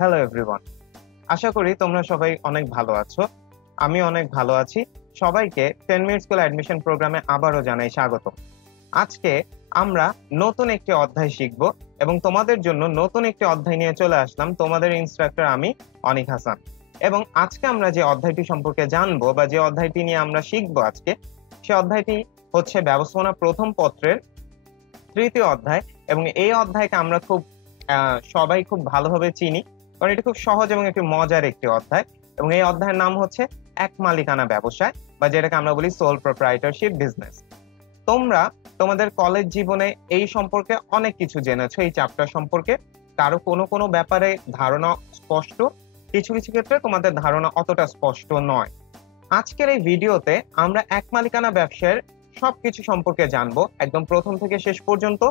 Hello everyone, আশা করি তোমরা সবাই অনেক ভালো আছো। আমি অনেক ভালো আছি। সবাইকে 10 মিনিট স্কুল অ্যাডমিশন প্রোগ্রামে আবারও জানাই স্বাগত। আজকে আমরা নতুন একটি অধ্যায় শিখব এবং তোমাদের জন্য নতুন একটি অধ্যায় নিয়ে চলে আসলাম। তোমাদের ইনস্ট্রাক্টর আমি অনিক হাসান। এবং আজকে আমরা যে অধ্যায়টি সম্পর্কে জানবো বা যে অধ্যায়টি নিয়ে আমরা শিখবো আজকে, সে অধ্যায়টি হচ্ছে ব্যবস্থাপনা প্রথম পত্রের তৃতীয় অধ্যায়। এবং এই অধ্যায়কে আমরা সবাই খুব ভালোভাবে চিনি, কারণ এটি খুব সহজ এবং একটি মজার একটি অধ্যায়। এবং এই অধ্যায়ের নাম হচ্ছে এক মালিকানা ব্যবসায়, বা যেটাকে আমরা বলি সোল প্রোপ্রাইটরশিপ বিজনেস। তোমরা তোমাদের কলেজ জীবনে এই সম্পর্কে অনেক কিছু জেনেছো, এই চ্যাপ্টার সম্পর্কে। কারো কোনো কোনো ব্যাপারে ধারণা স্পষ্ট, কিছু কিছু ক্ষেত্রে তোমাদের ধারণা অতটা স্পষ্ট নয়। আজকের এই ভিডিওতে আমরা এক মালিকানা ব্যবসায়ের সবকিছু সম্পর্কে জানবো, একদম প্রথম থেকে শেষ পর্যন্ত।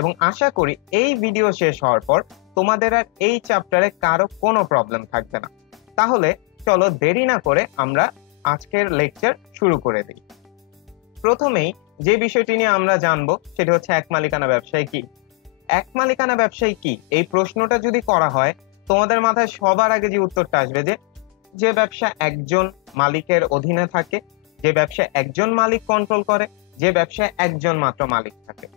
এবং আশা করি এই ভিডিও শেষ হওয়ার পর তোমাদের আর এই চ্যাপ্টারে কারো কোনো প্রবলেম থাকবে না। তাহলে চলো দেরি না করে আমরা আজকের লেকচার শুরু করে দিই। প্রথমেই যে বিষয়টি নিয়ে আমরা জানবো সেটি হচ্ছে এক মালিকানা ব্যবসায় কি। এক মালিকানা ব্যবসায় কি, এই প্রশ্নটা যদি করা হয়, তোমাদের মাথায় সবার আগে যে উত্তরটা আসবে যে ব্যবসা একজন মালিকের অধীনে থাকে, যে ব্যবসা একজন মালিক কন্ট্রোল করে, যে ব্যবসায় একজন মাত্র মালিক থাকে।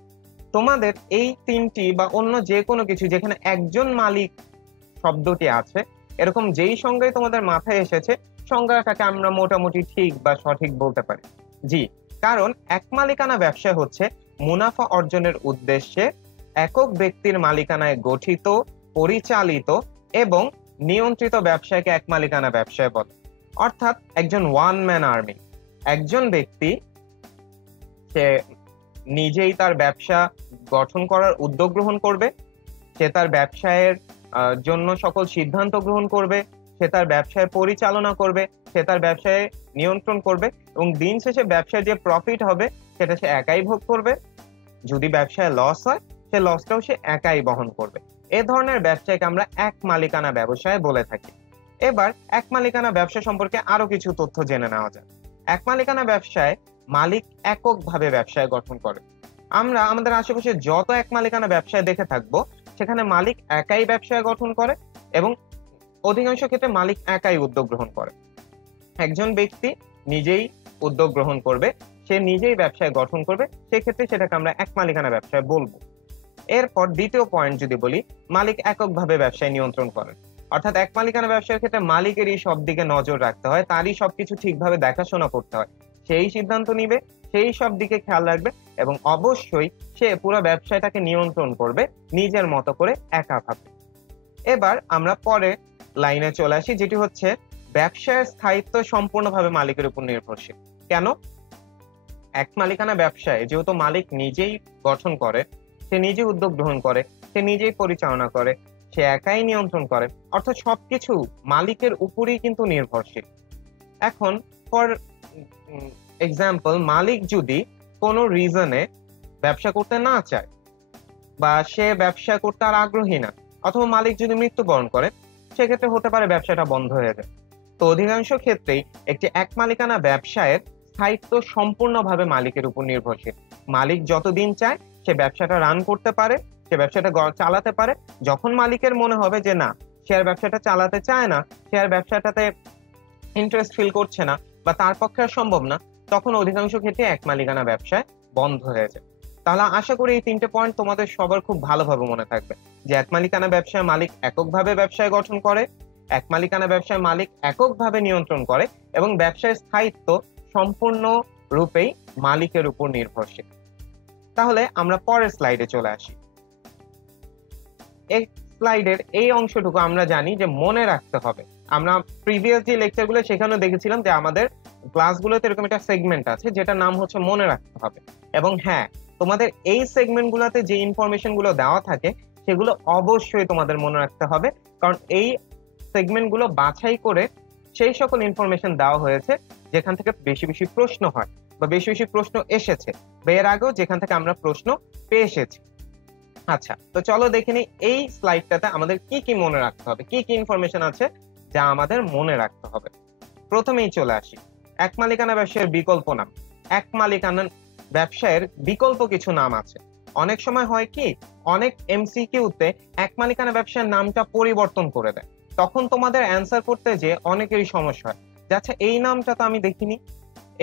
তোমাদের এই তিনটি বা অন্য যে কোনো কিছু যেখানে একজন মালিক শব্দটি আছে, এরকম যেই সংজ্ঞায় তোমাদের মাথায় এসেছে, সংজ্ঞাটাকে আমরা মোটামুটি ঠিক বা সঠিক বলতে পারি। জি, কারণ এক মালিকানা ব্যবসা হচ্ছে মুনাফা অর্জনের উদ্দেশ্যে একক ব্যক্তির মালিকানায় গঠিত, পরিচালিত এবং নিয়ন্ত্রিত ব্যবসায়কে এক মালিকানা ব্যবসায় বলে। অর্থাৎ একজন ওয়ান ম্যান আর্মি, একজন ব্যক্তি সে নিজেই তার ব্যবসা গঠন করার উদ্যোগ গ্রহণ করবে, সে তার ব্যবসায়ের জন্য সকল সিদ্ধান্ত গ্রহণ করবে, সে তার ব্যবসায় পরিচালনা করবে, সে তার ব্যবসায় নিয়ন্ত্রণ করবে এবং দিন শেষে ব্যবসায় যে প্রফিট হবে সেটা সে একাই ভোগ করবে। যদি ব্যবসায় লস হয়, সে লসটাও সে একাই বহন করবে। এ ধরনের ব্যবসায়কে আমরা এক মালিকানা ব্যবসায় বলে থাকি। এবার এক মালিকানা ব্যবসা সম্পর্কে আরো কিছু তথ্য জেনে নেওয়া যায়। এক মালিকানা ব্যবসায় মালিক এককভাবে ব্যবসায় গঠন করে। আমরা আমাদের আশেপাশে যত এক মালিকানা ব্যবসায় দেখে থাকবো, সেখানে মালিক একাই ব্যবসায় গঠন করে এবং অধিকাংশ ক্ষেত্রে মালিক একাই উদ্যোগ গ্রহণ করে। একজন ব্যক্তি নিজেই উদ্যোগ গ্রহণ করবে, সে নিজেই ব্যবসায় গঠন করবে, সেক্ষেত্রে সেটাকে আমরা এক মালিকানা ব্যবসায় বলবো। এরপর দ্বিতীয় পয়েন্ট যদি বলি, মালিক এককভাবে ব্যবসায় নিয়ন্ত্রণ করেন। অর্থাৎ এক মালিকানা ব্যবসার ক্ষেত্রে মালিকেরই সব দিকে নজর রাখতে হয়, তারই সবকিছু ঠিকভাবে দেখাশোনা করতে হয়, সেই সিদ্ধান্ত নিবে, সেই সব দিকে খেয়াল রাখবে এবং অবশ্যই সে পুরো ব্যবসাটাকে নিয়ন্ত্রণ করবে নিজের মতো করে একাভাবে। এবার আমরা পরে লাইনে চলে আসি, যেটি হচ্ছে ব্যবসায়ের স্থায়িত্ব সম্পূর্ণভাবে মালিকের উপর নির্ভরশীল। কেন? এক মালিকানা ব্যবসায় যেহেতু মালিক নিজেই গঠন করে, সে নিজে উদ্যোগ গ্রহণ করে, সে নিজেই পরিচালনা করে, সে একাই নিয়ন্ত্রণ করে, অর্থাৎ সবকিছু মালিকের উপরেই কিন্তু নির্ভরশীল। এখন ফর এক্সাম্পল, মালিক যদি কোনো রিজনে ব্যবসা করতে না চায় বা সে ব্যবসা করতে আর আগ্রহী না, অথবা মালিক যদি মৃত্যুবরণ করে, সেক্ষেত্রে হতে পারে ব্যবসাটা বন্ধ হয়ে যায়। তো অধিকাংশ ক্ষেত্রেই একটি এক মালিকানা ব্যবসায়ের স্থায়িত্ব সম্পূর্ণভাবে মালিকের উপর নির্ভরশীল। মালিক যতদিন চায় সে ব্যবসাটা রান করতে পারে, সে ব্যবসাটা চালাতে পারে। যখন মালিকের মনে হবে যে না, সে আর ব্যবসাটা চালাতে চায় না, সে আর ব্যবসাটাতে ইন্টারেস্ট ফিল করছে না বা তার পক্ষে আর সম্ভব না, তখন অধিকাংশ ক্ষেত্রে এক মালিকানা ব্যবসায় বন্ধ হয়ে যায়। তাহলে আশা করি এই তিনটে পয়েন্ট তোমাদের সবার খুব ভালোভাবে মনে থাকবে, যে এক মালিকানা ব্যবসায় মালিক এককভাবে ব্যবসায় গঠন করে, এক মালিকানা ব্যবসায় মালিক এককভাবে নিয়ন্ত্রণ করে এবং ব্যবসায়ের স্থায়িত্ব সম্পূর্ণ রূপেই মালিকের উপর নির্ভরশীল। তাহলে আমরা পরের স্লাইডে চলে আসি। এই স্লাইডের এই অংশটুকু আমরা জানি যে মনে রাখতে হবে। আমরা প্রিভিয়াস যে লেকচারগুলো সেখানে দেখেছিলাম যে আমাদের ক্লাসগুলোতে এরকম একটা সেগমেন্ট আছে যেটা নাম হচ্ছে মনে রাখতে হবে। এবং হ্যাঁ, তোমাদের এই সেগমেন্টগুলোতে যে ইনফরমেশন গুলো দেওয়া থাকে সেগুলো অবশ্যই তোমাদের মনে রাখতে হবে, কারণ এই সেগমেন্টগুলো বাছাই করে সেই সকল ইনফরমেশন দেওয়া হয়েছে যেখান থেকে বেশি বেশি প্রশ্ন হয় বা বেশি বেশি প্রশ্ন এসেছে, বা এর আগেও যেখান থেকে আমরা প্রশ্ন পেয়ে এসেছি। আচ্ছা, তো চলো দেখে নিই এই স্লাইডটাতে আমাদের কি কি মনে রাখতে হবে, কি কি ইনফরমেশন আছে যা আমাদের মনে রাখতে হবে। প্রথমেই চলে আসি এক মালিকানা ব্যবসায়ের বিকল্প নাম। এক মালিকানা ব্যবসায়ের বিকল্প কিছু নাম আছে। অনেক সময় হয় কি, অনেক এমসিকিউতে এক মালিকানা ব্যবসার নামটা পরিবর্তন করে দেয়। তখন তোমাদের অ্যান্সার করতে যেয়ে অনেকেরই সমস্যা হয় যে আচ্ছা এই নামটা তো আমি দেখিনি,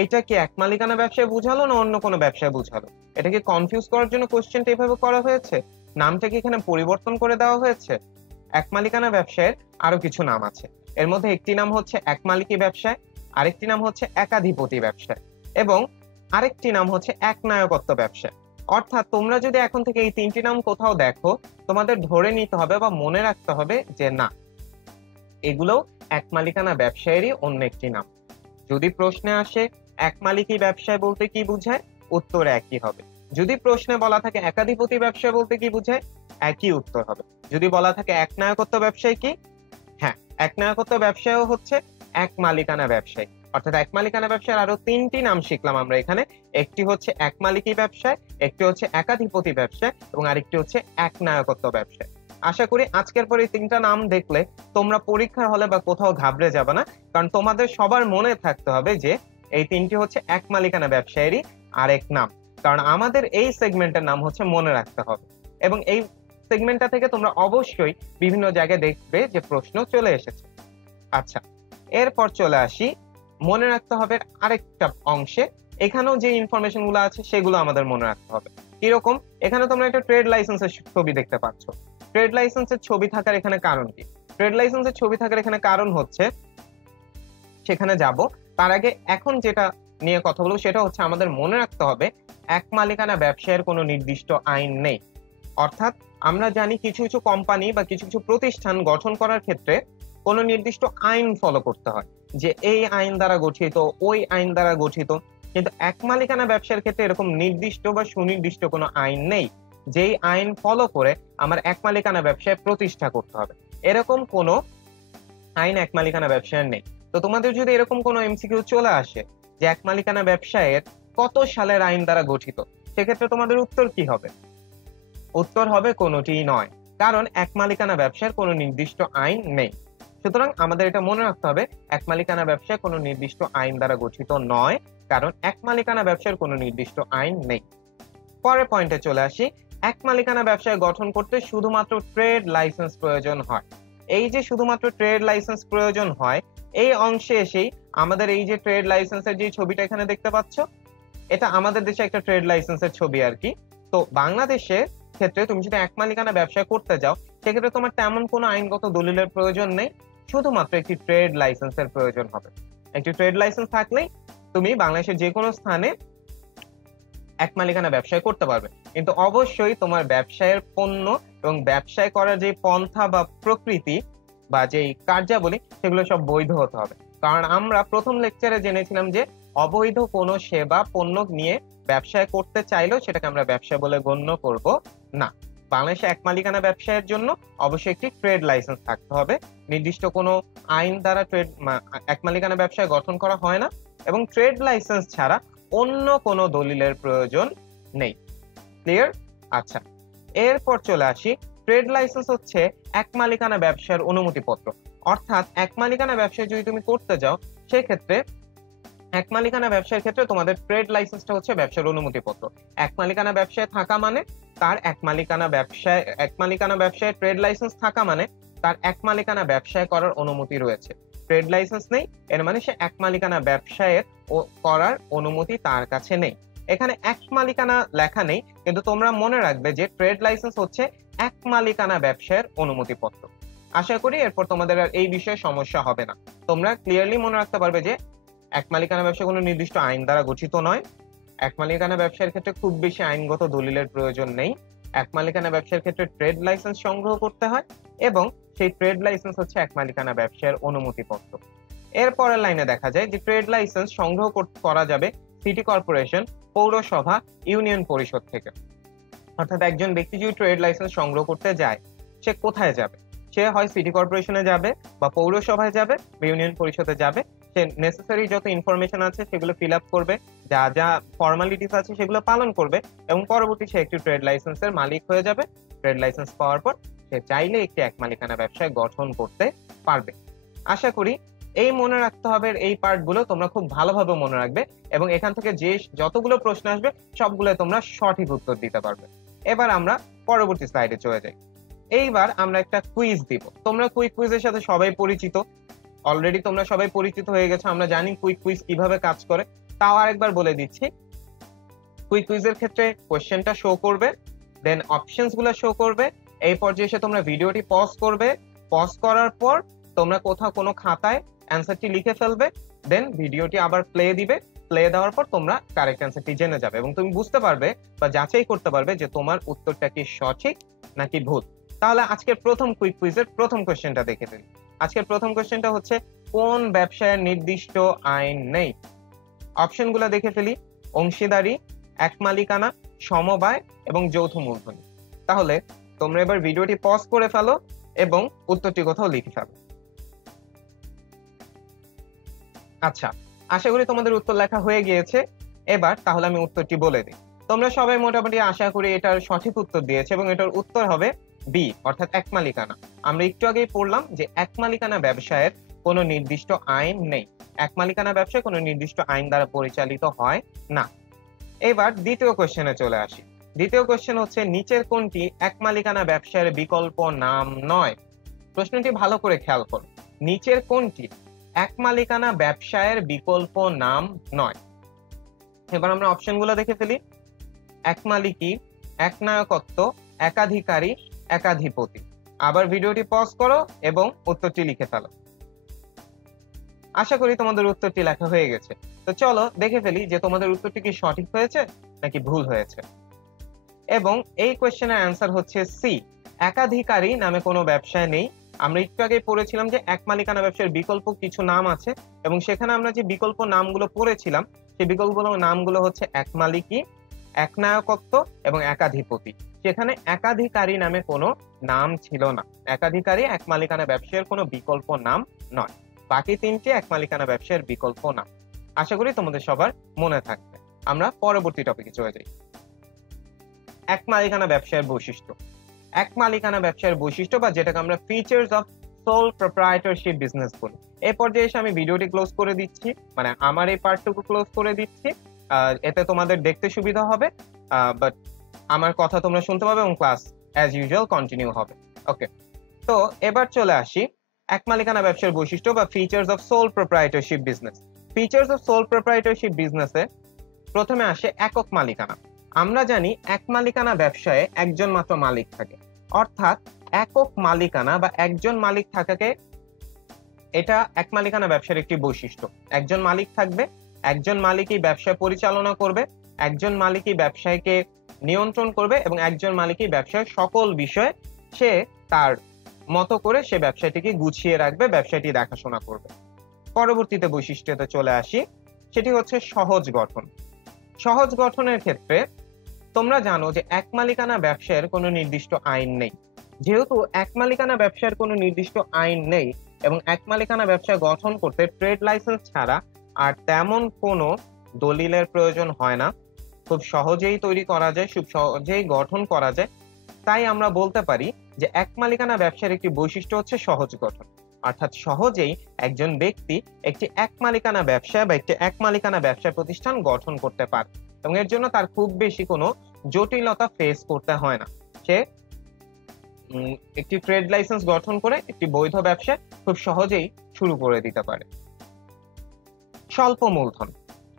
এটা কি এক মালিকানা ব্যবসায় বুঝালো না অন্য কোনো ব্যবসায় বুঝালো? এটা কি কনফিউজ করার জন্য কোশ্চেনটা এভাবে করা হয়েছে? নামটা কি এখানে পরিবর্তন করে দেওয়া হয়েছে? এক মালিকানা ব্যবসায়ের আরো কিছু নাম আছে। এর মধ্যে একটি নাম হচ্ছে এক মালিকি ব্যবসায়, আরেকটি নাম হচ্ছে একাধিপতি ব্যবসায় এবং আরেকটি নাম হচ্ছে একনায়কত্ব ব্যবসায়। অর্থাৎ তোমরা যদি এখন থেকে এই তিনটি নাম কোথাও দেখো, তোমাদের ধরে নিতে হবে বা মনে রাখতে হবে যে না, এগুলো এক মালিকানা ব্যবসায়েরই অন্য একটি নাম। যদি প্রশ্নে আসে এক মালিকি ব্যবসায় বলতে কি বোঝায়, উত্তর একই হবে। যদি প্রশ্নে বলা থাকে একাধিপতি ব্যবসায় বলতে কি বোঝায়, একই উত্তর হবে। যদি বলা থাকে একনায়কত্ব ব্যবসায় কি, হ্যাঁ, একনায়কত্ব ব্যবসায়ও হচ্ছে এক মালিকানা ব্যবসায়। অর্থাৎ এক মালিকানা ব্যবসার আরো তিনটি নাম শিখলাম আমরা এখানে। একটি হচ্ছে এক মালিকি ব্যবসায়, একটি হচ্ছে একাধিপতি ব্যবসায় এবং আরেকটি হচ্ছে একনায়কত্ব ব্যবসায়। আশা করি আজকের পর এই তিনটা নাম দেখলে তোমরা পরীক্ষার হলে বা কোথাও ঘাবড়ে যাবে না, কারণ তোমাদের সবার মনে থাকতে হবে যে এই তিনটি হচ্ছে এক মালিকানা ব্যবসায়েরই আরেক নাম। কারণ আমাদের এই সেগমেন্টের নাম হচ্ছে মনে রাখতে হবে এবং এই সেগমেন্টটা থেকে তোমরা অবশ্যই বিভিন্ন জায়গায় দেখবে যে প্রশ্ন চলে এসেছে। আচ্ছা, এরপর চলে আসি মনে রাখতে হবে আরেকটা অংশে। এখানেও যে ইনফরমেশন গুলো আছে সেগুলো আমাদের মনে রাখতে হবে। কিরকম, এখানে তোমরা একটা ট্রেড লাইসেন্সের ছবি দেখতে পাচ্ছ। ট্রেড লাইসেন্সের ছবি থাকার এখানে কারণ কি? ট্রেড লাইসেন্সের ছবি থাকার এখানে কারণ হচ্ছে, সেখানে যাব তার আগে এখন যেটা নিয়ে কথা বলবো সেটা হচ্ছে আমাদের মনে রাখতে হবে এক মালিকানা ব্যবসায়ের কোনো নির্দিষ্ট আইন নেই। অর্থাৎ আমরা জানি কিছু কিছু কোম্পানি বা কিছু কিছু প্রতিষ্ঠান গঠন করার ক্ষেত্রে কোনো নির্দিষ্ট আইন ফলো করতে হয়, যে এই আইন দ্বারা গঠিত, ওই আইন দ্বারা গঠিত। কিন্তু এক মালিকানা ব্যবসার ক্ষেত্রে এরকম নির্দিষ্ট বা সুনির্দিষ্ট কোনো আইন নেই যেই আইন ফলো করে আমার এক মালিকানা ব্যবসায় প্রতিষ্ঠা করতে হবে। এরকম কোনো আইন এক মালিকানা ব্যবসায়ের নেই। তো তোমাদের যদি এরকম কোনো এমসিকিউ চলে আসে যে এক মালিকানা ব্যবসায়ের কত সালের আইন দ্বারা গঠিত, সেক্ষেত্রে তোমাদের উত্তর কি হবে? উত্তর হবে কোনোটিই নয়, কারণ এক মালিকানা ব্যবসার কোনো নির্দিষ্ট আইন নেই। সুতরাং আমাদের এটা মনে রাখতে হবে এক মালিকানা ব্যবসা কোনো নির্দিষ্ট আইন দ্বারা গঠিত নয়, কারণ এক মালিকানা ব্যবসার কোনো নির্দিষ্ট আইন নেই। পরের পয়েন্টে চলে আসি, এক মালিকানা ব্যবসায় গঠন করতে শুধুমাত্র ট্রেড লাইসেন্স প্রয়োজন হয়। এই যে শুধুমাত্র ট্রেড লাইসেন্স প্রয়োজন হয়, এই অংশে এসেই আমাদের এই যে ট্রেড লাইসেন্সের যে ছবিটা এখানে দেখতে পাচ্ছ, এটা আমাদের দেশে একটা ট্রেড লাইসেন্সের ছবি আর কি। তো বাংলাদেশের ক্ষেত্রে তুমি যদি এক মালিকানা ব্যবসা করতে যাও, সেক্ষেত্রে তোমার তেমন কোনো আইনগত দলিলের প্রয়োজন নেই, শুধুমাত্র একটি ট্রেড লাইসেন্সের প্রয়োজন হবে। একটি ট্রেড লাইসেন্স থাকলেই তুমি বাংলাদেশের যে কোনো স্থানে এক মালিকানা ব্যবসায় করতে পারবে। কিন্তু অবশ্যই তোমার ব্যবসায়ের পণ্য এবং ব্যবসায় করার যে পন্থা বা প্রকৃতি বা যেই কার্যাবলী, সেগুলো সব বৈধ হতে হবে। কারণ আমরা প্রথম লেকচারে জেনেছিলাম যে অবৈধ কোনো সেবা পণ্য নিয়ে ব্যবসায় করতে চাইলেও সেটাকে আমরা ব্যবসা বলে গণ্য করব না। বাংলাদেশে এক মালিকানা ব্যবসায়ের জন্য অবশ্যই একটি ট্রেড লাইসেন্স থাকতে হবে। নির্দিষ্ট কোনো আইন দ্বারা ট্রেড এক মালিকানা ব্যবসায় গঠন করা হয় না এবং ট্রেড লাইসেন্স ছাড়া অন্য কোনো দলিলের প্রয়োজন নেই। ক্লিয়ার? আচ্ছা, এরপর চলে আসি, ট্রেড লাইসেন্স হচ্ছে এক মালিকানা ব্যবসার অনুমতিপত্র। অর্থাৎ এক মালিকানা ব্যবসা যদি তুমি করতে যাও, সেক্ষেত্রে এক মালিকানা ব্যবসার ক্ষেত্রে তোমাদের ট্রেড লাইসেন্সটা হচ্ছে ব্যবসার অনুমতিপত্র। এক মালিকানা ব্যবসায় থাকা মানে তার এক মালিকানা ব্যবসায় ট্রেড লাইসেন্স থাকা মানে তার এক মালিকানা ব্যবসায় করার অনুমতি রয়েছে। ট্রেড লাইসেন্স নেই এর মানে সে এক মালিকানা ব্যবসায়ের করার অনুমতি তার কাছে নেই। এখানে এক মালিকানা লেখা নেই, কিন্তু তোমরা মনে রাখবে যে ট্রেড লাইসেন্স হচ্ছে এক মালিকানা ব্যবসায়ের অনুমতিপত্র। আশা করি এরপর তোমাদের আর এই বিষয়ে সমস্যা হবে না। তোমরা ক্লিয়ারলি মনে রাখতে পারবে যে এক মালিকানা ব্যবসা কোনো নির্দিষ্ট আইন দ্বারা গঠিত নয়। এক মালিকানা ব্যবসার ক্ষেত্রে খুব বেশি আইনগত দলিলের প্রয়োজন নেই। এক মালিকানা ব্যবসার ক্ষেত্রে ট্রেড লাইসেন্স সংগ্রহ করতে হয় এবং সেই ট্রেড লাইসেন্স হচ্ছে এক মালিকানা ব্যবসার অনুমতিপত্র। এর পরের লাইনে দেখা যায় যে ট্রেড লাইসেন্স সংগ্রহ করা যাবে সিটি কর্পোরেশন, পৌরসভা, ইউনিয়ন পরিষদ থেকে। অর্থাৎ একজন ব্যক্তি যদি ট্রেড লাইসেন্স সংগ্রহ করতে যায়, সে কোথায় যাবে? সে হয় সিটি কর্পোরেশনে যাবে বা পৌরসভায় যাবে বা ইউনিয়ন পরিষদে যাবে। সে নেসেসারি যত ইনফরমেশন আছে সেগুলো ফিল আপ করবে, যা যা ফর্মালিটিস আছে সেগুলো পালন করবে এবং পরবর্তী সে একটি ট্রেড লাইসেন্সের মালিক হয়ে যাবে। ট্রেড লাইসেন্স পাওয়ার পর সে চাইলে একটি এক মালিকানা ব্যবসায় গঠন করতে পারবে। আশা করি এই মনে রাখতে হবে, এই পার্টগুলো তোমরা খুব ভালোভাবে মনে রাখবে এবং এখান থেকে যে যতগুলো প্রশ্ন আসবে সবগুলো তোমরা সঠিক উত্তর দিতে পারবে। এবার আমরা পরবর্তী স্লাইডে চলে যাই। এইবার আমরা একটা কুইজ দিব। তোমরা কুইজের সাথে সবাই পরিচিত, অলরেডি তোমরা সবাই পরিচিত হয়ে গেছো। আমরা জানি কুইজ কিভাবে কাজ করে, তাও আরেকবার বলে দিচ্ছি। কুইজের ক্ষেত্রে কোশ্চেনটা শো করবে, দেন অপশনস গুলো শো করবে। এই পর্যায়ে এসে তোমরা ভিডিওটি পজ করবে, পজ করার পর তোমরা কোথাও কোনো খাতায় অ্যান্সারটি লিখে ফেলবে, দেন ভিডিওটি আবার প্লে দিবে। প্লে দেওয়ার পর তোমরা কারেক্ট অ্যান্সারটি জেনে যাবে এবং তুমি বুঝতে পারবে বা যাচাই করতে পারবে যে তোমার উত্তরটা কি সঠিক নাকি ভুল। তাহলে আজকের প্রথম কুইজের প্রথম কোশ্চেনটা দেখে ফেলি। আজকের প্রথম কোশ্চেনটা হচ্ছে, কোন ব্যবসায়ের নির্দিষ্ট আইন নেই? অপশনগুলো দেখে ফেলি। অংশীদারি, এক মালিকানা, সমবায় এবং যৌথ মূলধনী। তাহলে তোমরা এবার ভিডিওটি পজ করে ফেলো এবং উত্তরটি কোথাও লিখে ফেলো। আচ্ছা, আশা করি তোমাদের উত্তর লেখা হয়ে গিয়েছে। এবার তাহলে আমি উত্তরটি বলে দিই। তোমরা সবাই মোটামুটি আশা করি এটার সঠিক উত্তর দিয়েছে এবং এটার উত্তর হবে বি, অর্থাৎ এক মালিকানা। আমরা একটু আগেই পড়লাম যে এক মালিকানা ব্যবসায়ের কোনো নির্দিষ্ট আইন নেই। এক মালিকানা ব্যবসায় কোনো নির্দিষ্ট আইন দ্বারা পরিচালিত হয় না। এবার দ্বিতীয় কোশ্চেনে চলে আসি। দ্বিতীয় কোশ্চেন হচ্ছে, নিচের কোনটি এক মালিকানা ব্যবসায়ের বিকল্প নাম নয়? প্রশ্নটি ভালো করে খেয়াল করো। নিচের কোনটি এক মালিকানা ব্যবসায়ের বিকল্প নাম নয়? এবার আমরা অপশনগুলো দেখে ফেলি। এক মালিকি, একনায়কত্ব, একাধিকারী, একাধিপতি। আবার ভিডিওটি পজ করো এবং উত্তরটি লিখে ফেলো। আশা করি তোমাদের উত্তরটি লেখা হয়ে গেছে। তো চলো দেখে ফেলি যে তোমাদের উত্তরটি কি সঠিক হয়েছে নাকি ভুল হয়েছে। এবং এই কোশ্চেনের অ্যান্সার হচ্ছে সি, একাধিকারী নামে কোনো ব্যবসায় নেই। আমরা একটু আগে পড়েছিলাম যে এক মালিকানা ব্যবসার বিকল্প কিছু নাম আছে এবং সেখানে আমরা যে বিকল্প নামগুলো পড়েছিলাম সেই বিকল্প নামগুলো হচ্ছে এক মালিকি, একনায়কত্ব এবং একাধিপতি। সেখানে একাধিকারী নামে কোনো নাম ছিল না। একাধিকারী এক মালিকানা ব্যবসায়ের কোনো বিকল্প নাম নয়। বাকি তিনটি এক মালিকানা ব্যবসায়ের বিকল্প নাম। আশা করি তোমাদের সবার মনে থাকবে। আমরা পরবর্তী টপিকে চলে যাই। এক মালিকানা ব্যবসায়ের বৈশিষ্ট্য। এক মালিকানা ব্যবসায়ের বৈশিষ্ট্য বা যেটাকে আমরা features of sole proprietorship business বলি। এই পর্যায়ে এসে আমি ভিডিওটি ক্লোজ করে দিচ্ছি, মানে আমার এই পার্টটুকু ক্লোজ করে দিচ্ছি। এতে তোমাদের দেখতে সুবিধা হবে, বাট আমার কথা তোমরা শুনতে পাবে এবং ক্লাস অ্যাজ ইউজুয়াল কন্টিনিউ হবে। ওকে, তো এবার চলে আসি এক মালিকানা ব্যবসার বৈশিষ্ট্য বা features of sole proprietorship business. Features of sole proprietorship বিজনেসে প্রথমে আসে একক মালিকানা। আমরা জানি এক মালিকানা ব্যবসায়ে একজন মাত্র মালিক থাকে, অর্থাৎ একক মালিকানা বা একজন মালিক থাকাকে, এটা এক মালিকানা ব্যবসার একটি বৈশিষ্ট্য। একজন মালিক থাকবে, একজন মালিকই ব্যবসা পরিচালনা করবে, একজন মালিকই ব্যবসায়কে নিয়ন্ত্রণ করবে এবং একজন মালিকই ব্যবসার সকল বিষয়ে সে তার মতো করে সে ব্যবসাটিকে গুছিয়ে রাখবে, ব্যবসাটি দেখাশোনা করবে। পরবর্তীতে বৈশিষ্ট্যতে চলে আসি, সেটি হচ্ছে সহজ গঠন। সহজ গঠনের ক্ষেত্রে তোমরা জানো যে এক মালিকানা ব্যবসায়ের কোনো নির্দিষ্ট আইন নেই। যেহেতু এক মালিকানা ব্যবসার কোনো নির্দিষ্ট আইন নেই এবং এক মালিকানা ব্যবসা গঠন করতে ট্রেড লাইসেন্স ছাড়া আর তেমন কোনো দলিলের প্রয়োজন হয় না, খুব সহজেই তৈরি করা যায়, খুব সহজেই গঠন করা যায়। তাই আমরা বলতে পারি যে এক মালিকানা ব্যবসার একটি বৈশিষ্ট্য হচ্ছে সহজ গঠন, অর্থাৎ সহজেই একজন ব্যক্তি একটি এক মালিকানা ব্যবসা বা একটি এক মালিকানা ব্যবসা প্রতিষ্ঠান গঠন করতে পারে এবং এর জন্য তার খুব বেশি কোনো জটিলতা ফেস করতে হয় না। সে একটি ট্রেড লাইসেন্স গঠন করে একটি বৈধ ব্যবসা খুব সহজেই শুরু করে দিতে পারে। স্বল্প মূলধন।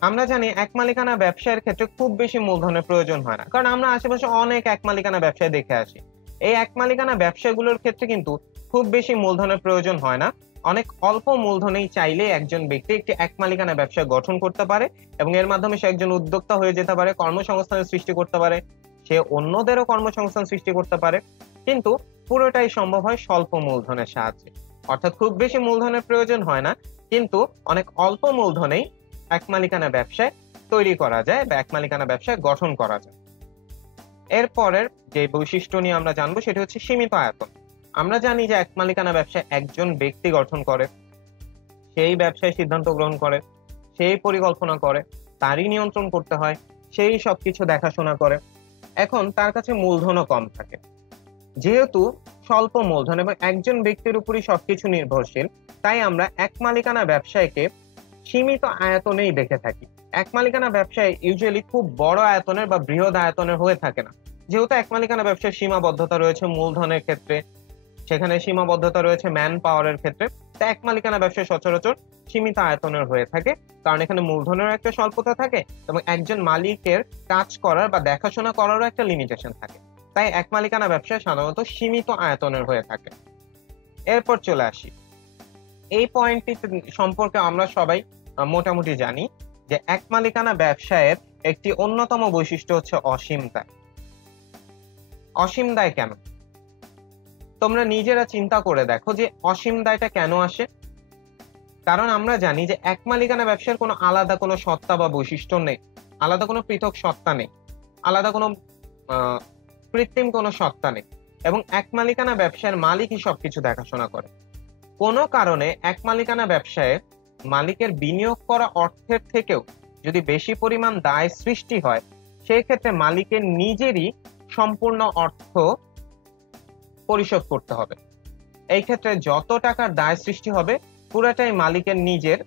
আমরা জানি এক মালিকানা ব্যবসার ক্ষেত্রে খুব বেশি মূলধনের প্রয়োজন হয় না, কারণ আমরা আশেপাশে অনেক এক মালিকানা ব্যবসায় দেখে আসি। এই এক মালিকানা ব্যবসাগুলোর ক্ষেত্রে কিন্তু খুব বেশি মূলধনের প্রয়োজন হয় না। অনেক অল্প মূলধনেই চাইলে একজন ব্যক্তি একটি এক মালিকানা ব্যবসা গঠন করতে পারে এবং এর মাধ্যমে সে একজন উদ্যোক্তা হয়ে যেতে পারে, কর্মসংস্থানের সৃষ্টি করতে পারে, সে অন্যদেরও কর্মসংস্থান সৃষ্টি করতে পারে। কিন্তু পুরোটাই সম্ভব হয় স্বল্প মূলধনের সাহায্যে, অর্থাৎ খুব বেশি মূলধনের প্রয়োজন হয় না, কিন্তু অনেক অল্প মূলধনেই এক মালিকানা ব্যবসায় তৈরি করা যায় বা এক মালিকানা ব্যবসায় গঠন করা যায়। এরপরের যে বৈশিষ্ট্য নিয়ে আমরা জানবো সেটি হচ্ছে সীমিত আয়তন। আমরা জানি যে এক মালিকানা ব্যবসায় একজন ব্যক্তি গঠন করে, সেই ব্যবসায় সিদ্ধান্ত গ্রহণ করে, সেই পরিকল্পনা করে, তারই নিয়ন্ত্রণ করতে হয়, সেই সবকিছু দেখাশোনা করে। এখন তার কাছে মূলধনও কম থাকে। যেহেতু স্বল্প মূলধন এবং একজন ব্যক্তির উপরই সবকিছু নির্ভরশীল, তাই আমরা এক মালিকানা ব্যবসায়কে সীমিত আয়তনেই দেখে থাকি। এক মালিকানা ব্যবসায় ইউজুয়ালি খুব বড় আয়তনের বা বৃহৎ আয়তনের হয়ে থাকে না। যেহেতু এক মালিকানা ব্যবসার সীমাবদ্ধতা রয়েছে মূলধনের ক্ষেত্রে, সেখানে সীমাবদ্ধতা রয়েছে ম্যান পাওয়ারের ক্ষেত্রে, তা এক মালিকানা ব্যবসা সচরাচর সীমিত আয়তনের হয়ে থাকে, কারণ এখানে মূলধনের একটা স্বল্পতা থাকে এবং একজন মালিকের কাজ করার বা দেখাশোনা করারও একটা লিমিটেশন থাকে। তাই এক মালিকানা ব্যবসা সাধারণত সীমিত আয়তনের হয়ে থাকে। এরপর চলে আসি, এই পয়েন্টটি সম্পর্কে আমরা সবাই মোটামুটি জানি যে এক মালিকানা ব্যবসায়ের একটি অন্যতম বৈশিষ্ট্য হচ্ছে অসীম দায়। অসীম দায় কেন? তোমরা নিজেরা চিন্তা করে দেখো যে অসীম দায়টা কেন আসে। কারণ আমরা জানি যে এক মালিকানা ব্যবসার কোনো আলাদা কোনো সত্তা বা বৈশিষ্ট্য নেই, আলাদা কোনো পৃথক সত্তা নেই, আলাদা কোনো কৃত্রিম কোনো সত্তা নেই, এবং এক মালিকানা ব্যবসার মালিকই সবকিছু দেখাশোনা করে। কোনো কারণে এক মালিকানা ব্যবসায় মালিকের বিনিয়োগ করা অর্থের থেকেও যদি বেশি পরিমাণ দায় সৃষ্টি হয়, সেই ক্ষেত্রে মালিকের নিজেরই সম্পূর্ণ অর্থ পরিশোধ করতে হবে। এই ক্ষেত্রে যত টাকার দায় সৃষ্টি হবে পুরাটাই মালিকের নিজের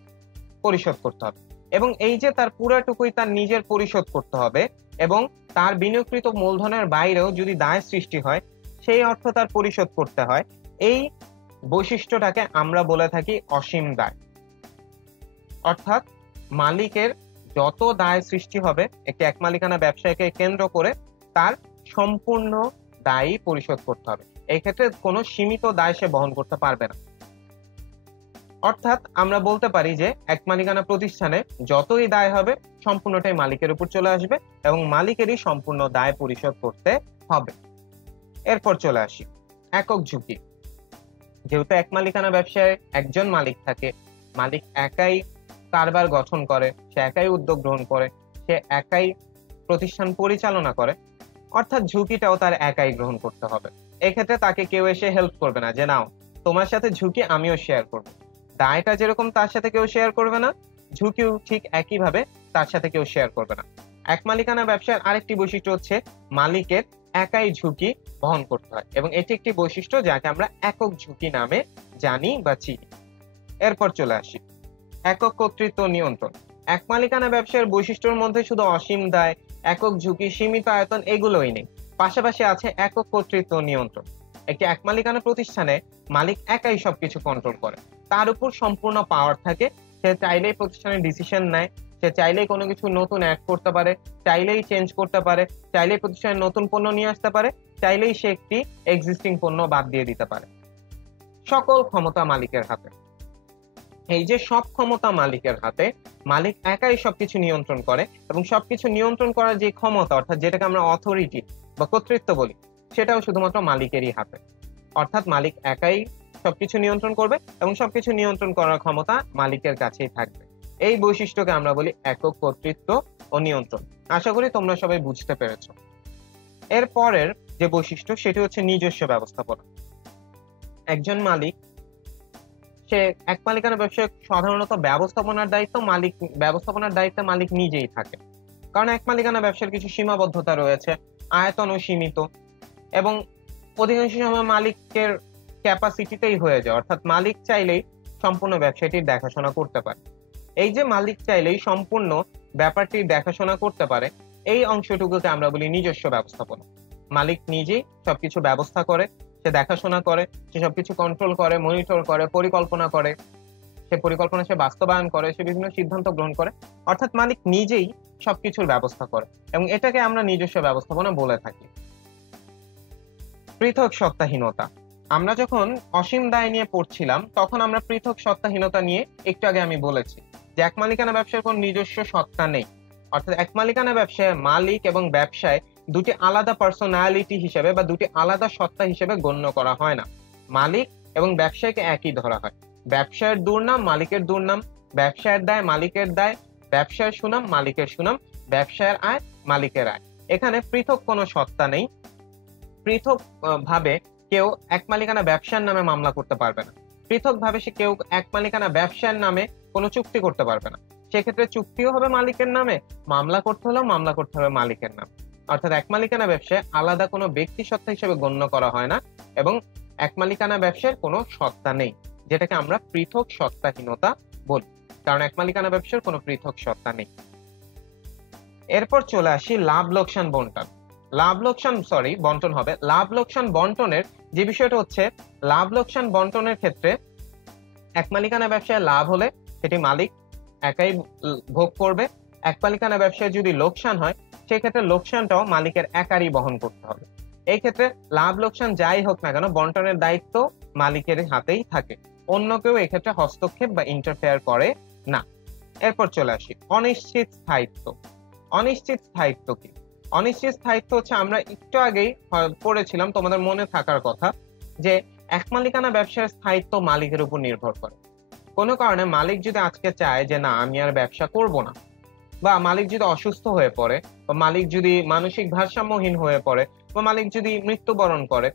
পরিশোধ করতে হবে, এবং এই যে তার পুরাটুকুই তার নিজের পরিশোধ করতে হবে এবং তার বিনিয়োগকৃত মূলধনের বাইরেও যদি দায় সৃষ্টি হয় সেই অর্থ তার পরিশোধ করতে হয়, এই বৈশিষ্ট্যটাকে আমরা বলে থাকি অসীম দায়। অর্থাৎ মালিকের যত দায় সৃষ্টি হবে একটি এক মালিকানা ব্যবসায়কে কেন্দ্র করে তার সম্পূর্ণ দায়ই পরিশোধ করতে হবে। এই ক্ষেত্রে কোনো সীমিত দায় সে বহন করতে পারবে না। অর্থাৎ আমরা বলতে পারি যে এক মালিকানা প্রতিষ্ঠানে যতই দায় হবে সম্পূর্ণটাই মালিকের উপর চলে আসবে এবং মালিকেরই সম্পূর্ণ দায় পরিশোধ করতে হবে। এরপর চলে আসি একক ঝুঁকি। যেহেতু এক মালিকানা ব্যবসায় একজন মালিক থাকে, মালিক একাই কারবার গঠন করে, সে একাই উদ্যোগ গ্রহণ করে, সে একাই প্রতিষ্ঠান পরিচালনা করে, অর্থাৎ ঝুঁকিটাও তার একাই গ্রহণ করতে হবে। এক্ষেত্রে তাকে কেউ এসে হেল্প করবে না যে নাও তোমার সাথে ঝুঁকি আমিও শেয়ার করব। দায়টা যেরকম তার সাথে কেউ শেয়ার করবে না, ঝুঁকিও ঠিক একইভাবে তার সাথে কেউ শেয়ার করবে না। এক মালিকানা ব্যবসার আরেকটি বৈশিষ্ট্য হচ্ছে মালিকের একাই ঝুঁকি বহন করতে হয়, এবং এটি একটি বৈশিষ্ট্য যাকে আমরা একক ঝুঁকি নামে জানি বা চিনি। এরপর চলে আসি একক কর্তৃত্ব নিয়ন্ত্রণ। এক মালিকানা ব্যবসার বৈশিষ্ট্যের মধ্যে শুধু অসীম দায়, একক ঝুঁকি, সীমিত আয়তন এগুলোই নেই, পাশাপাশি আছে একক কর্তৃত্ব নিয়ন্ত্রণ। একটি এক মালিকানা প্রতিষ্ঠানে মালিক একাই সবকিছু কন্ট্রোল করে, তার উপর সম্পূর্ণ পাওয়ার থাকে। সে চাইলেই প্রতিষ্ঠানের ডিসিশন নেয়, সে চাইলেই কোনো কিছু নতুন অ্যাড করতে পারে, চাইলেই চেঞ্জ করতে পারে, চাইলেই প্রতিষ্ঠানে নতুন পণ্য নিয়ে আসতে পারে, চাইলেই সে একটি এক্সিস্টিং পণ্য বাদ দিয়ে দিতে পারে। সকল ক্ষমতা মালিকের হাতে। এই যে সব ক্ষমতা মালিকের হাতে, মালিক একাই সবকিছু নিয়ন্ত্রণ করে, এবং সবকিছু নিয়ন্ত্রণ করার যে ক্ষমতা, অর্থাৎ যেটাকে আমরা অথরিটি বা কর্তৃত্ব বলি, সেটাও শুধুমাত্র মালিকেরই হাতে। অর্থাৎ মালিক একাই সবকিছু নিয়ন্ত্রণ করবে এবং সবকিছু নিয়ন্ত্রণ করার ক্ষমতা মালিকের কাছেই থাকবে। এই বৈশিষ্ট্যকে আমরা বলি একক কর্তৃত্ব ও নিয়ন্ত্রণ। আশা করি তোমরা সবাই বুঝতে পেরেছো। এর পরের যে বৈশিষ্ট্য সেটি হচ্ছে নিজস্ব ব্যবস্থাপনা। একজন মালিক, সে এক মালিকানা ব্যবসায় সাধারণত ব্যবস্থাপনার দায়িত্বে মালিক নিজেই থাকে, কারণ এক মালিকানা ব্যবসার কিছু সীমাবদ্ধতা রয়েছে, আয়তনও সীমিত, এবং অধিকাংশ সময় মালিকের ক্যাপাসিটিতেই হয়ে যায়। অর্থাৎ মালিক চাইলেই সম্পূর্ণ ব্যবসাটির দেখাশোনা করতে পারে। এই যে মালিক চাইলেই সম্পূর্ণ ব্যাপারটির দেখাশোনা করতে পারে, এই অংশটুকুকে আমরা বলি নিজস্ব ব্যবস্থাপনা। মালিক নিজেই সবকিছু ব্যবস্থা করে, সে দেখাশোনা করে, সে সবকিছু কন্ট্রোল করে, মনিটর করে, পরিকল্পনা করে, সে পরিকল্পনা সে বাস্তবায়ন করে, সে বিভিন্ন সিদ্ধান্ত গ্রহণ করে। অর্থাৎ মালিক নিজেই সবকিছুর ব্যবস্থা করে, এবং এটাকে আমরা নিজস্ব ব্যবস্থাপনা বলে থাকি। পৃথক সত্তাহীনতা। আমরা যখন অসীম দায় নিয়ে পড়ছিলাম তখন আমরা পৃথক সত্তাহীনতা নিয়ে একটু আগে আমি বলেছি যে এক মালিকানা ব্যবসার কোন নিজস্ব সত্তা নেই। অর্থাৎ এক মালিকানা ব্যবসায় মালিক এবং ব্যবসায় দুটি আলাদা পার্সোনালিটি হিসেবে বা দুটি আলাদা সত্তা হিসেবে গণ্য করা হয় না। মালিক এবং ব্যবসায়কে একই ধরা হয়। ব্যবসায়ের দুর্নাম মালিকের দুর্নাম, ব্যবসায়ের দায় মালিকের দায়, ব্যবসায়ের সুনাম মালিকের সুনাম, ব্যবসায়ের আয় মালিকের আয়। এখানে পৃথক কোনো সত্তা নেই। পৃথক ভাবে কেউ এক মালিকানা ব্যবসার নামে মামলা করতে পারবে না, পৃথক ভাবে সে কেউ এক মালিকানা ব্যবসার নামে কোনো চুক্তি করতে পারবে না। সেক্ষেত্রে চুক্তিও হবে মালিকের নামে, মামলা করতে হলেও মামলা করতে হবে মালিকের নামে। অর্থাৎ এক মালিকানা ব্যবসায় আলাদা কোনো ব্যক্তি সত্তা হিসেবে গণ্য করা হয় না, এবং এক মালিকানা ব্যবসার কোনো সত্তা নেই, যেটাকে আমরা পৃথক সত্তাহীনতা বলি, কারণ এক মালিকানা ব্যবসার কোনো পৃথক সত্তা নেই। এরপর চলে আসি লাভ লোকসান বন্টন। বন্টন হবে। লাভ লোকসান বন্টনের যে বিষয়টা হচ্ছে, লাভ লোকসান বন্টনের ক্ষেত্রে এক মালিকানা ব্যবসায় লাভ হলে সেটি মালিক একাই ভোগ করবে। এক মালিকানা ব্যবসায় যদি লোকসান হয়, সেক্ষেত্রে লোকসানটাও মালিকের একারই বহন করতে হবে। এই ক্ষেত্রে লাভ লোকসান যাই হোক না কেন, বন্টনের দায়িত্ব মালিকের হাতেই থাকে, অন্য কেউ এক্ষেত্রে হস্তক্ষেপ বা ইন্টারফেয়ার করে না। এরপর চলে আসি অনিশ্চিত স্থায়িত্ব। অনিশ্চিত স্থায়িত্ব কি? অনিশ্চিত স্থায়িত্ব হচ্ছে, আমরা একটু আগেই পড়েছিলাম, তোমাদের মনে থাকার কথা, যে এক মালিকানা ব্যবসার স্থায়িত্ব মালিকের উপর নির্ভর করে। কোনো কারণে মালিক যদি আজকে চায় যে না, আমি আর ব্যবসা করব না, বা মালিক যদি অসুস্থ হয়ে পড়ে, বা মালিক যদি মানসিক ভারসাম্যহীন হয়ে পড়ে, বা মালিক যদি মৃত্যুবরণ করে,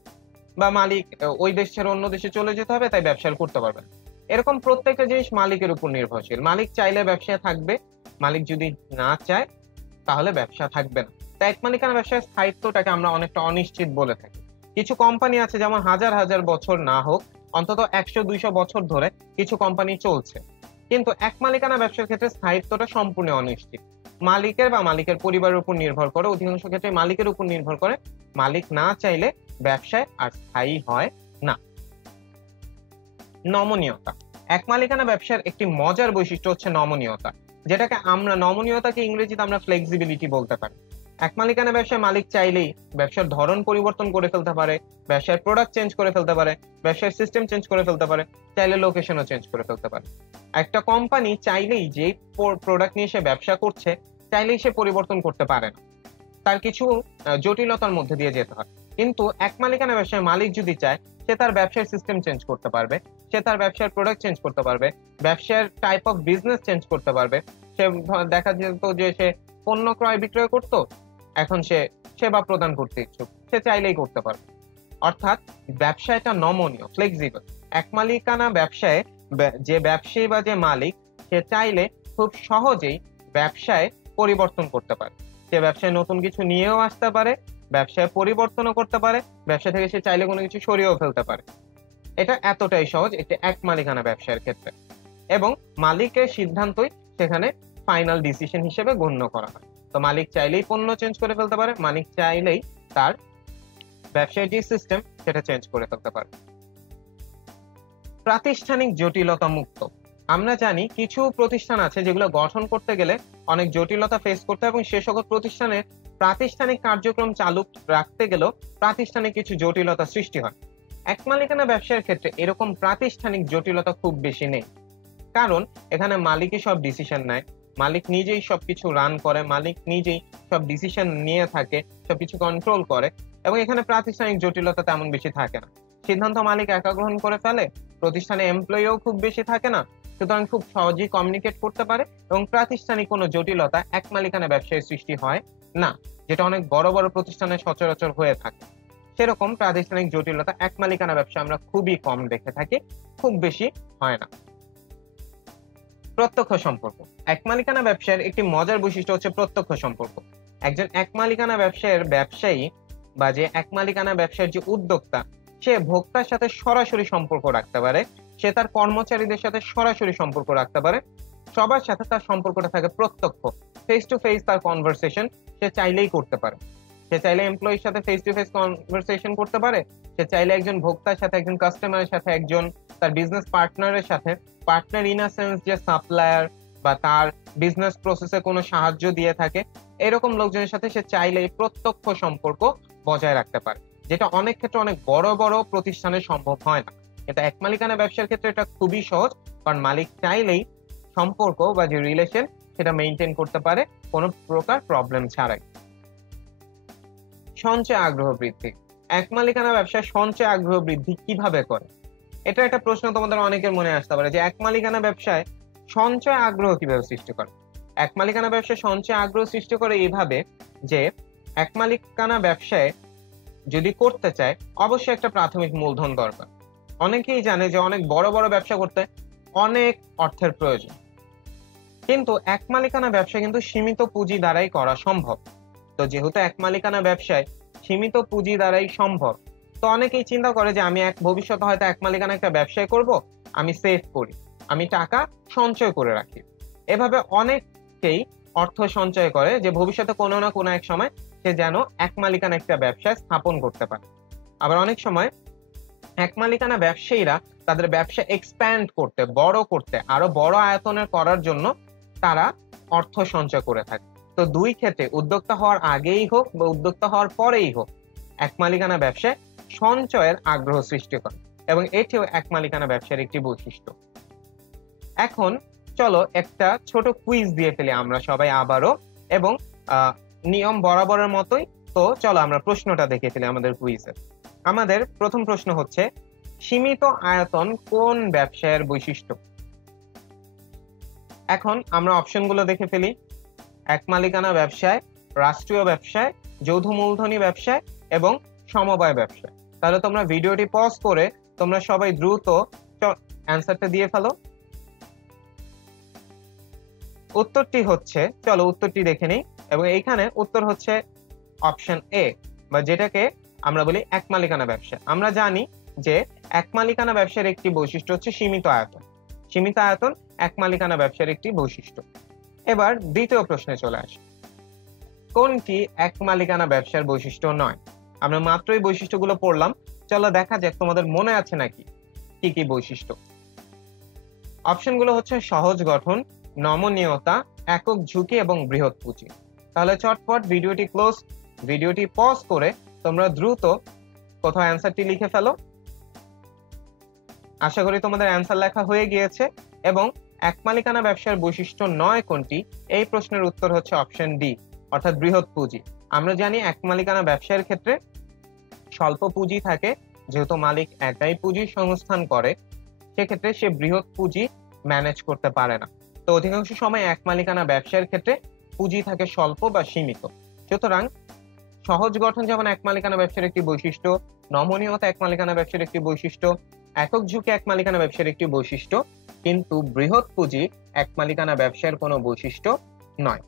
বা মালিক ওই দেশ ছেড়ে অন্য দেশে চলে যেতে হবে, তাই ব্যবসা করতে পারবে না। এরকম প্রত্যেকটা জিনিস মালিকের উপর নির্ভরশীল। মালিক চাইলে ব্যবসায় থাকবে, মালিক যদি না চায় তাহলে ব্যবসা থাকবে না। তাই এক মালিকানা ব্যবসার স্থায়িত্বটাকে আমরা অনেকটা অনিশ্চিত বলে থাকি। কিছু কোম্পানি আছে যেমন হাজার হাজার বছর না হোক, অন্তত 100-200 বছর ধরে কিছু কোম্পানি চলছে, কিন্তু এক মালিকানা ব্যবসার ক্ষেত্রে স্থায়িত্বটা সম্পূর্ণ অনিশ্চিত। মালিকের বা মালিকের পরিবারের উপর নির্ভর করে, অধিকাংশ ক্ষেত্রে মালিকের উপর নির্ভর করে। মালিক না চাইলে ব্যবসায় আর স্থায়ী হয় না। নমনীয়তা। এক মালিকানা ব্যবসার একটি মজার বৈশিষ্ট্য হচ্ছে নমনীয়তা, যেটাকে আমরা নমনীয়তাকে ইংরেজিতে আমরা ফ্লেক্সিবিলিটি বলতে পারি। এক মালিকানা ব্যবসায় মালিক চাইলেই ব্যবসার ধরন পরিবর্তন করে ফেলতে পারে, ব্যবসার প্রোডাক্ট চেঞ্জ করে ফেলতে পারে, ব্যবসার সিস্টেম চেঞ্জ করে ফেলতে পারে, চাইলে লোকেশনও চেঞ্জ করে ফেলতে পারে। একটা কোম্পানি চাইলেই যে প্রোডাক্ট নিয়ে সে ব্যবসা করছে, চাইলেই সে পরিবর্তন করতে পারে না, তার কিছু জটিলতার মধ্যে দিয়ে যেতে হয়। কিন্তু এক মালিকানা ব্যবসায় মালিক যদি চায়, সে তার ব্যবসার সিস্টেম চেঞ্জ করতে পারবে, সে তার ব্যবসার প্রোডাক্ট চেঞ্জ করতে পারবে, ব্যবসার টাইপ অফ বিজনেস চেঞ্জ করতে পারবে। সে দেখা যেত যে সে পণ্য ক্রয় বিক্রয় করত, এখন সে সেবা প্রদান করতে ইচ্ছুক, সে চাইলেই করতে পারবে। অর্থাৎ ব্যবসাটা নমনীয়, ফ্লেক্সিবল। এক মালিকানা ব্যবসায় যে ব্যবসায়ী বা যে মালিক, সে চাইলে খুব সহজেই ব্যবসায় পরিবর্তন করতে পারে। সে ব্যবসায় নতুন কিছু নিয়েও আসতে পারে, ব্যবসায় পরিবর্তনও করতে পারে, ব্যবসা থেকে সে চাইলে কোনো কিছু সরিয়েও ফেলতে পারে। এটা এতটাই সহজ একটি এক মালিকানা ব্যবসার ক্ষেত্রে, এবং মালিকের সিদ্ধান্তই সেখানে ফাইনাল ডিসিশন হিসেবে গণ্য করা হয়। তো মালিক চাইলেই পণ্য চেঞ্জ করে ফেলতে পারে, মালিক চাইলেই তার ব্যবসায় যে সিস্টেম সেটা চেঞ্জ করে ফেলতে পারে। প্রাতিষ্ঠানিক জটিলতা মুক্ত। আমরা জানি কিছু প্রতিষ্ঠান আছে যেগুলো গঠন করতে গেলে অনেক জটিলতা ফেস করতে হয়, এবং সে সকল প্রতিষ্ঠানের প্রাতিষ্ঠানিক কার্যক্রম চালু রাখতে গেলেও প্রাতিষ্ঠানিক কিছু জটিলতা সৃষ্টি হয়। এক মালিকানা ব্যবসার ক্ষেত্রে এরকম প্রাতিষ্ঠানিক জটিলতা খুব বেশি নেই, কারণ এখানে মালিকই সব ডিসিশন নেয়, মালিক নিজেই সবকিছু রান করে, মালিক নিজেই সব ডিসিশন নিয়ে থাকে, সবকিছু কন্ট্রোল করে, এবং এখানে প্রাতিষ্ঠানিক জটিলতা তেমন বেশি থাকে না। সিদ্ধান্ত মালিক একা গ্রহণ করে ফেলে, প্রতিষ্ঠানে এমপ্লয়িও খুব বেশি থাকে না, সুতরাং খুব সহজেই কমিউনিকেট করতে পারে, এবং প্রাতিষ্ঠানিক কোনো জটিলতা এক মালিকানা ব্যবসায় সৃষ্টি হয় না, যেটা অনেক বড় বড় প্রতিষ্ঠানে সচরাচর হয়ে থাকে। সেরকম প্রাতিষ্ঠানিক জটিলতা এক মালিকানা ব্যবসা আমরা খুবই কম দেখে থাকি, খুব বেশি হয় না। প্রত্যক্ষ সম্পর্ক। এক মালিকানা ব্যবসার একটি মজার বৈশিষ্ট্য হচ্ছে প্রত্যক্ষ সম্পর্ক। একজন এক মালিকানা ব্যবসায়ের ব্যবসায়ী বা যে এক মালিকানা ব্যবসার যে উদ্যোক্তা, সে ভোক্তার সাথে সরাসরি সম্পর্ক রাখতে পারে, সে তার কর্মচারীদের সাথে সরাসরি সম্পর্ক রাখতে পারে, সবার সাথে তার সম্পর্কটা থাকে প্রত্যক্ষ, ফেস টু ফেস। তার কনভারসেশন সে চাইলেই করতে পারে, সে চাইলে এমপ্লয়ির সাথে ফেস টু ফেস কনভারসেশন করতে পারে, সে চাইলে একজন ভোক্তার সাথে, একজন কাস্টমারের সাথে, একজন তার বিজনেস পার্টনারের সাথে, পার্টনার ইন আ সেন্স যে সাপ্লায়ার বা তার বিজনেস প্রসেসে কোনো সাহায্য দিয়ে থাকে, এরকম লোকজনের সাথে সে চাইলে প্রত্যক্ষ সম্পর্ক বজায় রাখতে পারে, যেটা অনেক ক্ষেত্রে অনেক বড় বড় প্রতিষ্ঠানে সম্ভব হয় না। এটা এক মালিকানা ব্যবসার ক্ষেত্রে এটা খুবই সহজ, কারণ মালিক চাইলেই সম্পর্ক বা যে রিলেশন সেটা মেইনটেইন করতে পারে কোনো প্রকার প্রবলেম ছাড়াই। সঞ্চয় আগ্রহ বৃদ্ধি। এক মালিকানা ব্যবসায় সঞ্চয় আগ্রহ বৃদ্ধি কিভাবে করে? এটা একটা প্রশ্ন তোমাদের অনেকের মনে আসতে পারে যে এক মালিকানা ব্যবসায় সঞ্চয় আগ্রহ কিভাবে সৃষ্টি করে। এক মালিকানা ব্যবসায় সঞ্চয় আগ্রহ সৃষ্টি করে এইভাবে যে এক মালিকানা ব্যবসায় যদি করতে চায়, অবশ্যই একটা প্রাথমিক মূলধন দরকার। অনেকেই জানে যে অনেক বড় বড় ব্যবসা করতে অনেক অর্থের প্রয়োজন, কিন্তু এক মালিকানা ব্যবসা কিন্তু সীমিত পুঁজি দ্বারাই করা সম্ভব। তো যেহেতু এক মালিকানা ব্যবসায় সীমিত পুঁজি দ্বারাই সম্ভব, তো অনেকেই চিন্তা করে যে আমি ভবিষ্যতে হয়তো এক মালিকানা একটা ব্যবসায় করব, আমি সেভ করি, আমি টাকা সঞ্চয় করে রাখি। এভাবে অনেকেই অর্থ সঞ্চয় করে যে ভবিষ্যতে কোনো না কোনো এক সময় সে যেন এক মালিকানা একটা ব্যবসা স্থাপন করতে পারে। আবার অনেক সময় এক মালিকানা ব্যবসায়ীরা তাদের ব্যবসা এক্সপ্যান্ড করতে, বড় করতে, আরো বড় আয়তনের করার জন্য তারা অর্থ সঞ্চয় করে থাকে। তো দুই ক্ষেত্রে উদ্যোক্তা হওয়ার আগেই হোক বা উদ্যোক্তা হওয়ার পরেই হোক, এক মালিকানা ব্যবসায় সঞ্চয়ের আগ্রহ সৃষ্টি করে এবং এটিও এক মালিকানা ব্যবসার একটি বৈশিষ্ট্য। এখন চলো একটা ছোট কুইজ দিয়ে ফেলি আমরা সবাই আবারও, এবং নিয়ম বরাবরের মতোই। তো চলো আমরা প্রশ্নটা দেখে ফেলি আমাদের কুইজের। আমাদের প্রথম প্রশ্ন হচ্ছে, সীমিত আয়তন কোন ব্যবসায়ের বৈশিষ্ট্য? এখন আমরা অপশনগুলো দেখে ফেলি। এক মালিকানা ব্যবসায়, রাষ্ট্রীয় ব্যবসায়, যৌথ মূলধনী ব্যবসায় এবং সমবায় ব্যবসায়। তাহলে তোমরা ভিডিওটি পজ করে তোমরা সবাই দ্রুত অ্যান্সারটা দিয়ে ফেলো। উত্তরটি হচ্ছে, চলো উত্তরটি দেখে নিই, এবং এইখানে উত্তর হচ্ছে অপশন এ, বা যেটাকে আমরা বলি এক মালিকানা ব্যবসা। আমরা জানি যে এক মালিকানা ব্যবসার একটি বৈশিষ্ট্য হচ্ছে সীমিত আয়তন। সীমিত আয়তন এক মালিকানা ব্যবসার একটি বৈশিষ্ট্য। এবার দ্বিতীয় প্রশ্নে চলে আসি, কোনটি এক মালিকানা ব্যবসার বৈশিষ্ট্য নয়? আমরা মাত্রই বৈশিষ্ট্যগুলো পড়লাম, চলো দেখা যাক তোমাদের মনে আছে নাকি কি কি বৈশিষ্ট্য। অপশনগুলো হচ্ছে সহজ গঠন, নমনীয়তা, একক ঝুঁকি এবং বৃহৎ পুঁজি। তাহলে চটপট ভিডিওটি পজ করে তোমরা দ্রুত কোথাও অ্যান্সারটি লিখে ফেলো। আশা করি তোমাদের অ্যান্সার লেখা হয়ে গিয়েছে। এবং এক মালিকানা ব্যবসার বৈশিষ্ট্য নয় কোনটি, এই প্রশ্নের উত্তর হচ্ছে অপশন ডি, অর্থাৎ বৃহৎ পুঁজি। আমরা জানি এক মালিকানা ব্যবসার ক্ষেত্রে স্বল্প পুঁজি থাকে, যেহেতু মালিক একাই পুঁজি সংস্থান করে, সেক্ষেত্রে সে বৃহৎ পুঁজি ম্যানেজ করতে পারে না। তো অধিকাংশ সময় এক মালিকানা ব্যবসার ক্ষেত্রে পুঁজি থাকে স্বল্প বা সীমিত। সুতরাং সহজ গঠন যেমন এক মালিকানা ব্যবসার একটি বৈশিষ্ট্য, নমনীয়তা এক মালিকানা ব্যবসার একটি বৈশিষ্ট্য, একক ঝুঁকি এক মালিকানা ব্যবসার একটি বৈশিষ্ট্য, কিন্তু বৃহৎ পুঁজি এক মালিকানা ব্যবসার কোনো বৈশিষ্ট্য নয়।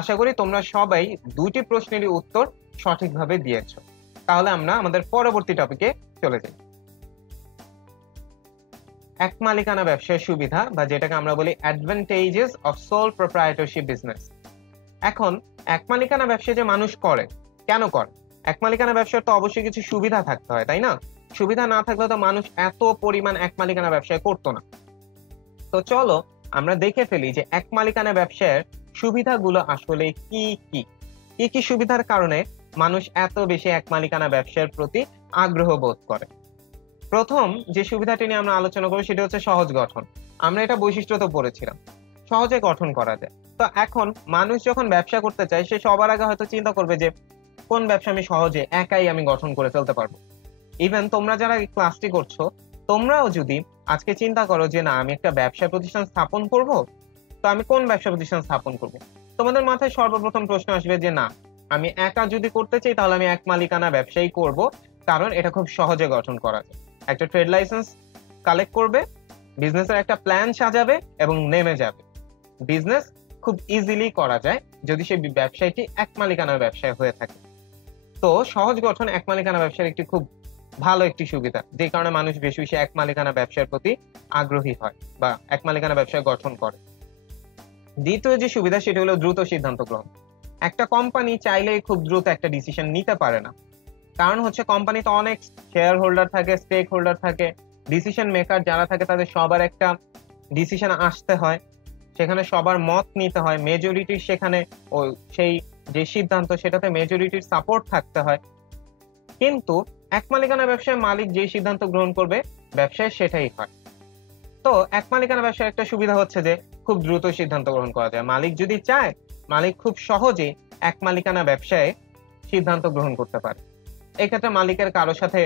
আশা করি তোমরা সবাই দুইটি প্রশ্নেরই উত্তর সঠিকভাবে দিয়েছো। তাহলে আমরা আমাদের পরবর্তী টপিকে চলে যাই। এক মালিকানা ব্যবসার সুবিধা, বা যেটাকে আমরা বলি advantages of sole proprietorship business. এখন এক মালিকানা ব্যবসা যে মানুষ করে, কেন করে? এক মালিকানা ব্যবসার তো অবশ্যই কিছু সুবিধা থাকতে হয়, তাই না? সুবিধা না থাকলে তো মানুষ এত পরিমাণ এক মালিকানা ব্যবসায় করতো না। তো চলো আমরা দেখে ফেলি যে এক মালিকানা ব্যবসার সুবিধাগুলো আসলে কি কি কি কি সুবিধার কারণে মানুষ এত বেশি এক মালিকানা ব্যবসার প্রতি আগ্রহ বোধ করে। প্রথম যে সুবিধাটি নিয়ে আমরা আলোচনা করব সেটা হচ্ছে সহজ গঠন। আমরা এটা বৈশিষ্ট্য তো পড়েছিলাম, সহজে গঠন করা যায়। তো এখন মানুষ যখন ব্যবসা করতে চায়, সে সবার আগে হয়তো চিন্তা করবে যে কোন ব্যবসা আমি সহজে একাই আমি গঠন করে ফেলতে পারবো। ইভেন তোমরা যারা এই ক্লাসটি করছো, তোমরাও যদি আজকে চিন্তা করো যে না আমি একটা ব্যবসা প্রতিষ্ঠান স্থাপন করব, তো আমি কোন ব্যবসা প্রতিষ্ঠান স্থাপন করব, তোমাদের মাথায় সর্বপ্রথম প্রশ্ন আসবে যে না, আমি একা যদি করতে চাই তাহলে আমি এক মালিকানা ব্যবসাই করব, কারণ এটা খুব সহজে গঠন করা যায়। একটা ট্রেড লাইসেন্স কালেক্ট করবে, বিজনেসের একটা প্ল্যান সাজাবে এবং নেমে যাবে। বিজনেস খুব ইজিলি করা যায় যদি সেই ব্যবসায়টি এক মালিকানার ব্যবসায় হয়ে থাকে। তো সহজ গঠন এক মালিকানা ব্যবসার একটি খুব ভালো একটি সুবিধা, যে কারণে মানুষ বেশি বেশি এক মালিকানা ব্যবসার প্রতি আগ্রহী হয় বা এক মালিকানা ব্যবসায় গঠন করে। দ্বিতীয় যে সুবিধা সেটা হলো দ্রুত সিদ্ধান্ত গ্রহণ। একটা কোম্পানি চাইলেই খুব দ্রুত একটা ডিসিশন নিতে পারে না, কারণ হচ্ছে কোম্পানিতে অনেক শেয়ার হোল্ডার থাকে, স্টেক হোল্ডার থাকে, ডিসিশন মেকার যারা থাকে তাদের সবার একটা ডিসিশন আসতে হয়, সেখানে সবার মত নিতে হয়, মেজরিটির সেখানে সেই যে সিদ্ধান্ত সেটাতে মেজরিটির সাপোর্ট থাকতে হয়। কিন্তু এক মালিকানা ব্যবসায় মালিক যে সিদ্ধান্ত গ্রহণ করবে ব্যবসায় সেটাই হয়। তো এক মালিকানা ব্যবসার একটা সুবিধা হচ্ছে যে খুব দ্রুত সিদ্ধান্ত গ্রহণ করা যায়। মালিক যদি চায়, মালিক খুব সহজে এক মালিকানা ব্যবসায় সিদ্ধান্ত গ্রহণ করতে পারে। এক্ষেত্রে মালিকের কারোর সাথে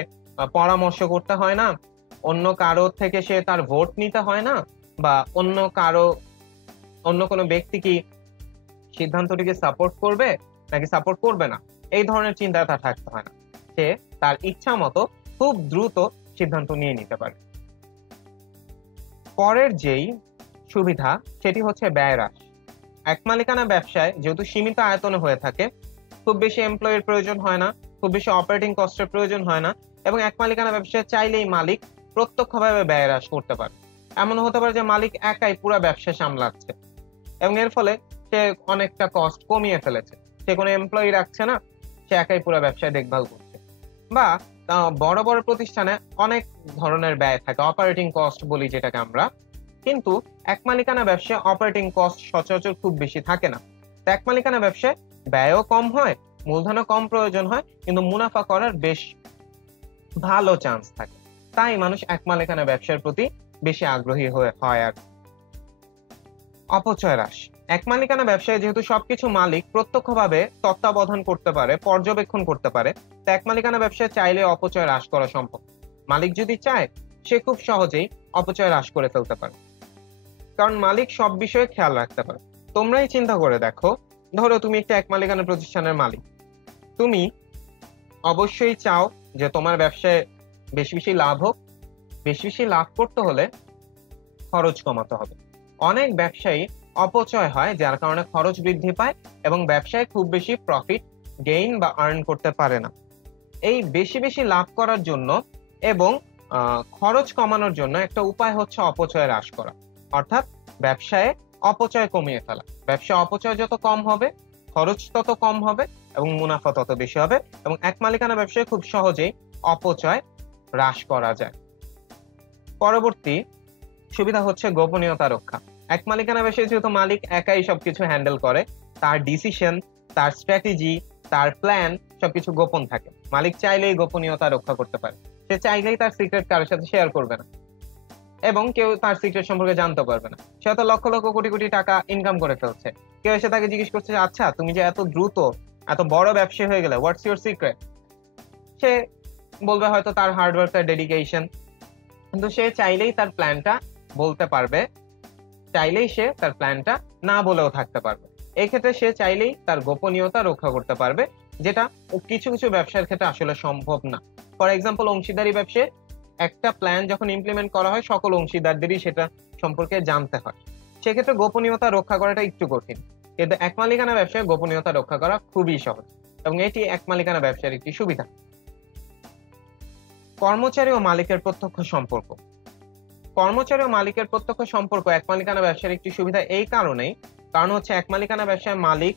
পরামর্শ করতে হয় না, অন্য কারো থেকে সে তার ভোট নিতে হয় না, বা অন্য কোনো ব্যক্তি কি সিদ্ধান্তটিকে সাপোর্ট করবে নাকি সাপোর্ট করবে না, এই ধরনের চিন্তা তার থাকতে হয় না। সে তার ইচ্ছা মতো খুব দ্রুত সিদ্ধান্ত নিয়ে নিতে পারে। পরের যেই সুবিধা সেটি হচ্ছে ব্যয় হ্রাস। এক মালিকানা ব্যবসায় যেহেতু সীমিত আয়তনে হয়ে থাকে, খুব বেশি এমপ্লয়ির প্রয়োজন হয় না, খুব বেশি অপারেটিং কস্টের প্রয়োজন হয় না, এবং এক মালিকানা ব্যবসায় চাইলেই মালিক প্রত্যক্ষভাবে ব্যয় হ্রাস করতে পারে। এমন হতে পারে যে মালিক একাই পুরো ব্যবসা সামলাচ্ছে এবং এর ফলে সে অনেকটা কস্ট কমিয়ে ফেলেছে, সে কোনো এমপ্লয়ি রাখছে না, সে একাই পুরো ব্যবসায় দেখভাল করছে। বা বড় বড় প্রতিষ্ঠানে অনেক ধরনের ব্যয় থাকে, অপারেটিং কস্ট বলি যেটাকে আমরা। কিন্তু এক মালিকানা ব্যবসায় অপারেটিং কস্ট সচরাচর খুব বেশি থাকে না। তো এক মালিকানা ব্যবসায় ব্যয়ও কম হয়, মূলধনও কম প্রয়োজন হয়, কিন্তু মুনাফা করার বেশ ভালো চান্স থাকে। তাই মানুষ এক মালিকানা ব্যবসার প্রতি বেশি আগ্রহী হয়। আর অপচয় হ্রাস। এক মালিকানা ব্যবসায় যেহেতু সবকিছু মালিক প্রত্যক্ষভাবে তত্ত্বাবধান করতে পারে, পর্যবেক্ষণ করতে পারে, তো এক মালিকানা ব্যবসায় চাইলে অপচয় হ্রাস করা সম্ভব। মালিক যদি চায়, সে খুব সহজেই অপচয় হ্রাস করে ফেলতে পারে, কারণ মালিক সব বিষয়ে খেয়াল রাখতে পারে। তোমরাই চিন্তা করে দেখো, ধরো তুমি একটা এক মালিকানা প্রতিষ্ঠানের মালিক, তুমি অবশ্যই চাও যে তোমার ব্যবসায় বেশি বেশি লাভ হোক। বেশি বেশি লাভ করতে হলে খরচ কমাতে হবে। অনেক ব্যবসায়ী অপচয় হয়, যার কারণে খরচ বৃদ্ধি পায় এবং ব্যবসায় খুব বেশি প্রফিট গেইন বা আর্ন করতে পারে না। এই বেশি বেশি লাভ করার জন্য এবং খরচ কমানোর জন্য একটা উপায় হচ্ছে অপচয় হ্রাস করা, অর্থাৎ ব্যবসায় অপচয় কমিয়ে ফেলা। ব্যবসায় অপচয় যত কম হবে, খরচ তত কম হবে এবং মুনাফা তত বেশি হবে, এবং এক মালিকানা ব্যবসায় খুব সহজেই অপচয় হ্রাস করা যায়। পরবর্তী সুবিধা হচ্ছে গোপনীয়তা রক্ষা। এক মালিকানা ব্যবসায় যেহেতু মালিক একাই সবকিছু হ্যান্ডেল করে, তার ডিসিশন, তার স্ট্র্যাটেজি, তার প্ল্যান সবকিছু গোপন থাকে। মালিক চাইলেই গোপনীয়তা রক্ষা করতে পারে। সে চাইলেই তার সিক্রেট কারোর সাথে শেয়ার করবে না এবং কেউ তার সিক্রেট সম্পর্কে জানতে পারবে না। সে হয়তো লক্ষ লক্ষ কোটি কোটি টাকা ইনকাম করে ফেলছে, কেউ এসে তাকে জিজ্ঞেস করছে, আচ্ছা তুমি যে এত দ্রুত এত বড় ব্যবসায়ী হয়ে গেলে, হোয়াটস ইউর সিক্রেট? সে বলবে হয়তো তার হার্ডওয়ার্ক, তার ডেডিকেশন, কিন্তু সে চাইলেই তার প্ল্যানটা বলতে পারবে, চাইলেই সে তার প্ল্যানটা না বলেও থাকতে পারবে। এই ক্ষেত্রে সে চাইলেই তার গোপনীয়তা রক্ষা করতে পারবে, যেটা কিছু কিছু ব্যবসার ক্ষেত্রে আসলে সম্ভব না। ফর এক্সাম্পল, অংশীদারি ব্যবসায় একটা প্ল্যান যখন ইমপ্লিমেন্ট করা হয়, সকল অংশীদারদেরই সেটা সম্পর্কে জানতে হয়। সেক্ষেত্রে গোপনীয়তা রক্ষা করাটা একটু কঠিন, কিন্তু এক মালিকানা ব্যবসায় গোপনীয়তা রক্ষা করা খুবই সহজ, এবং এটি এক মালিকানা ব্যবসার একটি সুবিধা। কর্মচারী ও মালিকের প্রত্যক্ষ সম্পর্ক। কর্মচারী ও মালিকের প্রত্যক্ষ সম্পর্ক এক মালিকানা ব্যবসার একটি সুবিধা এই কারণেই, কারণ হচ্ছে এক মালিকানা ব্যবসায় মালিক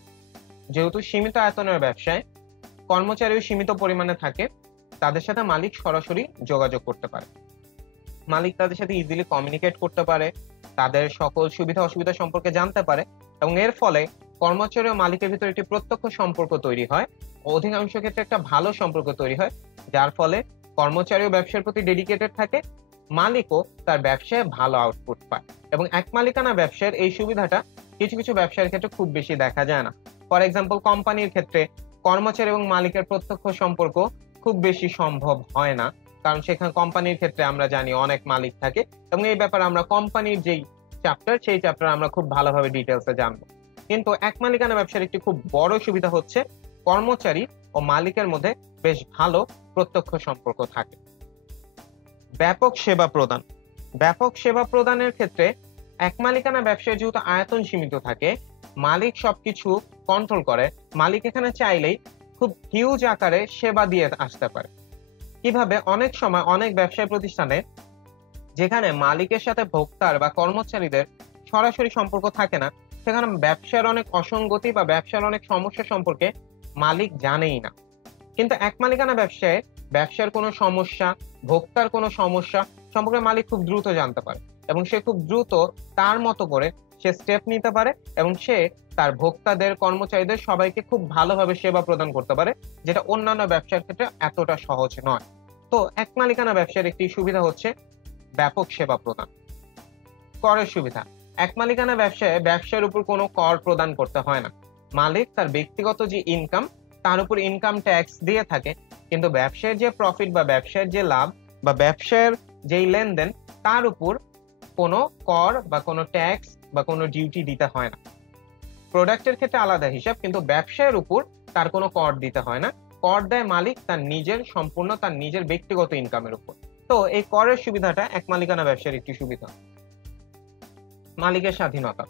যেহেতু সীমিত আয়তনের ব্যবসায়, কর্মচারীও সীমিত পরিমাণে থাকে, তাদের সাথে মালিক সরাসরি যোগাযোগ করতে পারে। মালিক তাদের সাথে ইজিলি কমিউনিকেট করতে পারে, তাদের সকল সুবিধা অসুবিধা সম্পর্কে জানতে পারে, এবং এর ফলে কর্মচারী ও মালিকের ভিতরে একটি প্রত্যক্ষ সম্পর্ক তৈরি হয়। অধিকাংশ ক্ষেত্রে একটা ভালো সম্পর্ক তৈরি হয়, যার ফলে কর্মচারীও ব্যবসার প্রতি ডেডিকেটেড থাকে, মালিকও তার ব্যবসায় ভালো আউটপুট পায়। এবং এক মালিকানা ব্যবসার এই সুবিধাটা কিছু কিছু ব্যবসার ক্ষেত্রে খুব বেশি দেখা যায় না। ফর এক্সাম্পল, কোম্পানির ক্ষেত্রে কর্মচারী এবং মালিকের প্রত্যক্ষ সম্পর্ক খুব বেশি সম্ভব হয় না, কারণ সেখানে কোম্পানির ক্ষেত্রে আমরা জানি অনেক মালিক থাকে, এবং এই ব্যাপারে আমরা কোম্পানির যেই চ্যাপ্টার, সেই চ্যাপ্টার আমরা খুব ভালোভাবে ডিটেলসে জানবো। কিন্তু এক মালিকানা ব্যবসার একটি খুব বড় সুবিধা হচ্ছে কর্মচারী ও মালিকের মধ্যে বেশ ভালো প্রত্যক্ষ সম্পর্ক থাকে। ব্যাপক সেবা প্রদান। ব্যাপক সেবা প্রদানের ক্ষেত্রে এক মালিকানা ব্যবসায় যেহেতু আয়তন সীমিত থাকে, মালিক সবকিছু কন্ট্রোল করে, মালিক এখানে চাইলেই খুব হিউজ আকারে সেবা দিয়ে আসতে পারে। কিভাবে? অনেক সময় অনেক ব্যবসায় প্রতিষ্ঠানে যেখানে মালিকের সাথে ভোক্তার বা কর্মচারীদের সরাসরি সম্পর্ক থাকে না, সেখানে ব্যবসার অনেক অসঙ্গতি বা ব্যবসার অনেক সমস্যা সম্পর্কে মালিক জানেই না। কিন্তু এক মালিকানা ব্যবসায় ব্যবসার কোনো সমস্যা, ভোক্তার কোনো সমস্যা সম্পর্কে মালিক খুব দ্রুত জানতে পারে, এবং সে খুব দ্রুত তার মতো করে সে স্টেপ নিতে পারে, এবং সে তার ভোক্তাদের, কর্মচারীদের সবাইকে খুব ভালোভাবে সেবা প্রদান করতে পারে, যেটা অন্যান্য ব্যবসার ক্ষেত্রে এতটা সহজ নয়। তো এক মালিকানা ব্যবসার একটি সুবিধা হচ্ছে ব্যাপক সেবা প্রদান। করের সুবিধা। এক মালিকানা ব্যবসায় ব্যবসার উপর কোনো কর প্রদান করতে হয় না। মালিক তার ব্যক্তিগত যে ইনকাম, তার উপর ইনকাম ট্যাক্স দিয়ে থাকে, কিন্তু ব্যবসার যে প্রফিট বা ব্যবসার যে লাভ বা ব্যবসার যেই লেনদেন, তার উপর কোনো কর বা কোনো ট্যাক্স বা কোনো ডিউটি দিতে হয় না। প্রোডাক্টের ক্ষেত্রে আলাদা হিসাব, কিন্তু ব্যবসার উপর তার কোনো কর দিতে হয় না। কর দেয় মালিক তার নিজের, সম্পূর্ণ তার নিজের ব্যক্তিগত ইনকামের উপর। তো এই করের সুবিধাটা এক মালিকানা ব্যবসার একটি সুবিধা। মালিকের স্বাধীনতা।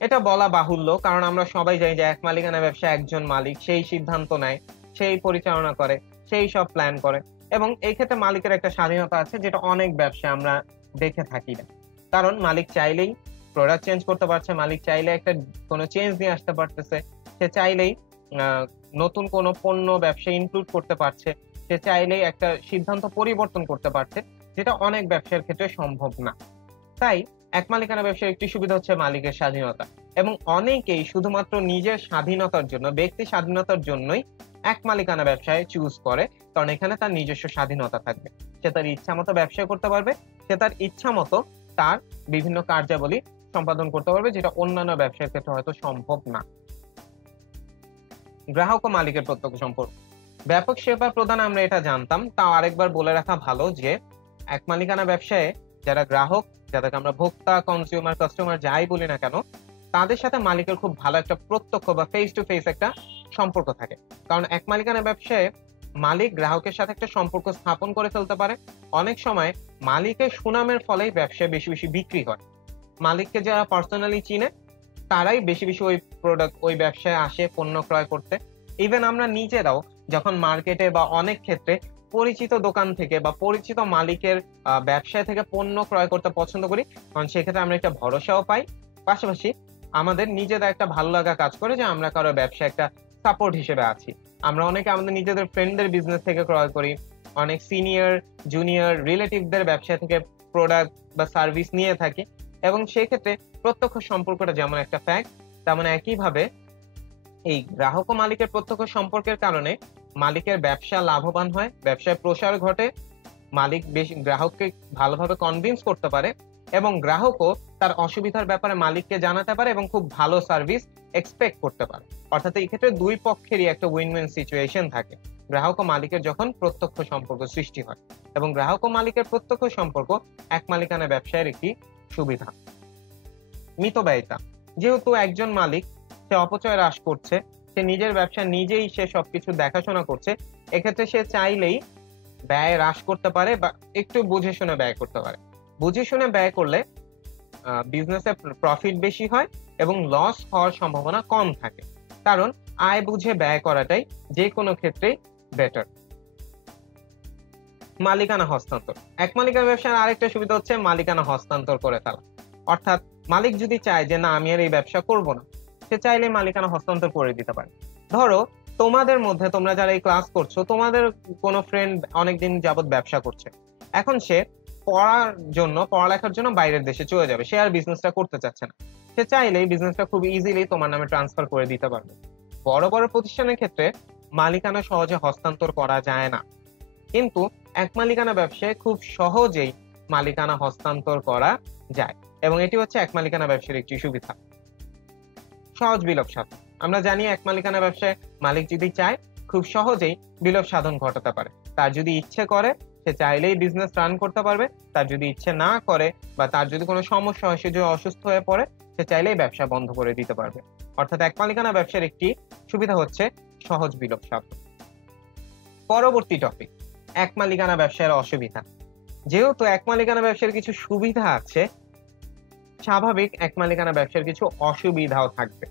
এটা বলা বাহুল্য, কারণ আমরা সবাই জানি যে এক মালিকানা ব্যবসা একজন মালিক, সেই সিদ্ধান্ত নেয়, সেই পরিচালনা করে, সেই সব প্ল্যান করে, এবং এই ক্ষেত্রে মালিকের একটা স্বাধীনতা আছে, যেটা অনেক ব্যবসা আমরা দেখে থাকি না। কারণ মালিক চাইলেই প্রোডাক্ট চেঞ্জ করতে পারছে, মালিক চাইলে একটা কোনো চেঞ্জ নিয়ে আসতে পারতেছে, সে চাইলেই নতুন কোনো পণ্য ব্যবসায় ইনক্লুড করতে পারছে, সে চাইলেই একটা সিদ্ধান্ত পরিবর্তন করতে পারছে, যেটা অনেক ব্যবসার ক্ষেত্রে সম্ভব না। তাই এক মালিকানা ব্যবসার একটি সুবিধা হচ্ছে মালিকের স্বাধীনতা, এবং অনেকেই শুধুমাত্র নিজের স্বাধীনতার জন্য, ব্যক্তি স্বাধীনতার জন্যই এক মালিকানা ব্যবসায় চুজ করে, কারণ এখানে তার নিজস্ব স্বাধীনতা থাকবে। সে তার ইচ্ছা মতো ব্যবসা করতে পারবে, সে তার ইচ্ছা মতো তার বিভিন্ন কার্যাবলী সম্পাদন করতে পারবে, যেটা অন্যান্য ব্যবসার ক্ষেত্রে হয়তো সম্ভব না। গ্রাহক ও মালিকের প্রত্যক্ষ সম্পর্ক। ব্যাপক সেবা প্রদান আমরা এটা জানতাম, তাও আরেকবার বলে রাখা ভালো যে এক মালিকানা ব্যবসায় যারা গ্রাহক, যাদেরকে আমরা ভোক্তা, কনজিউমার, কাস্টমার যাই বলি না কেন, তাদের সাথে মালিকের খুব ভালো একটা প্রত্যক্ষ বা ফেস টু ফেস একটা সম্পর্ক থাকে। কারণ এক মালিকানা ব্যবসায় মালিক গ্রাহকের সাথে একটা সম্পর্ক স্থাপন করে ফেলতে পারে। অনেক সময় মালিকের সুনামের ফলেই ব্যবসায় বেশি বেশি বিক্রি হয়। মালিককে যারা পার্সোনালি চিনে তারাই বেশি বেশি ওই প্রোডাক্ট, ওই ব্যবসায় আসে পণ্য ক্রয় করতে। ইভেন আমরা নিজেরাও যখন মার্কেটে বা অনেক ক্ষেত্রে পরিচিত দোকান থেকে বা পরিচিত মালিকের ব্যবসায় থেকে পণ্য ক্রয় করতে পছন্দ করি, কারণ সেক্ষেত্রে আমরা একটা ভরসাও পাই, পাশাপাশি আমাদের নিজেদের একটা ভালো লাগা কাজ করে যে আমরা কারো ব্যবসায় একটা সাপোর্ট হিসেবে আছি। আমরা অনেকে আমাদের নিজেদের ফ্রেন্ডদের বিজনেস থেকে ক্রয় করি, অনেক সিনিয়র জুনিয়র রিলেটিভদের ব্যবসা থেকে প্রোডাক্ট বা সার্ভিস নিয়ে থাকি, এবং সেই ক্ষেত্রে প্রত্যক্ষ সম্পর্কটা যেমন একটা ফ্যাক্ট, তেমন একইভাবে এই গ্রাহক ও মালিকের প্রত্যক্ষ সম্পর্কের কারণে মালিকের ব্যবসা লাভবান হয়, ব্যবসায় প্রসার ঘটে, মালিক বেশি গ্রাহককে ভালোভাবে কনভিন্স করতে পারে, এবং গ্রাহকও তার অসুবিধার ব্যাপারে মালিককে জানাতে পারে এবং খুব ভালো সার্ভিস এক্সপেক্ট করতে পারে। অর্থাৎ এই ক্ষেত্রে দুই পক্ষেরই একটা উইন উইন সিচুয়েশন থাকে গ্রাহক ও মালিকের যখন প্রত্যক্ষ সম্পর্ক সৃষ্টি হয়, এবং গ্রাহক ও মালিকের প্রত্যক্ষ সম্পর্ক এক মালিকানা ব্যবসায়ের একটি সুবিধা। মিতব্যয়িতা। যেহেতু একজন মালিক সে অপচয় হ্রাস করছে, সে নিজের ব্যবসা নিজেই সে সবকিছু দেখাশোনা করছে, এক্ষেত্রে সে চাইলেই ব্যয় হ্রাস করতে পারে বা একটু বুঝে শুনে ব্যয় করতে পারে। বুঝে শুনে ব্যয় করলে বিজনেসে প্রফিট বেশি হয় এবং লস হওয়ার সম্ভাবনা কম থাকে, কারণ আয় বুঝে ব্যয় করাটাই যে কোনো ক্ষেত্রেই বেটার। মালিকানা হস্তান্তর। এক মালিকানা ব্যবসার আরেকটা সুবিধা হচ্ছে মালিকানা হস্তান্তর করে ফেলা। অর্থাৎ মালিক যদি চায় যে না আমি আর এই ব্যবসা করব না, সে চাইলে মালিকানা হস্তান্তর করে দিতে পারে। ধরো তোমাদের মধ্যে, তোমরা যারা এই ক্লাস করছো, তোমাদের কোনো ফ্রেন্ড অনেকদিন যাবত ব্যবসা করছে, এখন সে পড়ালেখার জন্য বাইরের দেশে চলে যাবে, সে আর বিজনেসটা করতে চাচ্ছে না, সে চাইলেই বিজনেসটা খুব ইজিলি তোমার নামে ট্রান্সফার করে দিতে পারবে। বড় বড় প্রতিষ্ঠানের ক্ষেত্রে মালিকানা সহজে হস্তান্তর করা যায় না, কিন্তু এক মালিকানা ব্যবসায় খুব সহজেই মালিকানা হস্তান্তর করা যায়, এবং এটি হচ্ছে এক মালিকানা ব্যবসার একটি সুবিধা। সহজ বিলোপ সাধন। আমরা জানি এক মালিকানা ব্যবসায় মালিক যদি চায় খুব সহজেই বিলোপ সাধন ঘটাতে পারে। তার যদি ইচ্ছে করে সে চাইলেই বিজনেস রান করতে পারবে, তার যদি ইচ্ছে না করে বা তার যদি কোনো সমস্যা হয়, সে যদি অসুস্থ হয়ে পড়ে, সে চাইলেই ব্যবসা বন্ধ করে দিতে পারবে। অর্থাৎ এক মালিকানা ব্যবসার একটি সুবিধা হচ্ছে সহজ বিলোপ সাধন। পরবর্তী টপিক, এক মালিকানা ব্যবসার অসুবিধা। যেহেতু এক মালিকানা ব্যবসার কিছু সুবিধা আছে, স্বাভাবিক এক মালিকানা ব্যবসার কিছু অসুবিধাও থাকবে।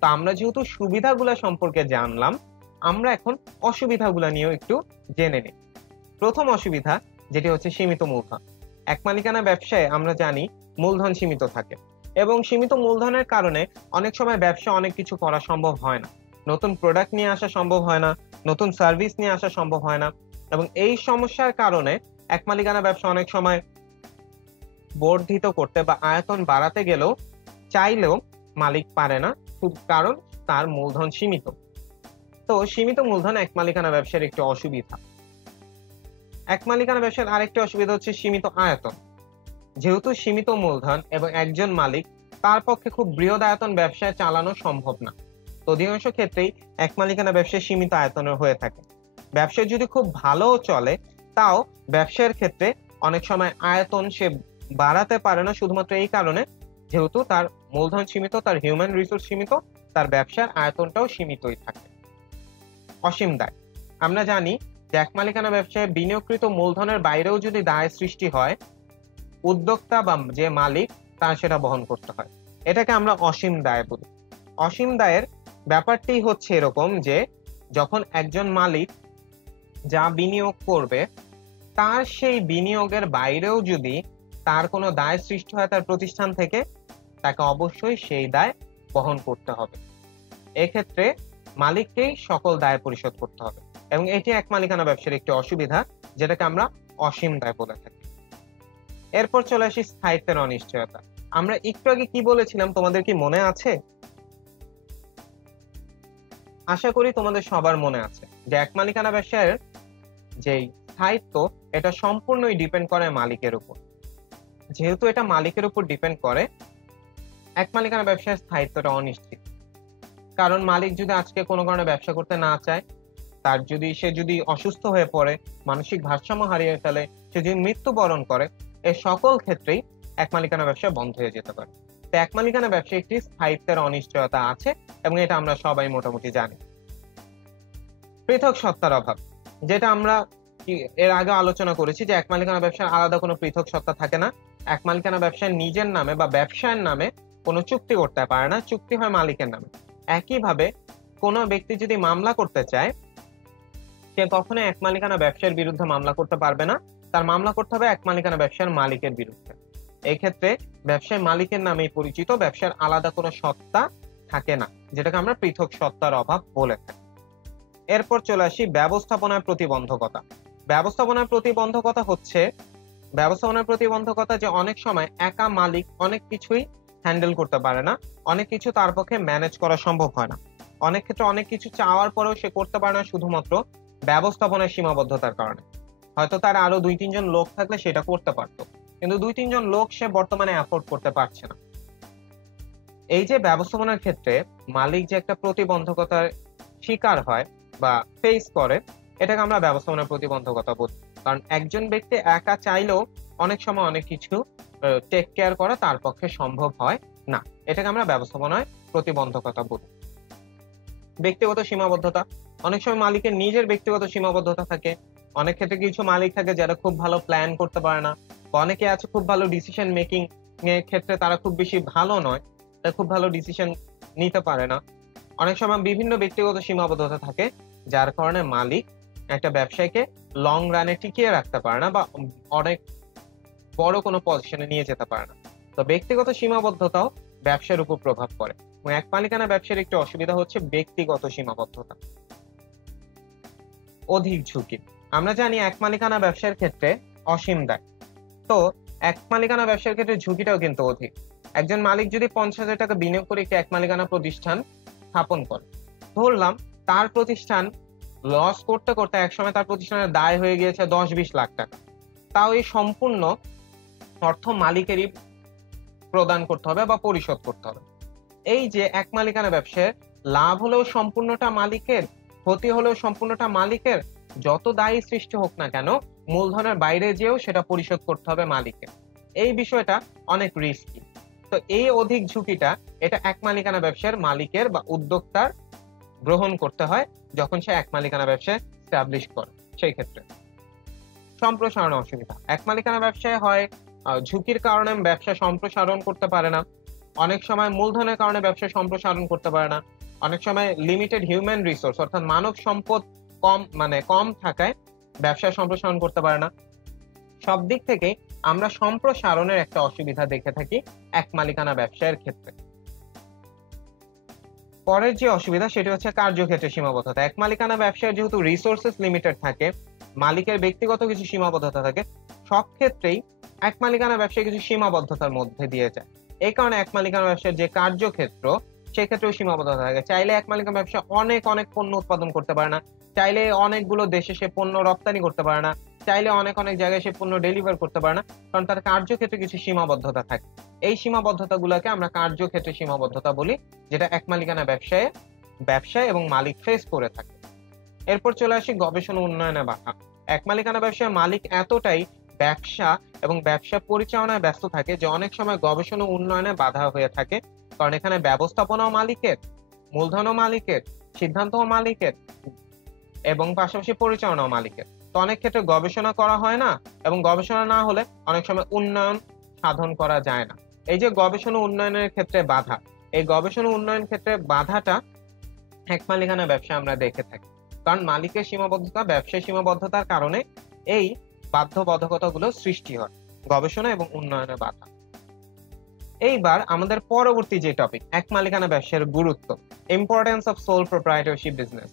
তো আমরা যেহেতু সুবিধাগুলো সম্পর্কে জানলাম, আমরা এখন অসুবিধাগুলো নিয়েও একটু জেনে নিই। প্রথম অসুবিধা যেটি হচ্ছে সীমিত মূলধন। এক মালিকানা ব্যবসায় আমরা জানি মূলধন সীমিত থাকে, এবং সীমিত মূলধনের কারণে অনেক সময় ব্যবসা অনেক কিছু করা সম্ভব হয় না, নতুন প্রোডাক্ট নিয়ে আসা সম্ভব হয় না, নতুন সার্ভিস নিয়ে আসা সম্ভব হয় না, এবং এই সমস্যার কারণে এক মালিকানা ব্যবসা অনেক সময় বর্ধিত করতে বা আয়তন বাড়াতে গেলেও চাইলেও মালিক পারে না, কারণ তার মূলধন সীমিত। তো সীমিত মূলধন এক মালিকানা ব্যবসার একটি অসুবিধা। এক মালিকানা ব্যবসার আরেকটি অসুবিধা হচ্ছে সীমিত আয়তন। যেহেতু সীমিত মূলধন এবং একজন মালিক, তার পক্ষে খুব বৃহৎ আয়তন ব্যবসায় চালানো সম্ভব না। তো অধিকাংশ ক্ষেত্রেই এক মালিকানা ব্যবসায় সীমিত আয়তনের হয়ে থাকে। ব্যবসা যদি খুব ভালো চলে, তাও ব্যবসার ক্ষেত্রে অনেক সময় আয়তন সে বাড়াতে পারে না, শুধুমাত্র এই কারণে যেহেতু তার মূলধন সীমিত, তার হিউম্যান রিসোর্স সীমিত, তার ব্যবসার আয়তনটাও সীমিতই থাকে। অসীম দায়। আমরা জানি যে এক মালিকানা ব্যবসায় বিনিয়োগকৃত মূলধনের বাইরেও যদি দায় সৃষ্টি হয়, উদ্যোক্তা বা যে মালিক তার সেটা বহন করতে হয়। এটাকে আমরা অসীম দায় বলি। অসীম দায়ের ব্যাপারটি হচ্ছে এরকম যে যখন একজন মালিক যা বিনিয়োগ করবে, তার সেই বিনিয়োগের বাইরেও যদি তার কোনো দায় সৃষ্টি হয় তার প্রতিষ্ঠান থেকে, তাকে অবশ্যই সেই দায় বহন করতে হবে। এক্ষেত্রে মালিককেই সকল দায় পরিশোধ করতে হবে এবং এটি এক মালিকানা ব্যবসার একটি অসুবিধা, যেটাকে আমরা অসীম দায় বলে থাকি। এরপর চলে আসি স্থায়িত্বের অনিশ্চয়তা। আমরা একটু আগে কি বলেছিলাম তোমাদের কি মনে আছে? আশা করি তোমাদের সবার মনে আছে যে এক মালিকানা ব্যবসার যে স্থায়িত্ব এটা সম্পূর্ণই ডিপেন্ড করে মালিকের উপর। যেহেতু এটা মালিকের উপর ডিপেন্ড করে, এক মালিকানা ব্যবসার স্থায়িত্বটা অনিশ্চিত। কারণ মালিক যদি আজকে কোনো কারণে ব্যবসা করতে না চায়, সে যদি অসুস্থ হয়ে পড়ে, মানসিক ভারসাম্য হারিয়ে ফেলে, সে যদি মৃত্যুবরণ করে, এ সকল ক্ষেত্রেই এক মালিকানা ব্যবসা বন্ধ হয়ে যেতে পারে। তো এক মালিকানা ব্যবসায় একটি স্থায়িত্বের অনিশ্চয়তা আছে এবং এটা আমরা সবাই মোটামুটি জানি। পৃথক সত্তার অভাব, যেটা আমরা এর আগে আলোচনা করেছি যে এক মালিকানা ব্যবসার আলাদা কোনো পৃথক সত্তা থাকে না। এক মালিকানা ব্যবসায় নিজের নামে বা ব্যবসায়ের নামে কোনো চুক্তি করতে পারে না, চুক্তি হয় মালিকের নামে। একইভাবে কোনো ব্যক্তি যদি মামলা করতে চায়, সে কখনোই এক মালিকানা ব্যবসার বিরুদ্ধে মামলা করতে পারবে না, তার মামলা করতে হবে এক মালিকানা ব্যবসার মালিকের বিরুদ্ধে। এই ক্ষেত্রে ব্যবসায় মালিকের নামেই পরিচিত, ব্যবসার আলাদা কোনো সত্তা থাকে না, যেটাকে আমরা পৃথক সত্তার অভাব বলে থাকি। এরপর চলে আসি ব্যবস্থাপনার প্রতিবন্ধকতা। ব্যবস্থাপনার প্রতিবন্ধকতা যে অনেক সময় একা মালিক অনেক কিছুই হ্যান্ডেল করতে পারে না, অনেক কিছু তার পক্ষে ম্যানেজ করা সম্ভব হয় না। অনেক ক্ষেত্রে অনেক কিছু চাওয়ার পরেও সে করতে পারে না শুধুমাত্র ব্যবস্থাপনার সীমাবদ্ধতার কারণে। হয়তো তার আরো 2-3 জন লোক থাকলে সেটা করতে পারতো, কিন্তু 2-3 জন লোক সে বর্তমানে অ্যাফোর্ড করতে পারছে না। এই যে ব্যবস্থাপনার ক্ষেত্রে মালিক যে একটা প্রতিবন্ধকতার শিকার হয় বা ফেস করে, এটাকে আমরা ব্যবস্থাপনার প্রতিবন্ধকতা বলি। কারণ একজন ব্যক্তি একা চাইলেও অনেক সময় অনেক কিছু টেক কেয়ার করা তার পক্ষে সম্ভব হয় না, এটাকে আমরা ব্যবস্থাপনায় প্রতিবন্ধকতা বলি। ব্যক্তিগত সীমাবদ্ধতা, অনেক সময় মালিকের নিজের ব্যক্তিগত সীমাবদ্ধতা থাকে। অনেক ক্ষেত্রে কিছু মালিক থাকে যারা খুব ভালো প্ল্যান করতে পারে না, বা অনেকে আছে খুব ভালো ডিসিশন মেকিং এর ক্ষেত্রে তারা খুব বেশি ভালো নয়, তারা খুব ভালো ডিসিশন নিতে পারে না। অনেক সময় বিভিন্ন ব্যক্তিগত সীমাবদ্ধতা থাকে, যার কারণে মালিক একটা ব্যবসায়কে লং রানে টিকিয়ে রাখতে পারে না বা অনেক বড় কোনো পজিশনে নিয়ে যেতে পারে না। তো ব্যক্তিগত সীমাবদ্ধতাও ব্যবসার উপর প্রভাব পড়ে এবং এক মালিকানা ব্যবসার একটি অসুবিধা হচ্ছে ব্যক্তিগত সীমাবদ্ধতা। অধিক ঝুঁকি, আমরা জানি এক মালিকানা ব্যবসার ক্ষেত্রে অসীম দায়, তো এক মালিকানা ব্যবসার ক্ষেত্রে ঝুঁকিটাও কিন্তু অধিক। একজন মালিক যদি 50,000 টাকা বিনিয়োগ করে একটি এক মালিকানা প্রতিষ্ঠান স্থাপন করে, ধরলাম তার প্রতিষ্ঠান লস করতে করতে একসময় তার প্রতিষ্ঠানের দায় হয়ে গিয়েছে 10-20 লাখ টাকা, তাও এই সম্পূর্ণ অর্থ মালিকেরই প্রদান করতে হবে বা পরিশোধ করতে হবে। এই যে এক মালিকানা ব্যবসায় লাভ হলেও সম্পূর্ণটা মালিকের, ক্ষতি হলেও সম্পূর্ণটা মালিকের, যত দায়ী সৃষ্টি হোক না কেন মূলধনের বাইরে যেও সেটা পরিশোধ করতে হবে মালিকের। এই বিষয়টা অনেক রিস্কি। তো এই অধিক ঝুঁকিটা এটা এক মালিকানা ব্যবসার মালিকের বা উদ্যোক্তার গ্রহণ করতে হয় যখন সে এক মালিকানা ব্যবসা এস্টাবলিশ করে। সেই ক্ষেত্রে সম্প্রসারণ অসুবিধা, এক মালিকানা ব্যবসায় হয় ঝুঁকির কারণে ব্যবসা সম্প্রসারণ করতে পারে না, অনেক সময় মূলধনের কারণে ব্যবসা সম্প্রসারণ করতে পারে না, অনেক সময় লিমিটেড হিউম্যান রিসোর্স অর্থাৎ মানব সম্পদ কম থাকায় ব্যবসা সম্প্রসারণ করতে পারে না। সব দিক থেকে আমরা সম্প্রসারণের একটা অসুবিধা দেখে থাকি এক মালিকানা ব্যবসায়ের ক্ষেত্রে। পরের যে অসুবিধা সেটি হচ্ছে কার্যক্ষেত্রে সীমাবদ্ধতা। এক মালিকানা ব্যবসায় যেহেতু রিসোর্সেস লিমিটেড থাকে, মালিকের ব্যক্তিগত কিছু সীমাবদ্ধতা থাকে, সব ক্ষেত্রেই এক মালিকানা ব্যবসায় কিছু সীমাবদ্ধতার মধ্যে দিয়ে যায়। এই কারণে এক মালিকানা ব্যবসার যে কার্যক্ষেত্র সেক্ষেত্রেও সীমাবদ্ধতা থাকে। চাইলে এক মালিকানা ব্যবসা অনেক পণ্য উৎপাদন করতে পারে না, চাইলে অনেকগুলো দেশে সে পণ্য রপ্তানি করতে পারে না, চাইলে অনেক জায়গায় সে পণ্য ডেলিভার করতে পারে না, কারণ তার কার্যক্ষেত্রে কিছু সীমাবদ্ধতা থাকে। এই সীমাবদ্ধতাগুলোকে আমরা কার্যক্ষেত্রে সীমাবদ্ধতা বলি, যেটা এক মালিকানা ব্যবসায় এবং মালিক ফেস করে থাকে। এরপর চলে আসি গবেষণা উন্নয়নে বাধা। এক মালিকানা ব্যবসায় মালিক এতটাই ব্যবসা এবং ব্যবসা পরিচালনায় ব্যস্ত থাকে যে অনেক সময় গবেষণা উন্নয়নে বাধা হয়ে থাকে, কারণ এখানে ব্যবস্থাপনাও মালিকের, মূলধনও মালিকের, সিদ্ধান্তও মালিকের এবং পাশাপাশি পরিচালনাও মালিকের। তো অনেক ক্ষেত্রে গবেষণা করা হয় না এবং গবেষণা না হলে অনেক সময় উন্নয়ন সাধন করা যায় না। এই যে গবেষণা উন্নয়নের ক্ষেত্রে বাধা, এই গবেষণা উন্নয়ন ক্ষেত্রে বাধাটা এক মালিকানা ব্যবসা আমরা দেখে থাকি, কারণ মালিকের সীমাবদ্ধতা, ব্যবসায় সীমাবদ্ধতার কারণে এই বাধ্যবাধকতাগুলো সৃষ্টি হয়, গবেষণা এবং উন্নয়নের বাধা। এইবার আমাদের পরবর্তী যে টপিক, এক মালিকানা ব্যবসার গুরুত্ব, ইম্পর্টেন্স অফ সোল প্রোপ্রাইটরশিপ বিজনেস।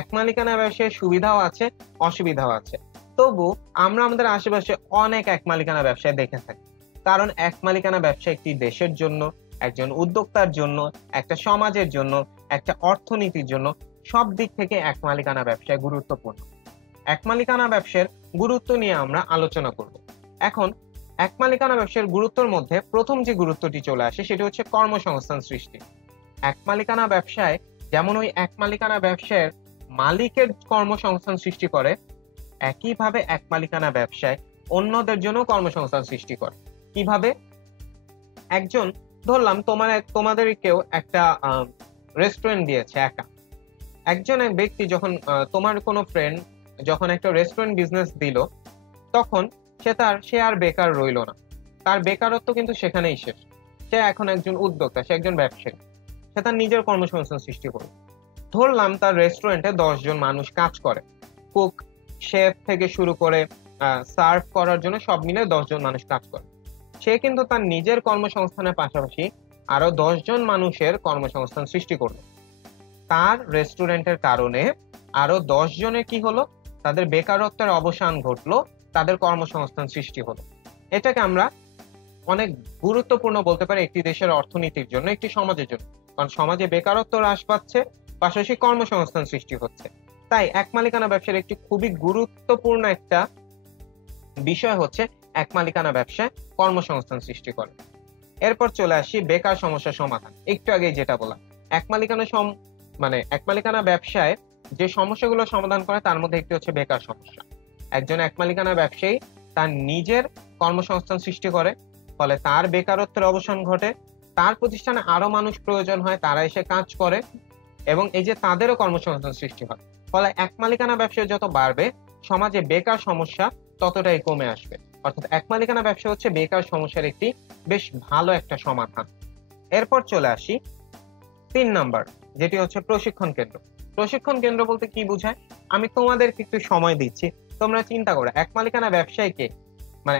এক মালিকানা ব্যবসার সুবিধাও আছে, অসুবিধাও আছে। তবু আমরা আমাদের আশেপাশে অনেক এক মালিকানা ব্যবসায় দেখে থাকি। কারণ এক মালিকানা ব্যবসা একটি দেশের জন্য, একজন উদ্যোক্তার জন্য, একটা সমাজের জন্য, একটা অর্থনীতির জন্য সব দিক থেকে এক মালিকানা ব্যবসায় গুরুত্বপূর্ণ। এক মালিকানা ব্যবসার গুরুত্ব নিয়ে আমরা আলোচনা করব। এখন এক মালিকানা ব্যবসার গুরুত্বের মধ্যে প্রথম যে গুরুত্বটি চলে আসে সেটি হচ্ছে কর্মসংস্থান সৃষ্টি। এক মালিকানা ব্যবসায় যেমন ওই এক মালিকানা ব্যবসার মালিকের কর্মসংস্থান সৃষ্টি করে, একইভাবে এক মালিকানা ব্যবসায় অন্যদের জন্য কর্মসংস্থান সৃষ্টি করে। কিভাবে? একজন, ধরলাম তোমাদের কেউ একটা রেস্টুরেন্ট দিয়েছে একা। একজন ব্যক্তি যখন তোমার কোনো ফ্রেন্ড যখন একটা রেস্টুরেন্ট বিজনেস দিল, তখন সে আর বেকার রইল না। তার বেকারত্ব কিন্তু সেখানেই শেষ। সে এখন একজন উদ্যোক্তা, সে একজন ব্যবসায়ী, সে তার নিজের কর্মসংস্থান সৃষ্টি করবে। ধরলাম তার রেস্টুরেন্টে 10 জন মানুষ কাজ করে, কুক, শেফ থেকে শুরু করে সার্ভ করার জন্য সব মিলে 10 জন মানুষ কাজ করে। সে কিন্তু তার নিজের কর্মসংস্থানের পাশাপাশি আরো 10 জন মানুষের কর্মসংস্থান সৃষ্টি করলো। তার রেস্টুরেন্টের কারণে আরো 10 জনের কি হলো? তাদের বেকারত্বের অবসান ঘটলো, তাদের কর্মসংস্থান সৃষ্টি হলো। এটাকে আমরা অনেক গুরুত্বপূর্ণ বলতে পারি একটি দেশের অর্থনীতির জন্য, একটি সমাজের জন্য। কারণ সমাজে বেকারত্ব হ্রাস পাচ্ছে, পাশাপাশি কর্মসংস্থান সৃষ্টি হচ্ছে। তাই এক মালিকানা ব্যবসার একটি খুবই গুরুত্বপূর্ণ একটা বিষয় হচ্ছে এক মালিকানা ব্যবসায় কর্মসংস্থান সৃষ্টি করে। এরপর চলে আসি বেকার সমস্যার সমাধান। একটু আগেই যেটা বললাম, এক মালিকানা ব্যবসায় যে সমস্যাগুলো সমাধান করে তার মধ্যে একটি হচ্ছে বেকার সমস্যা। একজন এক মালিকানা ব্যবসায়ী তার নিজের কর্মসংস্থান সৃষ্টি করে, ফলে তার বেকারত্বের অবসান ঘটে। তার প্রতিষ্ঠানে আরো মানুষ প্রয়োজন হয়, তারা এসে কাজ করে এবং এই যে তাদেরও কর্মসংস্থান সৃষ্টি হয়। ফলে এক মালিকানা ব্যবসায় যত বাড়বে, সমাজে বেকার সমস্যা ততটাই কমে আসবে। অর্থাৎ এক মালিকানা ব্যবসা হচ্ছে বেকার সমস্যার একটি বেশ ভালো একটা সমাধান। এরপর চলে আসি 3 নাম্বার, যেটি হচ্ছে প্রশিক্ষণ কেন্দ্র। প্রশিক্ষণ কেন্দ্র বলতে কি বোঝায়? আমি তোমাদেরকে একটু সময় দিচ্ছি, তোমরা চিন্তা করো এক মালিকানা ব্যবসায়ীকে,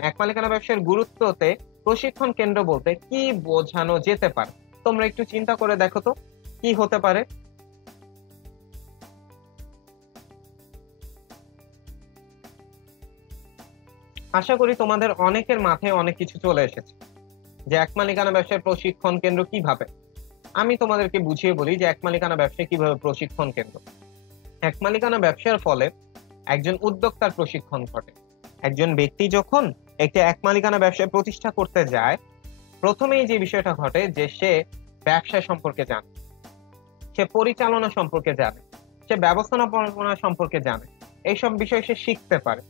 এক মালিকানা ব্যবসার গুরুত্বতে প্রশিক্ষণ কেন্দ্র বলতে কি বোঝানো যেতে পারে। তোমরা একটু চিন্তা করে দেখো তো কি হতে পারে। আশা করি তোমাদের অনেকের মাথায় অনেক কিছু চলে এসেছে যে এক মালিকানা ব্যবসার প্রশিক্ষণ কেন্দ্র কিভাবে। আমি তোমাদেরকে বুঝিয়ে বলি যে এক মালিকানা ব্যবসায় কিভাবে প্রশিক্ষণ কেন্দ্র। এক মালিকানা ব্যবসার ফলে একজন উদ্যোক্তার প্রশিক্ষণ ঘটে। একজন ব্যক্তি যখন একটি এক মালিকানা ব্যবসা প্রতিষ্ঠা করতে যায়, প্রথমেই যে বিষয়টা ঘটে যে সে ব্যবসা সম্পর্কে জানে, সে পরিচালনা সম্পর্কে জানে, সে ব্যবস্থাপনা সম্পর্কে জানে। এইসব বিষয় সে শিখতে পারে।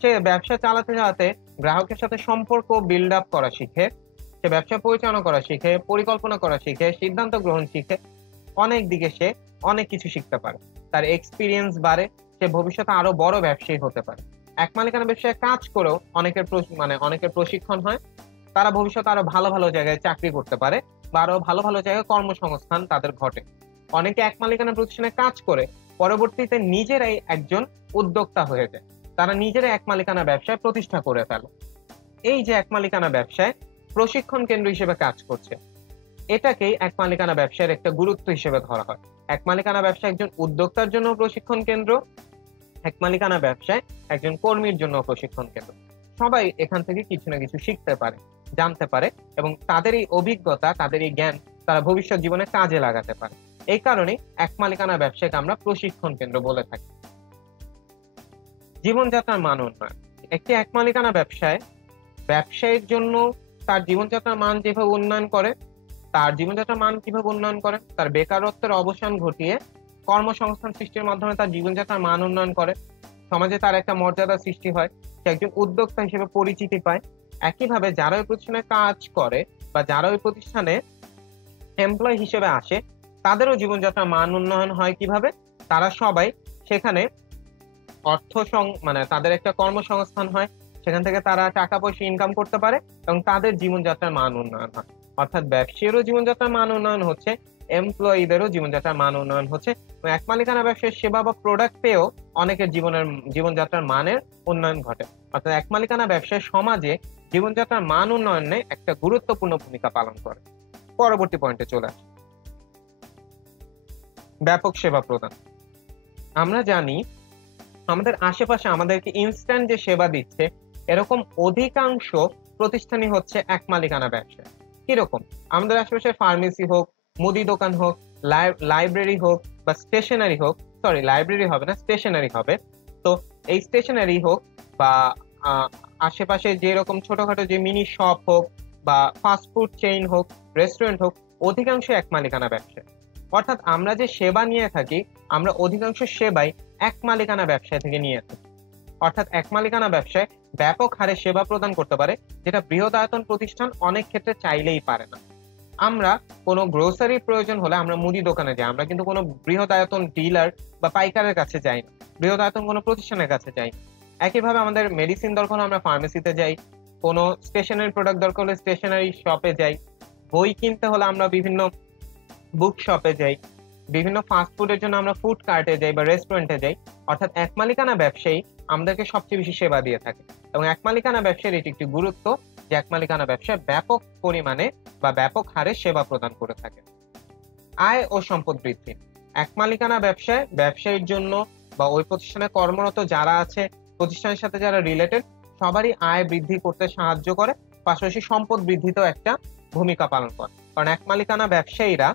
সে ব্যবসা চালাতে চালাতে গ্রাহকের সাথে সম্পর্ক বিল্ড আপ করা শিখে, সে ব্যবসা পরিচালনা করা শিখে, পরিকল্পনা করা শিখে, সিদ্ধান্ত গ্রহণ শিখে। অনেক দিকে সে অনেক কিছু শিখতে পারে, তার এক্সপিরিয়েন্স বাড়ে, সে ভবিষ্যতে আরো বড় ব্যবসায়ী হতে পারে। এক মালিকানা ব্যবসায় কাজ করেও অনেকের প্রশিক্ষণ হয়, তারা ভবিষ্যতে আরো ভালো ভালো জায়গায় চাকরি করতে পারে বা আরো ভালো ভালো জায়গায় কর্মসংস্থান তাদের ঘটে। অনেকে এক মালিকানা প্রতিষ্ঠানে কাজ করে পরবর্তীতে নিজেরাই একজন উদ্যোক্তা হয়ে যায়, তারা নিজেরাই এক মালিকানা ব্যবসায় প্রতিষ্ঠা করে ফেলে। এই যে এক মালিকানা ব্যবসায় প্রশিক্ষণ কেন্দ্র হিসেবে কাজ করছে, এটাকেই এক মালিকানা ব্যবসার একটা গুরুত্ব হিসেবে ধরা হয়। এক মালিকানা ব্যবসা একজন উদ্যোক্তার জন্য প্রশিক্ষণ কেন্দ্র, এক মালিকানা ব্যবসায় একজন কর্মীর জন্য প্রশিক্ষণ কেন্দ্র। সবাই এখান থেকে কিছু না কিছু শিখতে পারে, জানতে পারে এবং তাদের এই অভিজ্ঞতা, তাদের এই জ্ঞান তারা ভবিষ্যৎ জীবনে কাজে লাগাতে পারে। এই কারণে এক মালিকানা ব্যবসাকে আমরা প্রশিক্ষণ কেন্দ্র বলে থাকি। জীবনযাত্রার মান উন্নয়ন। একটি এক মালিকানা ব্যবসায়ীর জন্য তার জীবনযাত্রার মান যেভাবে উন্নয়ন করে, তার জীবনযাত্রার মান কিভাবে উন্নয়ন করে, তার বেকারত্বের অবসান ঘটিয়ে কর্মসংস্থান সৃষ্টির মাধ্যমে তার জীবনযাত্রার মান উন্নয়ন করে, সমাজে তার একটা মর্যাদা সৃষ্টি হয়, সে একজন উদ্যোক্তা হিসেবে পরিচিতি পায়। একইভাবে যারা ওই প্রতিষ্ঠানে কাজ করে বা যারা ওই প্রতিষ্ঠানে এমপ্লয় হিসেবে আসে, তাদেরও জীবনযাত্রার মান উন্নয়ন হয় কিভাবে? তারা সবাই সেখানে তাদের একটা কর্মসংস্থান হয়, সেখান থেকে তারা টাকা পয়সা ইনকাম করতে পারে এবং তাদের জীবনযাত্রার মান উন্নয়ন হয়। অর্থাৎ ব্যবসায়ীরও জীবনযাত্রার মান উন্নয়ন হচ্ছে, এমপ্লয়ীদেরও জীবনযাত্রার মান উন্নয়ন হচ্ছে। এক মালিকানা ব্যবসায় সেবা বা প্রোডাক্ট পেয়েও অনেকের জীবনযাত্রার মানের উন্নয়ন ঘটে। অর্থাৎ এক মালিকানা ব্যবসায় সমাজে জীবনযাত্রার মান উন্নয়নে একটা গুরুত্বপূর্ণ ভূমিকা পালন করে। পরবর্তী পয়েন্টে চলে আসি, ব্যাপক সেবা প্রদান। আমরা জানি আমাদের আশেপাশে আমাদেরকে ইনস্ট্যান্ট যে সেবা দিচ্ছে এরকম অধিকাংশ প্রতিষ্ঠানই হচ্ছে এক মালিকানা ব্যবসা। কিরকম? আমাদের আশেপাশে ফার্মেসি হোক, মুদি দোকান হোক, লাইব্রেরি হোক বা স্টেশনারি হোক, সরি লাইব্রেরি হবে না, স্টেশনারি হবে। তো এই স্টেশনারি হোক বা আশেপাশে যেরকম ছোটখাটো যে মিনি শপ হোক বা ফাস্টফুড চেইন হোক, রেস্টুরেন্ট হোক, অধিকাংশ এক মালিকানা ব্যবসা। অর্থাৎ আমরা যে সেবা নিয়ে থাকি আমরা অধিকাংশ সেবাই এক মালিকানা ব্যবসা থেকে নিয়ে থাকি। অর্থাৎ এক মালিকানা ব্যবসায় ব্যাপক হারে সেবা প্রদান করতে পারে, যেটা বৃহদায়তন প্রতিষ্ঠান অনেক ক্ষেত্রে চাইলেই পারে না। আমরা কোনো গ্রোসারি প্রয়োজন হলে আমরা মুদি দোকানে যাই, আমরা কিন্তু কোনো বৃহদায়তন ডিলার বা পাইকারের কাছে যাই না, বৃহদায়তন কোনো প্রতিষ্ঠানের কাছে যাই না। একইভাবে আমাদের মেডিসিন দরকার হলে আমরা ফার্মেসিতে যাই, কোনো স্টেশনারি প্রোডাক্ট দরকার হলে স্টেশনারি শপে যাই, বই কিনতে হলে আমরা বিভিন্ন বুক শপে যাই, বিভিন্ন ফাস্টফুডের জন্য আমরা ফুড কার্টে যাই বা রেস্টুরেন্টে যাই। অর্থাৎ এক মালিকানা ব্যবসায়ী আমাদেরকে সবচেয়ে বেশি সেবা দিয়ে থাকে এবং এক মালিকানা ব্যবসায়ের এটি একটি গুরুত্ব যে এক মালিকানা ব্যবসায় ব্যাপক পরিমাণে বা ব্যাপক হারে সেবা প্রদান করে থাকে। আয় ও সম্পদ বৃদ্ধি। এক মালিকানা ব্যবসায় ব্যবসায়ীর জন্য বা ওই প্রতিষ্ঠানে কর্মরত যারা আছে, প্রতিষ্ঠানের সাথে যারা রিলেটেড, সবারই আয় বৃদ্ধি করতে সাহায্য করে, পাশাপাশি সম্পদ বৃদ্ধিতেও একটা ভূমিকা পালন করে। কারণ এক মালিকানা ব্যবসায়ীরা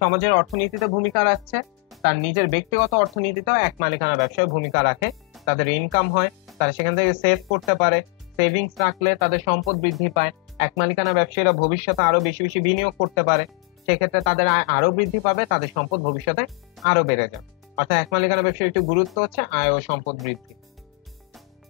সমাজের অর্থনীতিতে ভূমিকা রাখছে, তার নিজের ব্যক্তিগত অর্থনীতিতেও এক মালিকানা ব্যবসায় ভূমিকা রাখে। তাদের ইনকাম হয়, তারা সেখান থেকে সেভ করতে পারে, সেভিংস রাখলে তাদের সম্পদ বৃদ্ধি পায়। এক মালিকানা ব্যবসায়ীরা ভবিষ্যতে আরো বেশি বেশি বিনিয়োগ করতে পারে, সেক্ষেত্রে তাদের আয় আরো বৃদ্ধি পাবে, তাদের সম্পদ ভবিষ্যতে আরো বেড়ে যাবে। অর্থাৎ এক মালিকানা ব্যবসায়ীর একটি গুরুত্ব হচ্ছে আয় ও সম্পদ বৃদ্ধি।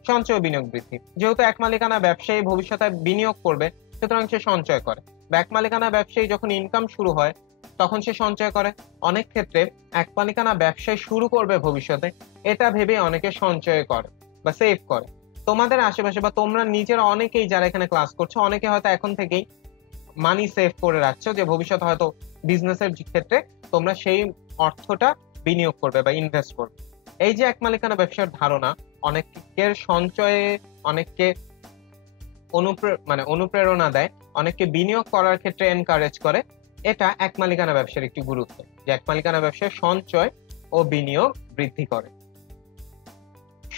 সঞ্চয় ও বিনিয়োগ বৃদ্ধি। যেহেতু এক মালিকানা ব্যবসায়ী ভবিষ্যতে বিনিয়োগ করবে, সুতরাং সে সঞ্চয় করে। এক মালিকানা ব্যবসায়ী যখন ইনকাম শুরু হয় তখন সে সঞ্চয় করে। অনেক ক্ষেত্রে এক মালিকানা ব্যবসায় শুরু করবে ভবিষ্যতে, এটা ভেবে অনেকে সঞ্চয় করে বা সেভ করে। তোমাদের আশেপাশে বা তোমরা নিজেরা অনেকেই যারা এখানে ক্লাস করছো, অনেকে হয়তো এখন থেকেই মানি সেভ করে রাখছো যে ভবিষ্যতে হয়তো বিজনেসের ক্ষেত্রে তোমরা সেই অর্থটা বিনিয়োগ করবে বা ইনভেস্ট করবে। এই যে এক মালিকানা ব্যবসার ধারণা অনেকের সঞ্চয়ে অনেককে অনুপ্রেরণা দেয়, অনেককে বিনিয়োগ করার ক্ষেত্রে এনকারেজ করে। এটা এক মালিকানা ব্যবসার একটি গুরুত্ব যে এক মালিকানা ব্যবসায় সঞ্চয় ও বিনিয়োগ বৃদ্ধি করে।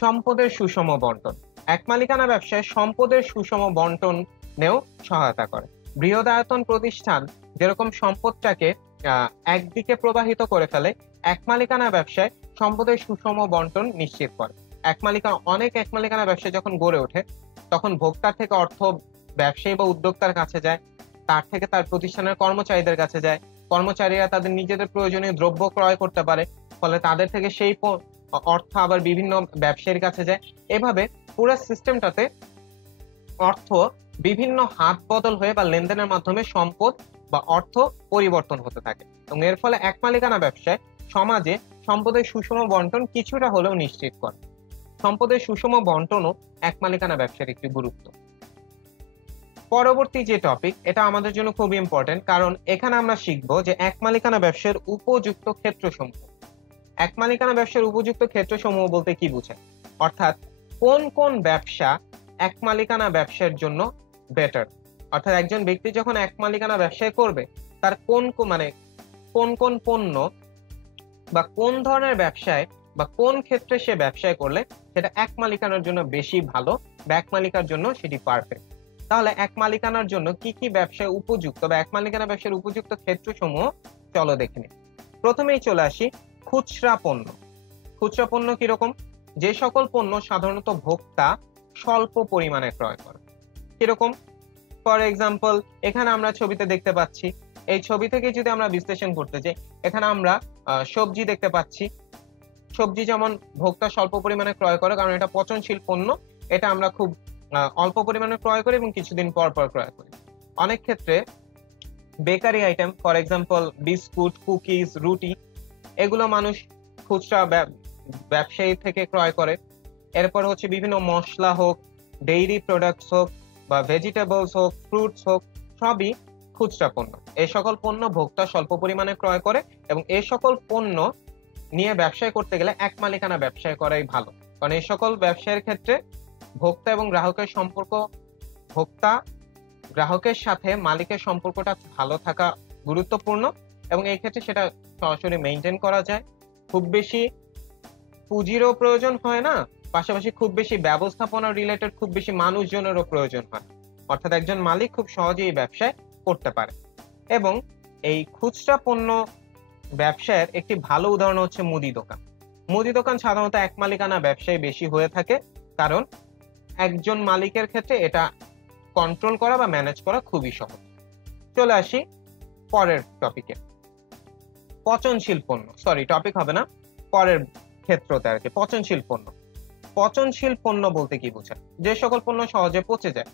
সম্পদের সুষম বন্টন। এক মালিকানা ব্যবসায় সম্পদের সুষম বন্টনেও সহায়তা করে। বৃহদায়তন প্রতিষ্ঠান যেরকম সম্পদটাকে একদিকে প্রবাহিত করে ফেলে, এক মালিকানা ব্যবসায় সম্পদের সুষম বন্টন নিশ্চিত করে। অনেক এক মালিকানা ব্যবসা যখন গড়ে ওঠে তখন ভোক্তার থেকে অর্থ ব্যবসায়ী বা উদ্যোক্তার কাছে যায়, তার থেকে তার প্রতিষ্ঠানের কর্মচারীদের কাছে যায়, কর্মচারীরা তাদের নিজেদের প্রয়োজনীয় দ্রব্য ক্রয় করতে পারে, ফলে তাদের থেকে সেই অর্থ আবার বিভিন্ন ব্যবসায়ীর কাছে যায়। এভাবে পুরো সিস্টেমটাতে অর্থ বিভিন্ন হাত বদল হয়ে বা লেনদেনের মাধ্যমে সম্পদ বা অর্থ পরিবর্তন হতে থাকে এবং এর ফলে এক মালিকানা ব্যবসায় সমাজে সম্পদের সুষম বন্টন কিছুটা হলেও নিশ্চিত করে। সম্পদের সুষম বন্টনও এক মালিকানা ব্যবসার একটি গুরুত্ব। পরবর্তী যে টপিক, এটা আমাদের জন্য খুব ইম্পর্টেন্ট, কারণ এখানে আমরা শিখবো যে এক মালিকানা ব্যবসার উপযুক্ত ক্ষেত্রসমূহ। এক মালিকানা ব্যবসার উপযুক্ত ক্ষেত্রসমূহ বলতে কি বোঝায়? অর্থাৎ কোন কোন ব্যবসা এক মালিকানা ব্যবসার জন্য বেটার। অর্থাৎ একজন ব্যক্তি যখন এক মালিকানা ব্যবসায় করবে তার কোন কোন পণ্য বা কোন ধরনের ব্যবসায় বা কোন ক্ষেত্রে সে ব্যবসায় করলে সেটা এক মালিকানার জন্য বেশি ভালো বা এক মালিকার জন্য সেটি পারফেক্ট। তাহলে এক মালিকানার জন্য কি কি ব্যবসায় উপযুক্ত বা এক মালিকানা ব্যবসার উপযুক্ত ক্ষেত্রসমূহ চলো দেখে নিই। প্রথমেই চলে আসি খুচরা পণ্য। খুচরা পণ্য কিরকম? যে সকল পণ্য সাধারণত ভোক্তা স্বল্প পরিমাণে ক্রয় করে। কিরকম? ফর এক্সাম্পল, এখানে আমরা ছবিতে দেখতে পাচ্ছি, এই ছবি থেকে যদি আমরা বিশ্লেষণ করতে যাই, এখানে আমরা সবজি দেখতে পাচ্ছি। সবজি যেমন ভোক্তা স্বল্প পরিমাণে ক্রয় করে, কারণ এটা পচনশীল পণ্য, এটা আমরা খুব অল্প পরিমাণে ক্রয় করি এবং কিছুদিন পর পর ক্রয় করি। অনেক ক্ষেত্রে bakery item, for example biscuit, cookies, রুটি, এগুলো মানুষ খুচরা ব্যবসায়ী থেকে ক্রয় করে। এরপর হচ্ছে বিভিন্ন মশলা হোক, ডেইরি প্রোডাক্টস হোক বা ভেজিটেবলস হোক, ফ্রুটস হোক, সবই খুচরা পণ্য। এই সকল পণ্য ভোক্তা স্বল্প পরিমাণে ক্রয় করে এবং এই সকল পণ্য নিয়ে ব্যবসায় করতে গেলে এক মালিকানা ব্যবসায় করাই ভালো। কারণ এই সকল ব্যবসায়ের ক্ষেত্রে ভোক্তা এবং গ্রাহকের সম্পর্ক, ভোক্তা গ্রাহকের সাথে মালিকের সম্পর্কটা ভালো থাকা গুরুত্বপূর্ণ এবং এই ক্ষেত্রে সেটা সরাসরি মেইনটেইন করা যায়। খুব বেশি পুঁজিরও প্রয়োজন হয় না, পাশাপাশি খুব বেশি ব্যবস্থাপনা রিলেটেড খুব বেশি মানুষজনেরও প্রয়োজন হয়। অর্থাৎ একজন মালিক খুব সহজেই এই ব্যবসায় করতে পারে। এবং এই খুচরা পণ্য ব্যবসায়ের একটি ভালো উদাহরণ হচ্ছে মুদি দোকান। মুদি দোকান সাধারণত এক মালিকানা ব্যবসায় বেশি হয়ে থাকে, কারণ একজন মালিকের ক্ষেত্রে এটা কন্ট্রোল করা বা ম্যানেজ করা খুবই সহজ। চলে আসি পরের টপিকে, পচনশীল পণ্য। টপিক হবে না, পরের ক্ষেত্রতে আর কি। পচনশীল পণ্য। পচনশীল পণ্য বলতে কি বোঝায়? যে সকল পণ্য সহজে পচে যায়।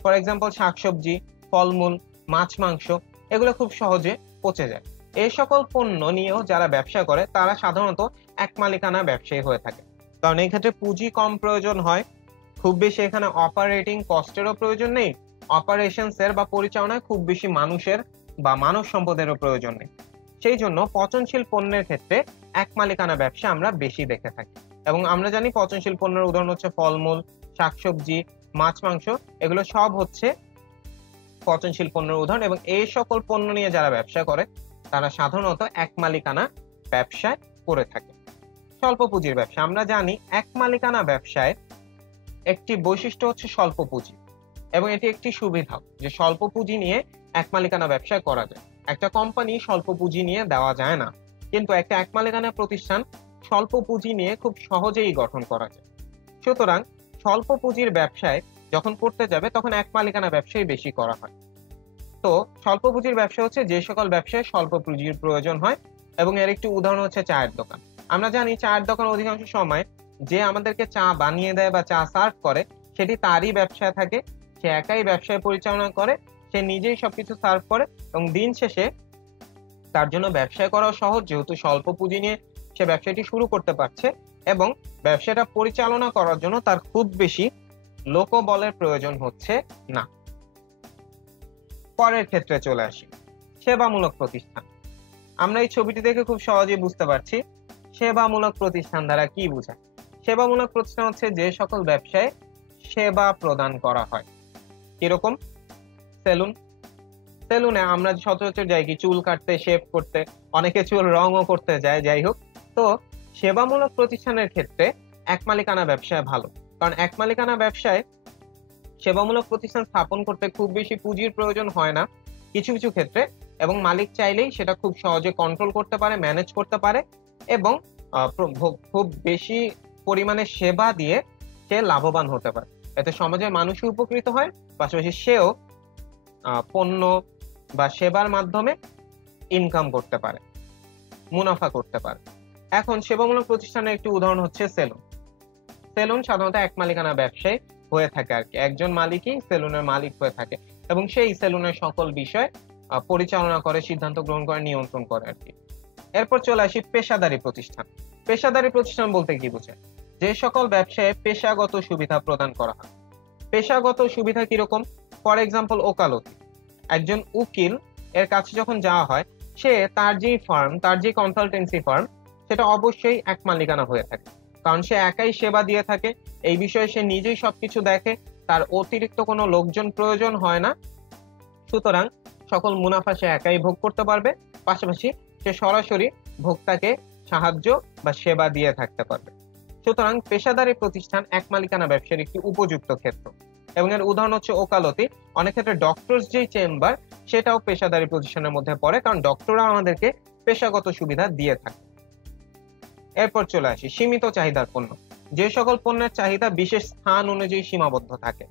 ফর এক্সাম্পল শাকসবজি, ফলমূল, মাছ, মাংস, এগুলো খুব সহজে পচে যায়। এই সকল পণ্য নিয়েও যারা ব্যবসা করে তারা সাধারণত এক মালিকানা ব্যবসায়ী হয়ে থাকে, কারণ এই ক্ষেত্রে পুঁজি কম প্রয়োজন হয়। খুব বেশি এখানে অপারেটিং কস্টেরও প্রয়োজন নেই, অপারেশনস এর বা পরিচালনায় খুব বেশি মানুষের বা মানব সম্পদেরও প্রয়োজন নেই। সেই জন্য পচনশীল পণ্যের ক্ষেত্রে এক মালিকানা ব্যবসা আমরা বেশি দেখে থাকি। এবং আমরা জানি পচনশীল পণ্যের উদাহরণ হচ্ছে ফলমূল, শাকসবজি, মাছ, মাংস, এগুলো সব হচ্ছে পচনশীল পণ্যের উদাহরণ। এবং এই সকল পণ্য নিয়ে যারা ব্যবসা করে তারা সাধারণত এক মালিকানা ব্যবসায় করে থাকে। স্বল্প পুঁজির ব্যবসা। আমরা জানি এক মালিকানা ব্যবসায় একটি বৈশিষ্ট্য হচ্ছে স্বল্প পুঁজি, এবং এটি একটি সুবিধা যে স্বল্প পুঁজি নিয়ে এক মালিকানা ব্যবসায় করা যায়। একটা কোম্পানি স্বল্প পুঁজি নিয়ে দেওয়া যায় না, কিন্তু একটা এক মালিকানা প্রতিষ্ঠান স্বল্প পুঁজি নিয়ে খুব সহজেই গঠন করা যায়। সুতরাং স্বল্প পুঁজির ব্যবসায় যখন করতে যাবে তখন এক মালিকানা ব্যবসায় বেশি করা হয়। তো স্বল্প পুঁজির ব্যবসা হচ্ছে যে সকল ব্যবসায় স্বল্প পুঁজির প্রয়োজন হয়, এবং এর একটি উদাহরণ হচ্ছে চায়ের দোকান। আমরা জানি চায়ের দোকান অধিকাংশ সময় যে আমাদেরকে চা বানিয়ে দেয় বা চা সার্ভ করে সেটি তারই ব্যবসায় থাকে, সে একাই ব্যবসায় পরিচালনা করে, সে নিজেই সবকিছু সার্ভ করে এবং দিন শেষে তার জন্য ব্যবসায় করা সহজ, যেহেতু স্বল্প পুঁজি নিয়ে সে ব্যবসাটি শুরু করতে পারছে এবং ব্যবসাটা পরিচালনা করার জন্য তার খুব বেশি লোকবলের প্রয়োজন হচ্ছে না। পরের ক্ষেত্রে চলে আসি, সেবামূলক প্রতিষ্ঠান। আমরা এই ছবিটি দেখে খুব সহজেই বুঝতে পারছি সেবামূলক প্রতিষ্ঠান দ্বারা কি বোঝায়। সেবামূলক প্রতিষ্ঠান হচ্ছে যে সকল ব্যবসায় সেবা প্রদান করা হয়। কিরকম? সেলুন। সেলুনে আমরা সচরাচর যাই কি চুল কাটতে, শেভ করতে, অনেকে চুল রঙও করতে যায়। যাই হোক, তো সেবামূলক প্রতিষ্ঠানের ক্ষেত্রে এক মালিকানা ব্যবসায় ভালো, কারণ এক মালিকানা ব্যবসায় সেবামূলক প্রতিষ্ঠান স্থাপন করতে খুব বেশি পুঁজির প্রয়োজন হয় না কিছু কিছু ক্ষেত্রে, এবং মালিক চাইলেই সেটা খুব সহজে কন্ট্রোল করতে পারে, ম্যানেজ করতে পারে এবং খুব বেশি পরিমাণে সেবা দিয়ে সে লাভবান হতে পারে। এতে সমাজের মানুষই উপকৃত হয়, পাশাপাশি সেও পণ্য বা সেবার মাধ্যমে ইনকাম করতে পারে, মুনাফা করতে পারে। এখন সেবামূলক প্রতিষ্ঠানের একটি উদাহরণ হচ্ছে সেলুন। সেলুন সাধারণত এক মালিকানা ব্যবসায় হয়ে থাকে আর কি, একজন মালিকই সেলুনের মালিক হয়ে থাকে এবং সেই সেলুনের সকল বিষয় পরিচালনা করে, সিদ্ধান্ত গ্রহণ করে, নিয়ন্ত্রণ করে আর কি। এরপর চলে আসি পেশাদারি প্রতিষ্ঠান। পেশাদারি প্রতিষ্ঠান বলতে কি বোঝায়? যে সকল ব্যবসায় পেশাগত সুবিধা প্রদান করা হয়। পেশাগত সুবিধা কিরকম? ফর এক্সাম্পল ওকালতি। একজন উকিল এর কাছে যখন যাওয়া হয়, সে তার যে ফার্ম, তার যে কনসালটেন্সি ফার্ম, সেটা অবশ্যই এক মালিকানা হয়ে থাকে, কারণ সে একাই সেবা দিয়ে থাকে। এই বিষয়ে সে নিজেই সবকিছু দেখে, তার অতিরিক্ত কোনো লোকজন প্রয়োজন হয় না। সুতরাং সকল মুনাফা সে একাই ভোগ করতে পারবে, পাশাপাশি সে সরাসরি ভোক্তাকে সাহায্য বা সেবা দিয়ে থাকতে পারবে। সুতরাং পেশাদারি প্রতিষ্ঠান এক মালিকানা ব্যবসার একটি উপযুক্ত ক্ষেত্র, এবং এর উদাহরণ হচ্ছে ওকালতি। অনেক ক্ষেত্রে ডক্টরস যে চেম্বার, সেটাও পেশাদারি প্রতিষ্ঠানের মধ্যে পড়ে, কারণ ডক্টররা আমাদেরকে পেশাগত সুবিধা দিয়ে থাকে। এরপর চলে আসি সীমিত চাহিদার পণ্য। যে সকল পণ্যের চাহিদা বিশেষ স্থান অনুযায়ী সীমাবদ্ধ থাকে।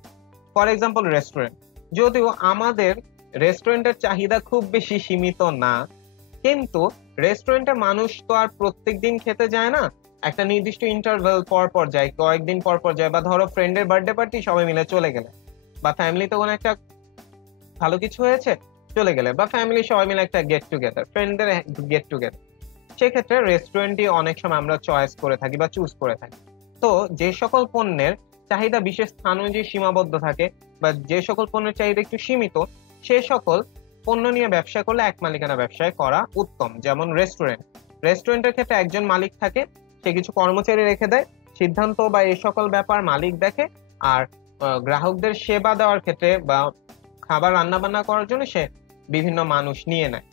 For example restaurant. যদিও আমাদের রেস্টুরেন্টের চাহিদা খুব বেশি সীমিত না, কিন্তু রেস্টুরেন্টে মানুষ তো আর প্রত্যেকদিন খেতে যায় না, একটা নির্দিষ্ট ইন্টারভ্যাল পর পর যায়, কয়েকদিন পর পর যায়, বা ধরো ফ্রেন্ডের বার্থডে পার্টি সবাই মিলে চলে গেলে, বা ফ্যামিলিতে কোনো একটা ভালো কিছু হয়েছে চলে গেলে, বা ফ্যামিলি সবাই মিলে একটা গেট টুগেদার, ফ্রেন্ডদের গেট টুগেদার, সেক্ষেত্রে রেস্টুরেন্টই অনেক সময় আমরা চয়েস করে থাকি বা চুজ করে থাকি। তো যে সকল পণ্যের চাহিদা বিশেষ স্থান অনুযায়ী সীমাবদ্ধ থাকে, বা যে সকল পণ্যের চাহিদা একটু সীমিত, সে সকল পণ্য নিয়ে ব্যবসা করলে এক মালিকানা ব্যবসায় করা উত্তম। যেমন রেস্টুরেন্টের ক্ষেত্রে একজন মালিক থাকে, সে কিছু কর্মচারী রেখে দেয়, সিদ্ধান্ত বা এই সকল ব্যাপার মালিক দেখে, আর গ্রাহকদের সেবা দেওয়ার ক্ষেত্রে বা খাবার রান্না বান্না করার জন্য সে বিভিন্ন মানুষ নিয়ে নেয়।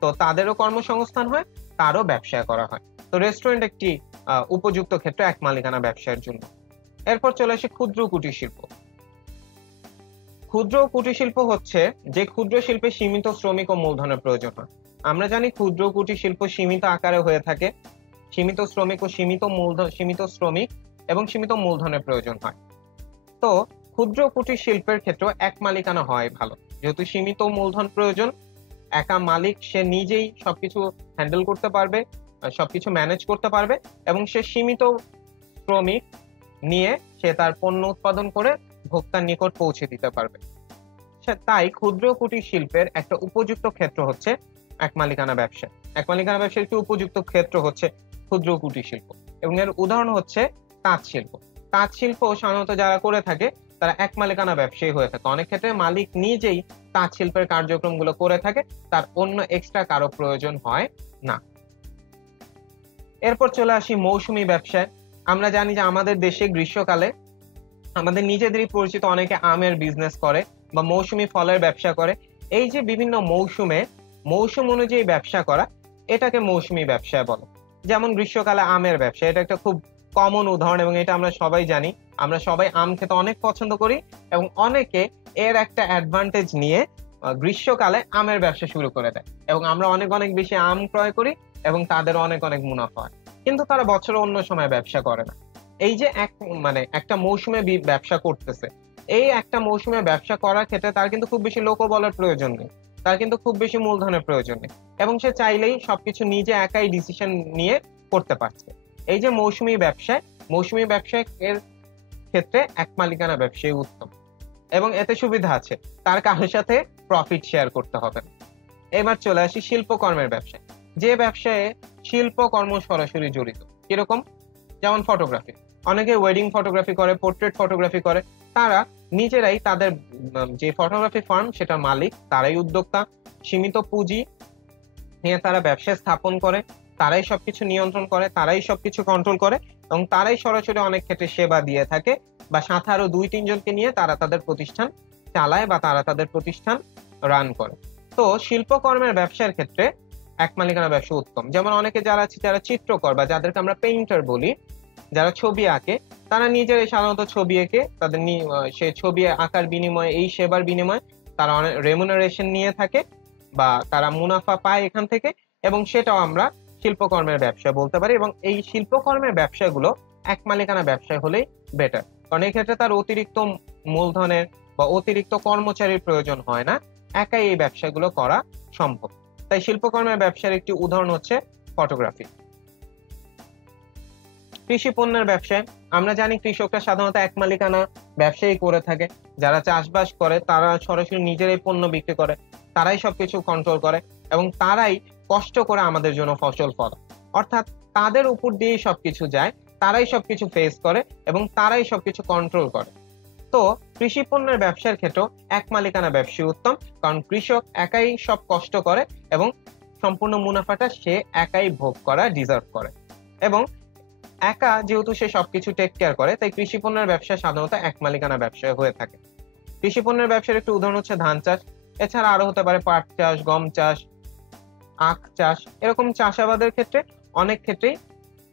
তো তাদেরও কর্মসংস্থান হয়, তারও ব্যবসা করা হয়। তো রেস্টুরেন্ট একটি উপযুক্ত ক্ষেত্র এক মালিকানা ব্যবসার জন্য। এরপর চলে আসি ক্ষুদ্র কুটির শিল্প। ক্ষুদ্র কুটির শিল্প হচ্ছে যে ক্ষুদ্র শিল্পে সীমিত শ্রমিক ও মূলধনের প্রয়োজন হয়। আমরা জানি ক্ষুদ্র কুটির শিল্প সীমিত আকারে হয়ে থাকে, সীমিত শ্রমিক ও সীমিত শ্রমিক এবং সীমিত মূলধনের প্রয়োজন হয়। তো ক্ষুদ্র কুটির শিল্পের ক্ষেত্রে এক মালিকানা হয় ভালো, যেহেতু সীমিত মূলধন প্রয়োজন, একা মালিক সে নিজেই সবকিছু হ্যান্ডেল করতে পারবে, সবকিছু ম্যানেজ করতে পারবে এবং সে সীমিত শ্রমিক নিয়ে সে তার পণ্য উৎপাদন করে ভোক্তার নিকট পৌঁছে দিতে পারবে। তাই ক্ষুদ্র কুটির শিল্পের একটা উপযুক্ত ক্ষেত্র হচ্ছে এক মালিকানা ব্যবসা। এক মালিকানা ব্যবসার একটি উপযুক্ত ক্ষেত্র হচ্ছে ক্ষুদ্র কুটির শিল্প এবং এর উদাহরণ হচ্ছে তাঁত শিল্প। তাঁত শিল্প সাধারণত যারা করে থাকে তারা এক মালিকানা ব্যবসায়ী হয়ে থাকে। অনেক ক্ষেত্রে মালিক নিজেই তাঁত শিল্পের কার্যক্রমগুলো করে থাকে, তার অন্য এক্সট্রা কারো প্রয়োজন হয় না। এরপর চলে আসি মৌসুমী ব্যবসায়। আমরা জানি যে আমাদের দেশে গ্রীষ্মকালে আমাদের নিজেদেরই পরিচিত অনেকে আমের বিজনেস করে বা মৌসুমী ফলের ব্যবসা করে। এই যে বিভিন্ন মৌসুমে মৌসুম অনুযায়ী ব্যবসা করা, এটাকে মৌসুমী ব্যবসা বলে। যেমন গ্রীষ্মকালে আমের ব্যবসা, এটা একটা খুব কমন উদাহরণ এবং এটা আমরা সবাই জানি। আমরা সবাই আম খেতে অনেক পছন্দ করি এবং অনেকে এর একটা অ্যাডভান্টেজ নিয়ে গ্রীষ্মকালে আমের ব্যবসা শুরু করে দেয় এবং আমরা অনেক অনেক বেশি আম ক্রয় করি এবং তাদের অনেক অনেক মুনাফা হয়, কিন্তু তারা বছরে অন্য সময় ব্যবসা করে না। এই যে একটা মৌসুমে ব্যবসা করতেছে, এই একটা মৌসুমে ব্যবসা করার ক্ষেত্রে তার কিন্তু খুব বেশি লোকবলের প্রয়োজন নেই, তার কিন্তু খুব বেশি মূলধনের প্রয়োজন নেই এবং সে চাইলেই সবকিছু নিজে একাই ডিসিশন নিয়ে করতে পারছে। এই যে মৌসুমী ব্যবসায় এর ক্ষেত্রে এক মালিকানা ব্যবসায় উত্তম এবং এতে সুবিধা আছে, তার কারোর সাথে প্রফিট শেয়ার করতে হবে না। এবার চলে আসি শিল্পকর্মের ব্যবসায়, যে ব্যবসায় শিল্পকর্ম সরাসরি জড়িত। কিরকম? যেমন ফটোগ্রাফি, অনেকে ওয়েডিং ফটোগ্রাফি করে, পোর্ট্রেট ফটোগ্রাফি করে। তারা নিজেরাই তাদের যে ফটোগ্রাফি ফার্ম সেটা মালিক, তারাই উদ্যোক্তা, সীমিত পুঁজি নিয়ে তারা ব্যবসা স্থাপন করে, তারাই সবকিছু নিয়ন্ত্রণ করে, তারাই সবকিছু কন্ট্রোল করে এবং তারাই সরাসরি অনেক ক্ষেত্রে সেবা দিয়ে থাকে বা সাথে আরো 2-3 জনকে নিয়ে তারা তাদের প্রতিষ্ঠান চালায় বা তারা তাদের প্রতিষ্ঠান রান করে। তো শিল্পকর্মের ব্যবসার ক্ষেত্রে এক মালিকানা ব্যবসা উত্তম। যেমন অনেকে যারা আছে, যারা চিত্রকর বা যাদেরকে আমরা পেইন্টার বলি, যারা ছবি আঁকে, তারা নিজেরাই সাধারণত ছবি এঁকে তাদের সে ছবি আঁকার বিনিময়ে, এই সেবার বিনিময়ে তারা অনেক রেমুনারেশন নিয়ে থাকে বা তারা মুনাফা পায় এখান থেকে এবং সেটাও আমরা শিল্পকর্মের ব্যবসা বলতে পারি। এবং এই শিল্পকর্মের ব্যবসাগুলো এক মালিকানা ব্যবসা হলেই বেটার, কারণ এই ক্ষেত্রে তার অতিরিক্ত মূলধনের বা অতিরিক্ত কর্মচারীর প্রয়োজন হয় না, একাই এই ব্যবসাগুলো করা সম্ভব। তাই শিল্পকর্মের ব্যবসার একটি উদাহরণ হচ্ছে ফটোগ্রাফি। কৃষি পণ্যের ব্যবসায় আমরা জানি কৃষকরা সাধারণত এক মালিকানা ব্যবসায়ী করে থাকে। যারা চাষবাস করে তারা সরাসরি নিজেরাই পণ্য বিক্রি করে, তারাই সবকিছু কন্ট্রোল করে এবং তারাই কষ্ট করে আমাদের জন্য ফসল ফলায়, অর্থাৎ তাদের উপর দিয়েই সবকিছু যায়, তারাই সবকিছু ফেস করে এবং তারাই সবকিছু কন্ট্রোল করে। তো কৃষি পণ্যের ব্যবসার ক্ষেত্রেও এক মালিকানা ব্যবসায় উত্তম, কারণ কৃষক একাই সব কষ্ট করে এবং সম্পূর্ণ মুনাফাটা সে একাই ভোগ করা ডিজার্ভ করে এবং একা যেহেতু সে সবকিছু টেক কেয়ার করে, তাই কৃষি পণ্যের ব্যবসা সাধারণত এক মালিকানা ব্যবসায় হয়ে থাকে। কৃষি পণ্যের ব্যবসার একটি উদাহরণ হচ্ছে ধান চাষ, এছাড়া আরো হতে পারে পাট চাষ, গম চাষ, আখ চাষ। এরকম চাষাবাদের ক্ষেত্রে অনেক ক্ষেত্রেই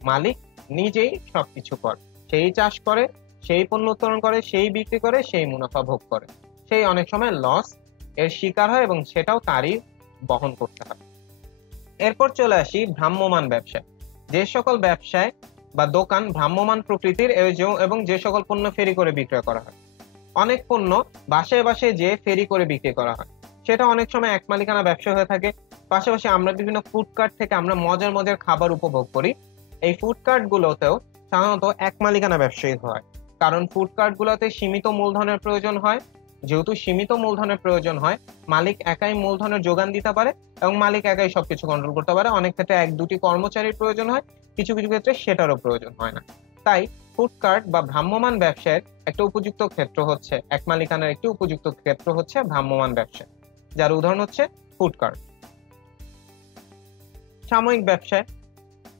মালিক নিজেই সবকিছু করে, সেই চাষ করে, সেই পণ্য উৎপাদন করে, সেই বিক্রি করে, সেই মুনাফা ভোগ করে, সেই অনেক সময় লস এর শিকার হয় এবং সেটাও তারই বহন করতে হয়। এরপর চলে আসি ভ্রাম্যমাণ ব্যবসা। যে সকল ব্যবসায় বা দোকান ভ্রাম্যমাণ প্রকৃতির এবং যে সকল পণ্য ফেরি করে বিক্রয় করা হয়। অনেক পণ্য বাসায় বাসায় যে ফেরি করে বিক্রি করা হয়, সেটা অনেক সময় এক মালিকানা ব্যবসা হয়ে থাকে। পাশাপাশি আমরা বিভিন্ন ফুড কার্ট থেকে আমরা মজার মজার খাবার উপভোগ করি, এই ফুড কার্ট গুলোতেও সাধারণত এক মালিকানা ব্যবসায়ী হয়, কারণ ফুড কার্ট গুলোতে সীমিত মূলধনের প্রয়োজন হয়। যেহেতু সীমিত মূলধনের প্রয়োজন হয়, মালিক একাই মূলধনের যোগান দিতে পারে এবং মালিক একাই সবকিছু কন্ট্রোল করতে পারে। অনেক ক্ষেত্রে 1-2টি কর্মচারীর প্রয়োজন হয়, কিছু কিছু ক্ষেত্রে সেটারও প্রয়োজন হয় না। তাই ফুড কার্ট বা ভ্রাম্যমাণ ব্যবসায়ের একটা উপযুক্ত ক্ষেত্র হচ্ছে, এক মালিকানার একটি উপযুক্ত ক্ষেত্র হচ্ছে ভ্রাম্যমাণ ব্যবসা, যার উদাহরণ হচ্ছে ফুড কার্ট। সাময়িক ব্যবসায়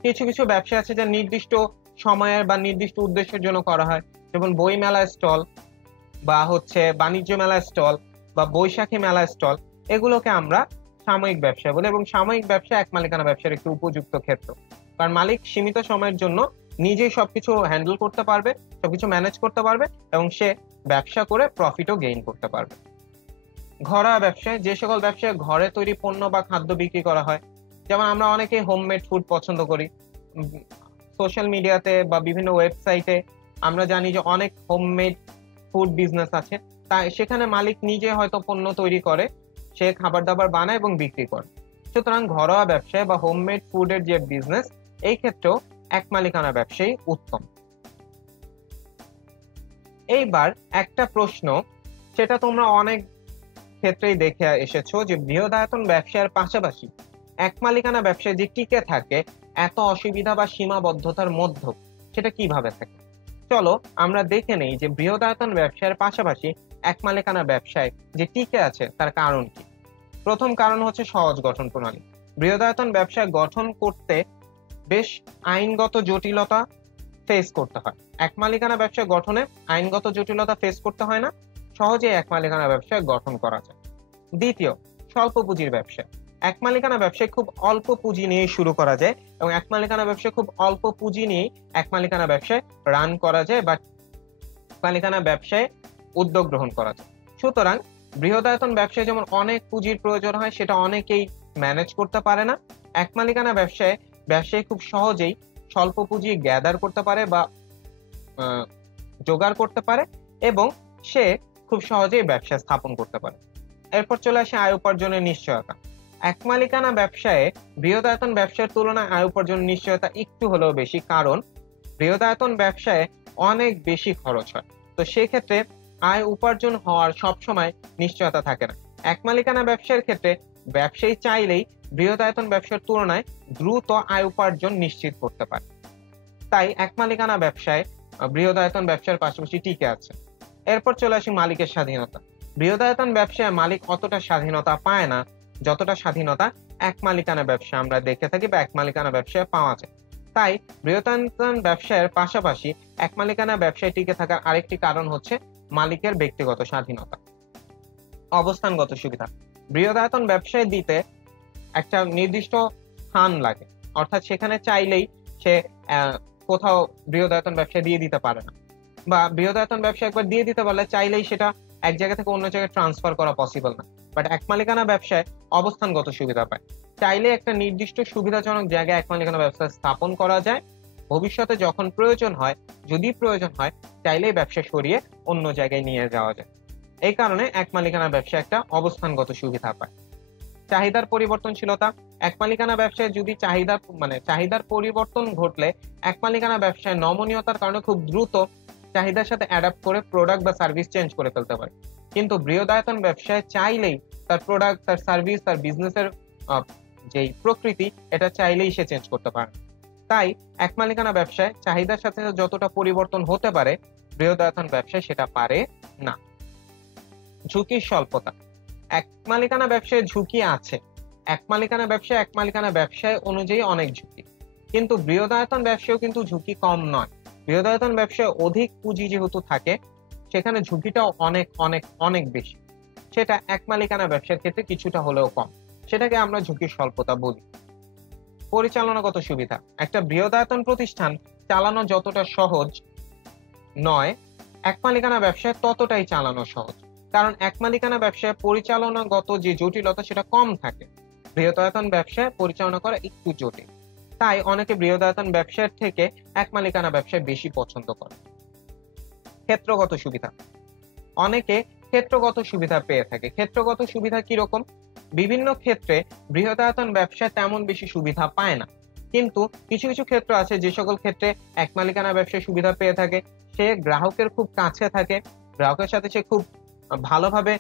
কিছু কিছু ব্যবসা আছে যা নির্দিষ্ট সময়ের বা নির্দিষ্ট উদ্দেশ্যের জন্য করা হয়, যেমন বই মেলার স্টল বা বাণিজ্য মেলার স্টল বা বৈশাখী মেলার স্টল, এগুলোকে আমরা সাময়িক ব্যবসা বলি। এবং সাময়িক ব্যবসা এক মালিকানা ব্যবসার একটি উপযুক্ত ক্ষেত্র, কারণ মালিক সীমিত সময়ের জন্য নিজেই সবকিছু হ্যান্ডেল করতে পারবে, সবকিছু ম্যানেজ করতে পারবে এবং সে ব্যবসা করে প্রফিটও গেইন করতে পারবে। ঘরোয়া ব্যবসায় যে সকল ব্যবসায় ঘরে তৈরি পণ্য বা খাদ্য বিক্রি করা হয়, যেমন আমরা অনেকেই হোমমেড ফুড পছন্দ করি। সোশ্যাল মিডিয়াতে বা বিভিন্ন ওয়েবসাইটে আমরা জানি যে অনেক হোমমেড ফুড বিজনেস আছে, তাই সেখানে মালিক নিজে হয়তো পণ্য তৈরি করে, সে খাবার দাবার বানায় এবং বিক্রি করে। সুতরাং ঘরোয়া ব্যবসায় বা হোমমেড ফুডের যে বিজনেস, এই ক্ষেত্রেও এক মালিকানা ব্যবসায়ী উত্তম। এইবার একটা প্রশ্ন, সেটা তোমরা অনেক ক্ষেত্রেই দেখে এসেছো যে বৃহদায়তন ব্যবসার পাশাপাশি এক মালিকানা ব্যবসায় যে টিকে থাকে এত অসুবিধা বা সীমাবদ্ধতার মধ্যে, সেটা কিভাবে থাকে? চলো আমরা দেখে নেই যে বৃহদায়তন ব্যবসার পাশাপাশি এক মালিকানা ব্যবসায় যে টিকে আছে তার কারণ কি। প্রথম কারণ হচ্ছে সহজ গঠন প্রণালী। বৃহদায়তন ব্যবসা গঠন করতে বেশ আইনগত জটিলতা ফেস করতে হয়। এক মালিকানা ব্যবসা গঠনে আইনগত জটিলতা ফেস করতে হয় না, সহজেই এক মালিকানা ব্যবসায় গঠন করা যায়। দ্বিতীয়, স্বল্প পুঁজির ব্যবসা। এক মালিকানা ব্যবসায় খুব অল্প পুঁজি নিয়ে শুরু করা যায় এবং এক মালিকানা ব্যবসায় খুব অল্প পুঁজি নিয়ে এক মালিকানা ব্যবসায় রান করা যায় বা মালিকানা ব্যবসায় উদ্যোগ গ্রহণ করা যায়। সুতরাং বৃহদায়তন ব্যবসায় যেমন অনেক পুঁজির প্রয়োজন হয়, সেটা অনেকেই ম্যানেজ করতে পারে না। এক মালিকানা ব্যবসায়ী খুব সহজেই স্বল্প পুঁজি গ্যাদার করতে পারে বা জোগাড় করতে পারে এবং সে খুব সহজেই ব্যবসা স্থাপন করতে পারে। এরপর চলে আসে আয় উপার্জনের নিশ্চয়তা। এক মালিকানা ব্যবসায়ে বৃহদায়তন ব্যবসার তুলনায় আয় উপার্জনের নিশ্চয়তা একটু হলেও বেশি, কারণ বৃহদায়তন ব্যবসায় অনেক বেশি খরচ হয়, তো সেক্ষেত্রে আয় উপার্জন হওয়ার সবসময় নিশ্চয়তা থাকে না। এক মালিকানা ব্যবসার ক্ষেত্রে ব্যবসায়ী চাইলেই বৃহদায়তন ব্যবসার তুলনায় দ্রুত আয় উপার্জন নিশ্চিত করতে পারে। তাই এক মালিকানা ব্যবসায় বৃহদায়তন ব্যবসার পাশাপাশি টিকে আছে। এরপর চলে আসি মালিকের স্বাধীনতা। বৃহদায়তন ব্যবসায় মালিক অতটা স্বাধীনতা পায় না যতটা স্বাধীনতা এক মালিকানা ব্যবসা আমরা দেখে থাকি বা এক মালিকানা ব্যবসায় পাওয়া যায়। তাই বৃহদায়তন ব্যবসায়ের পাশাপাশি এক মালিকানা ব্যবসায় টিকে থাকার আরেকটি কারণ হচ্ছে মালিকের ব্যক্তিগত স্বাধীনতা। অবস্থানগত সুবিধা। বৃহদায়তন ব্যবসায় দিতে একটা নির্দিষ্ট স্থান লাগে, অর্থাৎ সেখানে চাইলেই সে কোথাও বৃহদায়তন ব্যবসা দিয়ে দিতে পারে না, বা বৃহদায়তন ব্যবসা একবার দিয়ে দিতে পারলে চাইলেই সেটা এক জায়গা থেকে অন্য জায়গায় ট্রান্সফার করা পসিবল না। বাট এক মালিকানা ব্যবসায় অবস্থানগত সুবিধা পায়, চাইলে একটা নির্দিষ্ট সুবিধাজনক জায়গায় এক মালিকানা ব্যবসা স্থাপন করা যায়। ভবিষ্যতে যখন প্রয়োজন হয়, যদি প্রয়োজন হয়, চাইলেই ব্যবসা সরিয়ে অন্য জায়গায় নিয়ে যাওয়া যায়। এই কারণে এক মালিকানা ব্যবসা একটা অবস্থানগত সুবিধা পায়। চাহিদার পরিবর্তনশীলতা। এক মালিকানা ব্যবসায় যদি চাহিদার পরিবর্তন ঘটলে এক মালিকানা ব্যবসায় নমনীয়তার কারণে খুব দ্রুত চাহিদার সাথে অ্যাডাপ্ট করে প্রোডাক্ট বা সার্ভিস চেঞ্জ করে ফেলতে পারে। কিন্তু বৃহদায়তন ব্যবসায় চাইলেই তার প্রোডাক্ট, তার সার্ভিস, তার বিজনেসের যেই প্রকৃতি, এটা চাইলেই সে চেঞ্জ করতে পারে। তাই এক মালিকানা ব্যবসায় চাহিদার সাথে যতটা পরিবর্তন হতে পারে, বৃহদায়তন ব্যবসায় সেটা পারে না। ঝুঁকির স্বল্পতা। এক মালিকানা ব্যবসায় ঝুঁকি আছে। এক মালিকানা ব্যবসায় অনুযায়ী অনেক ঝুঁকি, কিন্তু বৃহদায়তন ব্যবসায়ও কিন্তু ঝুঁকি কম নয়। বৃহদায়তন ব্যবসায় অধিক পুঁজি যেহেতু থাকে, সেখানে ঝুঁকিটাও অনেক অনেক অনেক বেশি। সেটা এক মালিকানা ব্যবসার ক্ষেত্রে কিছুটা হলেও কম, সেটাকে আমরা ঝুঁকির স্বল্পতা বলি। পরিচালনাগত সুবিধা। একটা বৃহদায়তন প্রতিষ্ঠান চালানো যতটা সহজ নয়, এক মালিকানা ব্যবসায় ততটাই চালানো সহজ, কারণ এক মালিকানা ব্যবসায় পরিচালনাগত যে জটিলতা সেটা কম থাকে, বৃহদায়তন ব্যবসায় পরিচালনা করা একটু জটিল। তাই অনেকে বৃহদায়তন ব্যবসার থেকে এক মালিকানা ব্যবসায় বেশি পছন্দ করে। ক্ষেত্রগত সুবিধা। অনেকে ক্ষেত্রগত সুবিধা পেয়ে থাকে। ক্ষেত্রগত সুবিধা কিরকম? বিভিন্ন ক্ষেত্রে বৃহদায়তন ব্যবসা তেমন বেশি সুবিধা পায় না, কিন্তু কিছু কিছু ক্ষেত্র আছে যে সকল ক্ষেত্রে এক মালিকানা ব্যবসায় সুবিধা পেয়ে থাকে। সে গ্রাহকের খুব কাছে থাকে, গ্রাহকের সাথে সে খুব ভালোভাবে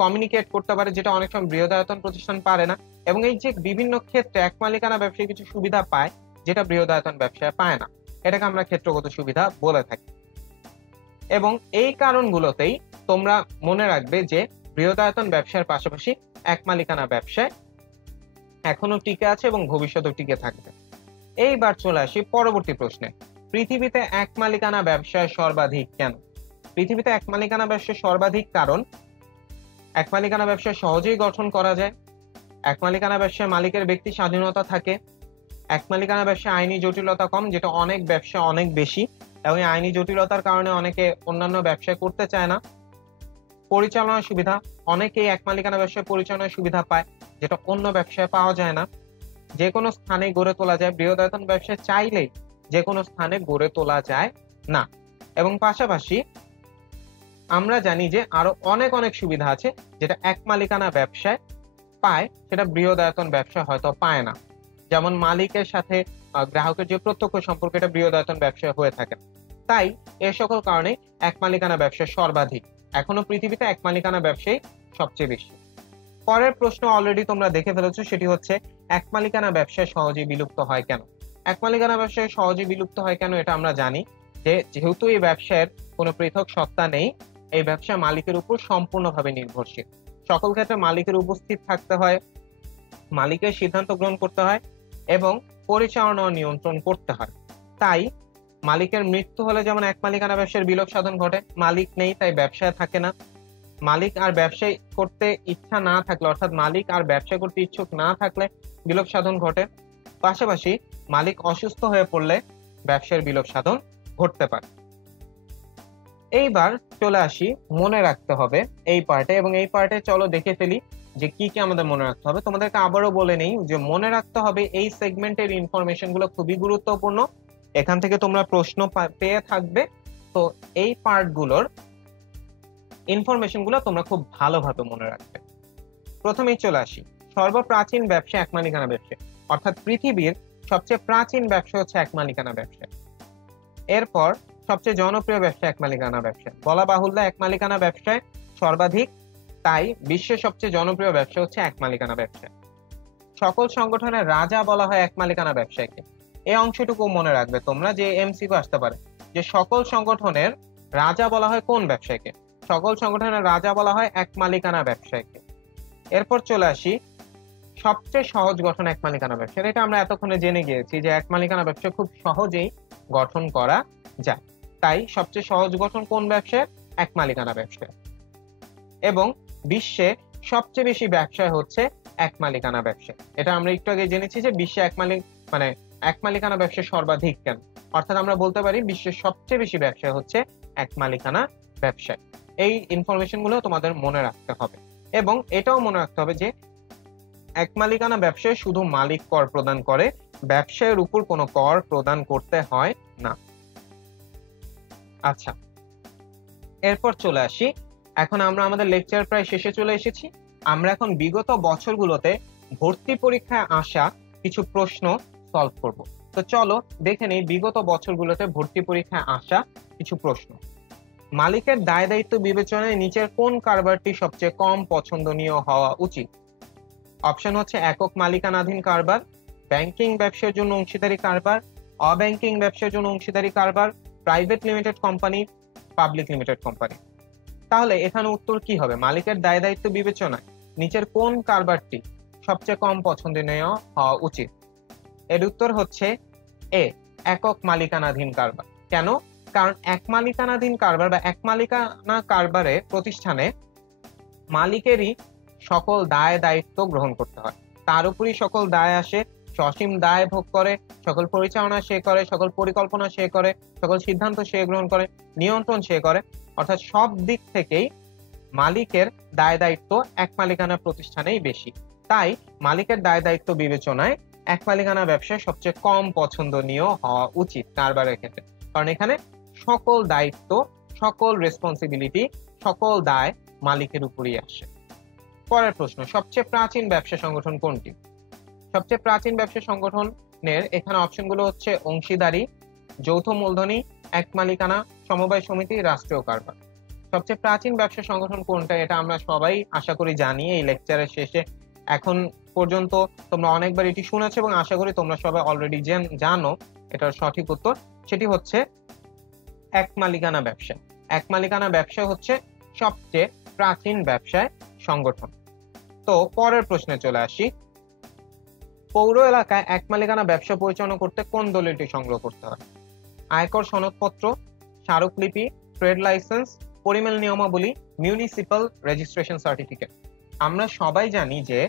কমিউনিকেট করতে পারে, যেটা অনেক সময় বৃহদায়তন প্রতিষ্ঠান পারে না। এবং এই যে বিভিন্ন ক্ষেত্রে এক মালিকানা ব্যবসায় কিছু সুবিধা পায় যেটা বৃহদায়তন ব্যবসায় পায় না, এটাকে আমরা ক্ষেত্রগত সুবিধা বলে থাকি। এবং এই কারণগুলোতেই তোমরা মনে রাখবে যে বৃহদায়তন ব্যবসার পাশাপাশি এক মালিকানা ব্যবসায় এখনো টিকে আছে এবং ভবিষ্যতেও টিকে থাকবে। এইবার চলে আসি পরবর্তী প্রশ্নে। পৃথিবীতে এক মালিকানা ব্যবসায় সর্বাধিক কেন? পৃথিবীতে এক মালিকানা ব্যবসা সর্বাধিক কারণ এক মালিকানা ব্যবসা সহজেই গঠন করা যায়, এক মালিকানা ব্যবসায় মালিকের ব্যক্তি স্বাধীনতা থাকে, এক মালিকানা ব্যবসায় আইনি জটিলতা কম, যেটা অনেক ব্যবসা অনেক বেশি এবং এই আইনি জটিলতার কারণে অনেকে অন্যান্য ব্যবসা করতে চায় না। পরিচালনার সুবিধা, অনেকেই এক মালিকানা ব্যবসায় পরিচালনার সুবিধা পায়, যেটা অন্য ব্যবসায় পাওয়া যায় না। যে কোনো স্থানে গড়ে তোলা যায়, বৃহদায়তন ব্যবসায় চাইলেই যে কোনো স্থানে গড়ে তোলা যায় না। এবং পাশাপাশি আমরা জানি যে আরো অনেক অনেক সুবিধা আছে যেটা এক মালিকানা ব্যবসায় পায়, সেটা বৃহদায়তন ব্যবসা হয়তো পায় না। যেমন মালিকের সাথে গ্রাহকের যে প্রত্যক্ষ সম্পর্ক, এটা বৃহদায়তন ব্যবসায় হয়ে থাকে। তাই এ সকল কারণে এক মালিকানা ব্যবসা সর্বাধিক। এখনো পৃথিবীতে এক মালিকানা ব্যবসায়ী সবচেয়ে বেশি। পরের প্রশ্ন অলরেডি তোমরা দেখে ফেলেছো, সেটি হচ্ছে এক মালিকানা ব্যবসায় সহজে বিলুপ্ত হয় কেন? এক মালিকানা ব্যবসায় সহজে বিলুপ্ত হয় কেন এটা আমরা জানি যে যেহেতু এই ব্যবসার কোনো পৃথক সত্তা নেই, এই ব্যবসা মালিকের উপর সম্পূর্ণভাবে নির্ভরশীল। সকল ক্ষেত্রে মালিকের উপস্থিত থাকতে হয়, মালিকের সিদ্ধান্ত গ্রহণ করতে হয় এবং পরিচালনা ও নিয়ন্ত্রণ করতে হয়। তাই মালিকের মৃত্যু হলে যেমন এক মালিকানা ব্যবসার বিলোপ সাধন ঘটে, মালিক নেই তাই ব্যবসায় থাকে না। মালিক আর ব্যবসায় করতে ইচ্ছা না থাকলে, অর্থাৎ মালিক আর ব্যবসা করতে ইচ্ছুক না থাকলে বিলোপ সাধন ঘটে। পাশাপাশি মালিক অসুস্থ হয়ে পড়লে ব্যবসার বিলোপ সাধন ঘটতে পারে। এইবার চলে আসি মনে রাখতে হবে এই পার্টে, এবং এই পার্টে চলো দেখে ফেলি যে কি কি আমাদের মনে রাখতে হবে। তোমাদেরকে আবারও বলে নেই যে মনে রাখতে হবে এই সেগমেন্টের ইনফরমেশন গুলো খুবই গুরুত্বপূর্ণ, এখান থেকে তোমরা প্রশ্ন পেয়ে থাকবে। তো এই পার্ট গুলোর ইনফরমেশন গুলো তোমরা খুব ভালোভাবে মনে রাখবে। প্রথমেই চলে আসি, সর্বপ্রাচীন ব্যবসা এক মালিকানা ব্যবসা, অর্থাৎ পৃথিবীর সবচেয়ে প্রাচীন ব্যবসা হচ্ছে এক মালিকানা ব্যবসা। এরপর সবচেয়ে জনপ্রিয় ব্যবসা এক মালিকানা ব্যবসা, বলা বাহুল্য এক মালিকানা ব্যবসায় সর্বাধিক, তাই বিশ্বের সবচেয়ে জনপ্রিয় ব্যবসা হচ্ছে এক মালিকানা ব্যবসা। সকল সংগঠনের রাজা বলা হয় এক মালিকানা ব্যবসায়ীকে। এই অংশটুকু মনে রাখবে তোমরা, যে এমসিকিউ আসতে পারে যে সকল সংগঠনের রাজা বলা হয় কোন ব্যবসায়ীকে? সকল সংগঠনের রাজা বলা হয় এক মালিকানা ব্যবসায়ীকে। এরপর চলে আসি সবচেয়ে সহজ গঠন এক মালিকানা ব্যবসা। এটা আমরা এতক্ষণে জেনে গিয়েছি যে এক মালিকানা ব্যবসা খুব সহজেই গঠন করা যায়, তাই সবচেয়ে সহজ গঠন কোন ব্যবসায়? এক মালিকানা ব্যবসা। এবং বিশ্বে সবচেয়ে বেশি ব্যবসায় হচ্ছে এক মালিকানা ব্যবসা। এটা আমরা একটু আগে জেনেছি যে বিশ্বে এক মালিকানা ব্যবসা সর্বাধিক কেন, অর্থাৎ আমরা বলতে পারি বিশ্বের সবচেয়ে বেশি ব্যবসা হচ্ছে এক মালিকানা ব্যবসা। এই ইনফরমেশন গুলো তোমাদের মনে রাখতে হবে এবং এটাও মনে রাখতে হবে যে এক মালিকানা ব্যবসায় শুধু মালিক কর প্রদান করে, ব্যবসায়ের উপর কোনো কর প্রদান করতে হয় না। আচ্ছা, এরপর চলে আসি, এখন আমরা আমাদের লেকচার প্রায় শেষে চলে এসেছি। আমরা এখন বিগত বছরগুলোতে ভর্তি পরীক্ষায় আসা কিছু প্রশ্ন সলভ করব। তো চলো দেখে নেই বিগত বছরগুলোতে ভর্তি পরীক্ষায় আসা কিছু প্রশ্ন। মালিকের দায় দায়িত্ব বিবেচনায় নিচের কোন কারবারটি সবচেয়ে কম পছন্দনীয় হওয়া উচিত? অপশন হচ্ছে একক মালিকানাধীন কারবার, ব্যাংকিং ব্যবসার জন্য অংশীদারি কারবার, অব্যাংকিং ব্যবসার জন্য অংশীদারি কারবার, private limited company, public limited company. তাহলে এখানে উত্তর কি হবে? মালিকের দায় দায়িত্ব বিবেচনায় নিচের কোন কারবারটি সবচেয়ে কম পছন্দনীয় হওয়া উচিত? এর উত্তর হচ্ছে এ, একক মালিকানাধীন কারবার। কেন? কারণ এক মালিকানাধীন কারবার বা এক মালিকানা কারবারে প্রতিষ্ঠানে মালিকেরই সকল দায় দায়িত্ব গ্রহণ করতে হয়, তার উপরই সকল দায় আসে, সসীম দায় ভোগ করে, সকল পরিচালনা সে করে, সকল পরিকল্পনা সে করে, সকল সিদ্ধান্ত সে গ্রহণ করে, নিয়ন্ত্রণ সে করে, অর্থাৎ সব দিক থেকেই মালিকের দায় দায়িত্ব এক মালিকানা প্রতিষ্ঠানেই বেশি। তাই মালিকের দায় দায়িত্ব বিবেচনায় এক মালিকানা ব্যবসায় সবচেয়ে কম পছন্দনীয় হওয়া উচিত কারবারের ক্ষেত্রে, কারণ এখানে সকল দায়িত্ব, সকল রেসপন্সিবিলিটি, সকল দায় মালিকের উপরই আসে। পরের প্রশ্ন, সবচেয়ে প্রাচীন ব্যবসা সংগঠন কোনটি? সবচেয়ে প্রাচীন ব্যবসা সংগঠনের এখানে অপশনগুলো হচ্ছে অংশীদারি, যৌথ মূলধনী, এক মালিকানা, সমবায় সমিতি, রাষ্ট্রীয় কারবার। সবচেয়ে প্রাচীন ব্যবসা সংগঠন কোনটা এটা আমরা সবাই আশা করি জানি এই লেকচারের শেষে। এখন পর্যন্ত তোমরা অনেকবার এটি শুনেছো এবং আশা করি তোমরা সবাই অলরেডি জানো এটার সঠিক উত্তর। সেটি হচ্ছে এক মালিকানা ব্যবসা। এক মালিকানা ব্যবসা হচ্ছে সবচেয়ে প্রাচীন ব্যবসায় সংগঠন। তো তো পরের প্রশ্নে চলে আসি। পৌর এলাকায় এক মালিকানা ব্যবসা পরিচালনা করতে কোন দলিলটি সংগ্রহ করতে হয়? আয়কর সনদপত্র, স্মারকলিপি, ট্রেড লাইসেন্স, পরিমেল নিয়মাবলী, মিউনিসিপাল রেজিস্ট্রেশন সার্টিফিকেট। আমরা সবাই জানি যে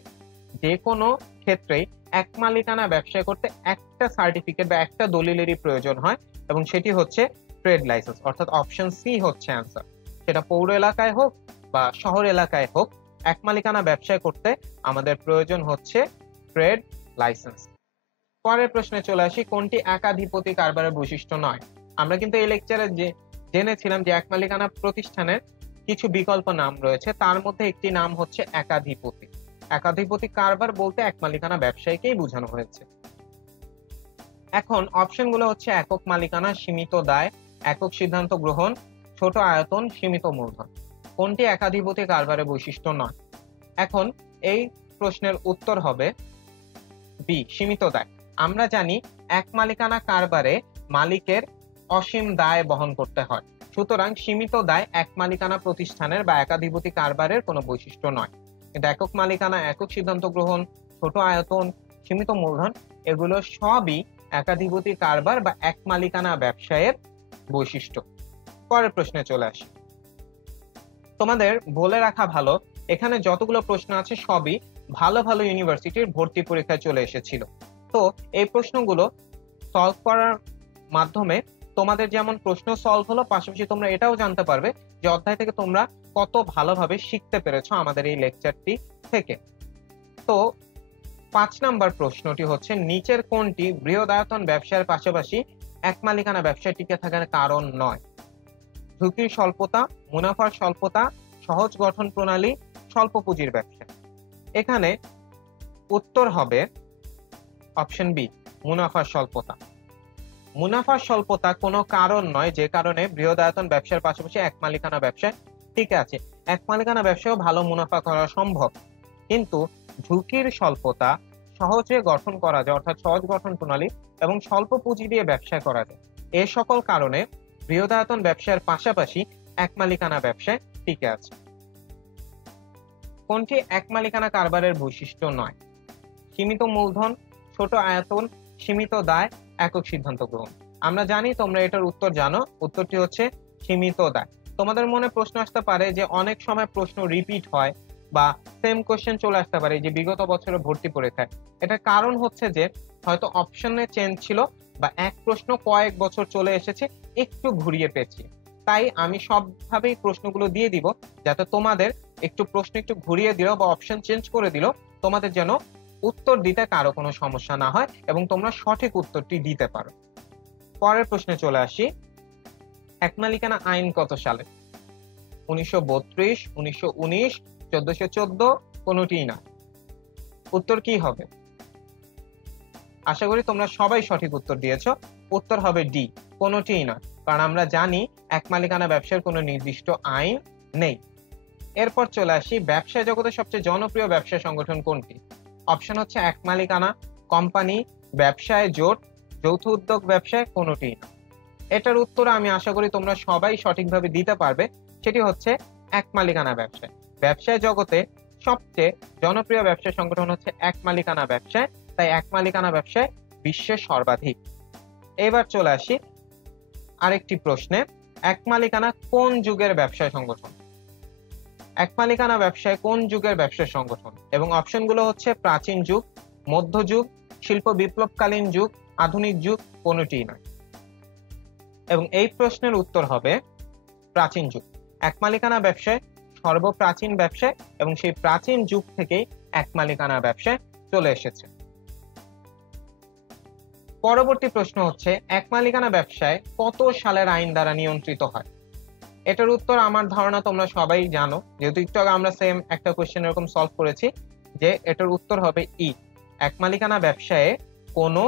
যে কোনো ক্ষেত্রেই এক মালিকানা ব্যবসা করতে একটা সার্টিফিকেট বা একটা দলিলেরই প্রয়োজন হয়, এবং সেটি হচ্ছে ট্রেড লাইসেন্স, অর্থাৎ অপশন সি হচ্ছে অ্যান্সার। সেটা পৌর এলাকায় হোক বা শহর এলাকায় হোক, এক মালিকানা ব্যবসা করতে আমাদের প্রয়োজন হচ্ছে ট্রেড লাইসেন্স। পরের প্রশ্নে চলে আসি, কোনটি একাধিপতি কারবারের বৈশিষ্ট্য নয়? আমরা কিন্তু এই লেকচারে জেনেছিলাম যে এক মালিকানা প্রতিষ্ঠানের কিছু বিকল্প নাম রয়েছে, তার মধ্যে একটি নাম হচ্ছে একাধিপতি। একাধিপতি কারবার বলতে এক মালিকানা ব্যবসায়ীকেই বোঝানো হয়েছে। এখন অপশনগুলো হচ্ছে একক মালিকানা, সীমিত দায়, একক সিদ্ধান্ত গ্রহণ, ছোট আয়তন, সীমিত মূলধন। কোনটি একাধিপতি কারবারের বৈশিষ্ট্য নয়? এখন এই প্রশ্নের উত্তর হবে বি, সীমিত দায়। আমরা জানি এক মালিকানা কারবারে মালিকের অসীম দায় বহন করতে হয়, সুতরাং সীমিত দায় এক মালিকানা প্রতিষ্ঠানের বা একাধিপতি কারবারের কোনো বৈশিষ্ট্য নয়। কিন্তু একক মালিকানা, একক সিদ্ধান্ত গ্রহণ, ছোট আয়তন, সীমিত মূলধন, এগুলো সবই একাধিপতি কারবার বা এক মালিকানা ব্যবসায়ের বৈশিষ্ট্য। পরের প্রশ্নে চলে আসি। তোমাদের বলে রাখা ভালো, এখানে যতগুলো প্রশ্ন আছে সবই ভালো ভালো ইউনিভার্সিটির ভর্তি পরীক্ষায় চলে এসেছিল। তো এই প্রশ্নগুলো সলভ করার মাধ্যমে তোমাদের যেমন প্রশ্ন সলভ হলো, পাশাপাশি তোমরা এটাও জানতে পারবে যে অধ্যায় থেকে তোমরা কত ভালোভাবে শিখতে পেরেছো আমাদের এই লেকচারটি থেকে। তো 5 নাম্বার প্রশ্নটি হচ্ছে, নিচের কোনটি বৃহদায়তন ব্যবসার পাশাপাশি এক মালিকানা ব্যবসায় টিকে থাকার কারণ নয়? ঝুঁকির স্বল্পতা, মুনাফার স্বল্পতা, সহজ গঠন প্রণালী, স্বল্প পুঁজির ব্যবসা। এখানে উত্তর হবে অপশন বি, মুনাফার স্বল্পতা। মুনাফার স্বল্পতা কোনো কারণ নয় যে কারণে বৃহদায়তন ব্যবসার পাশাপাশি এক মালিকানা ব্যবসায় টিকে আছে। এক মালিকানা ব্যবসায়ও ভালো মুনাফা করা সম্ভব, কিন্তু ঝুঁকির স্বল্পতা, সহজে গঠন করা যায় অর্থাৎ সহজ গঠন প্রণালী, এবং স্বল্প পুঁজি দিয়ে ব্যবসা করা যায়, এই সকল কারণে বৃহদায়তন ব্যবসার পাশাপাশি এক মালিকানা ব্যবসায় টিকে আছে। কোনটি এক মালিকানা কারবারের বৈশিষ্ট্য নয়? সীমিত মূলধন, ছোট আয়তন, সীমিত দায়, একক সিদ্ধান্ত গ্রহণ। আমরা জানি তোমরা এটার উত্তর জানো, উত্তরটি হচ্ছে সীমিত দায়। তোমাদের মনে প্রশ্ন আসতে পারে যে অনেক সময় প্রশ্ন রিপিট হয় বা সেম কোশ্চেন চলে আসতে পারে যে বিগত বছরের ভর্তি পরীক্ষায়। এটার কারণ হচ্ছে যে হয়তো অপশনে চেঞ্জ ছিল বা এক প্রশ্ন কয়েক বছর চলে এসেছে, একটু ঘুরিয়ে পেয়েছি। তাই আমি সবভাবেই প্রশ্নগুলো দিয়ে দিব যাতে তোমাদের একটু প্রশ্ন একটু ঘুরিয়ে দিল বা অপশন চেঞ্জ করে দিল, তোমাদের যেন উত্তর দিতে কারো কোনো সমস্যা না হয় এবং তোমরা সঠিক উত্তরটি দিতে পারো। পরের প্রশ্নে চলে আসি। এক মালিকানা আইন কত সালে? 1932, 1919, 1414, কোনটিই না। উত্তর কি হবে? আশা করি তোমরা সবাই সঠিক উত্তর দিয়েছো। উত্তর হবে ডি, কোনটিই না, কারণ আমরা জানি এক মালিকানা ব্যবসার কোনো নির্দিষ্ট আইন নেই। এরপর চলে আসি, ব্যবসা জগতের সবচেয়ে জনপ্রিয় ব্যবসা সংগঠন কোনটি? অপশন হচ্ছে এক মালিকানা, কোম্পানি, ব্যবসায় জোট, যৌথ উদ্যোগ ব্যবসায়, কোনটিই না। এটার উত্তর আমি আশা করি তোমরা সবাই সঠিকভাবে দিতে পারবে, সেটি হচ্ছে এক মালিকানা ব্যবসা। ব্যবসায় জগতে সবচেয়ে জনপ্রিয় ব্যবসা সংগঠন হচ্ছে এক মালিকানা ব্যবসায়, তাই এক মালিকানা ব্যবসায় বিশ্বের সর্বাধিক। এবার চলে আসি আরেকটি প্রশ্নে, এক মালিকানা কোন যুগের ব্যবসা সংগঠন? এক মালিকানা ব্যবসায় কোন যুগের ব্যবসা সংগঠন? এবং অপশনগুলো হচ্ছে প্রাচীন যুগ, মধ্যযুগ, শিল্প বিপ্লবকালীন যুগ, আধুনিক যুগ, কোনটিই নয়। এবং এই প্রশ্নের উত্তর হবে প্রাচীন যুগ। এক মালিকানা ব্যবসায় সর্বপ্রাচীন ব্যবসায় এবং সেই প্রাচীন যুগ থেকেই এক মালিকানা ব্যবসায় চলে এসেছে। পরবর্তী প্রশ্ন হচ্ছে, এক মালিকানা ব্যবসায় কত সালের আইন দ্বারা নিয়ন্ত্রিত হয়? এটার উত্তর আমার ধারণা তোমরা সবাই জানো, যেহেতু একটু আগে আমরা সেম একটা কোশ্চেন এরকম সলভ করেছি, যে এটার উত্তর হবে ই, এক মালিকানা ব্যবসায়ে কোনো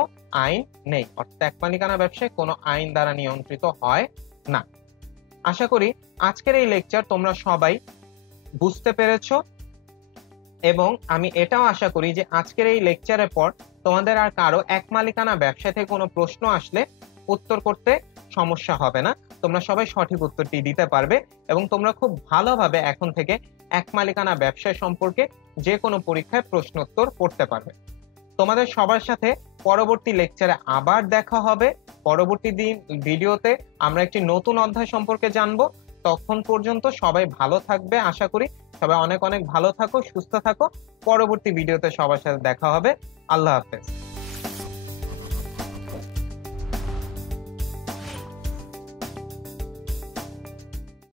আইন নেই, অর্থাৎ এক মালিকানা ব্যবসায় কোনো আইন দ্বারা নিয়ন্ত্রিত হয় না। আশা করি আজকের এই লেকচার তোমরা সবাই বুঝতে পেরেছো, এবং আমি এটাও আশা করি যে আজকের এই লেকচারের পর তোমাদের আর কারো এক মালিকানা ব্যবসা থেকে কোনো প্রশ্ন আসলে উত্তর করতে সমস্যা হবে না, তোমরা সবাই সঠিক উত্তরটি দিতে পারবে এবং তোমরা খুব ভালোভাবে এখন থেকে এক মালিকানা ব্যবসা সম্পর্কে যে কোনো পরীক্ষায় প্রশ্নোত্তর করতে পারবে। তোমাদের সবার সাথে পরবর্তী লেকচারে আবার দেখা হবে। পরবর্তী ভিডিওতে আমরা একটি নতুন অধ্যায় সম্পর্কে জানবো। তখন পর্যন্ত সবাই ভালো থাকবে আশা করি। সবাই অনেক অনেক ভালো থাকো, সুস্থ থাকো। পরবর্তী ভিডিওতে সবার সাথে দেখা হবে। আল্লাহ হাফেজ।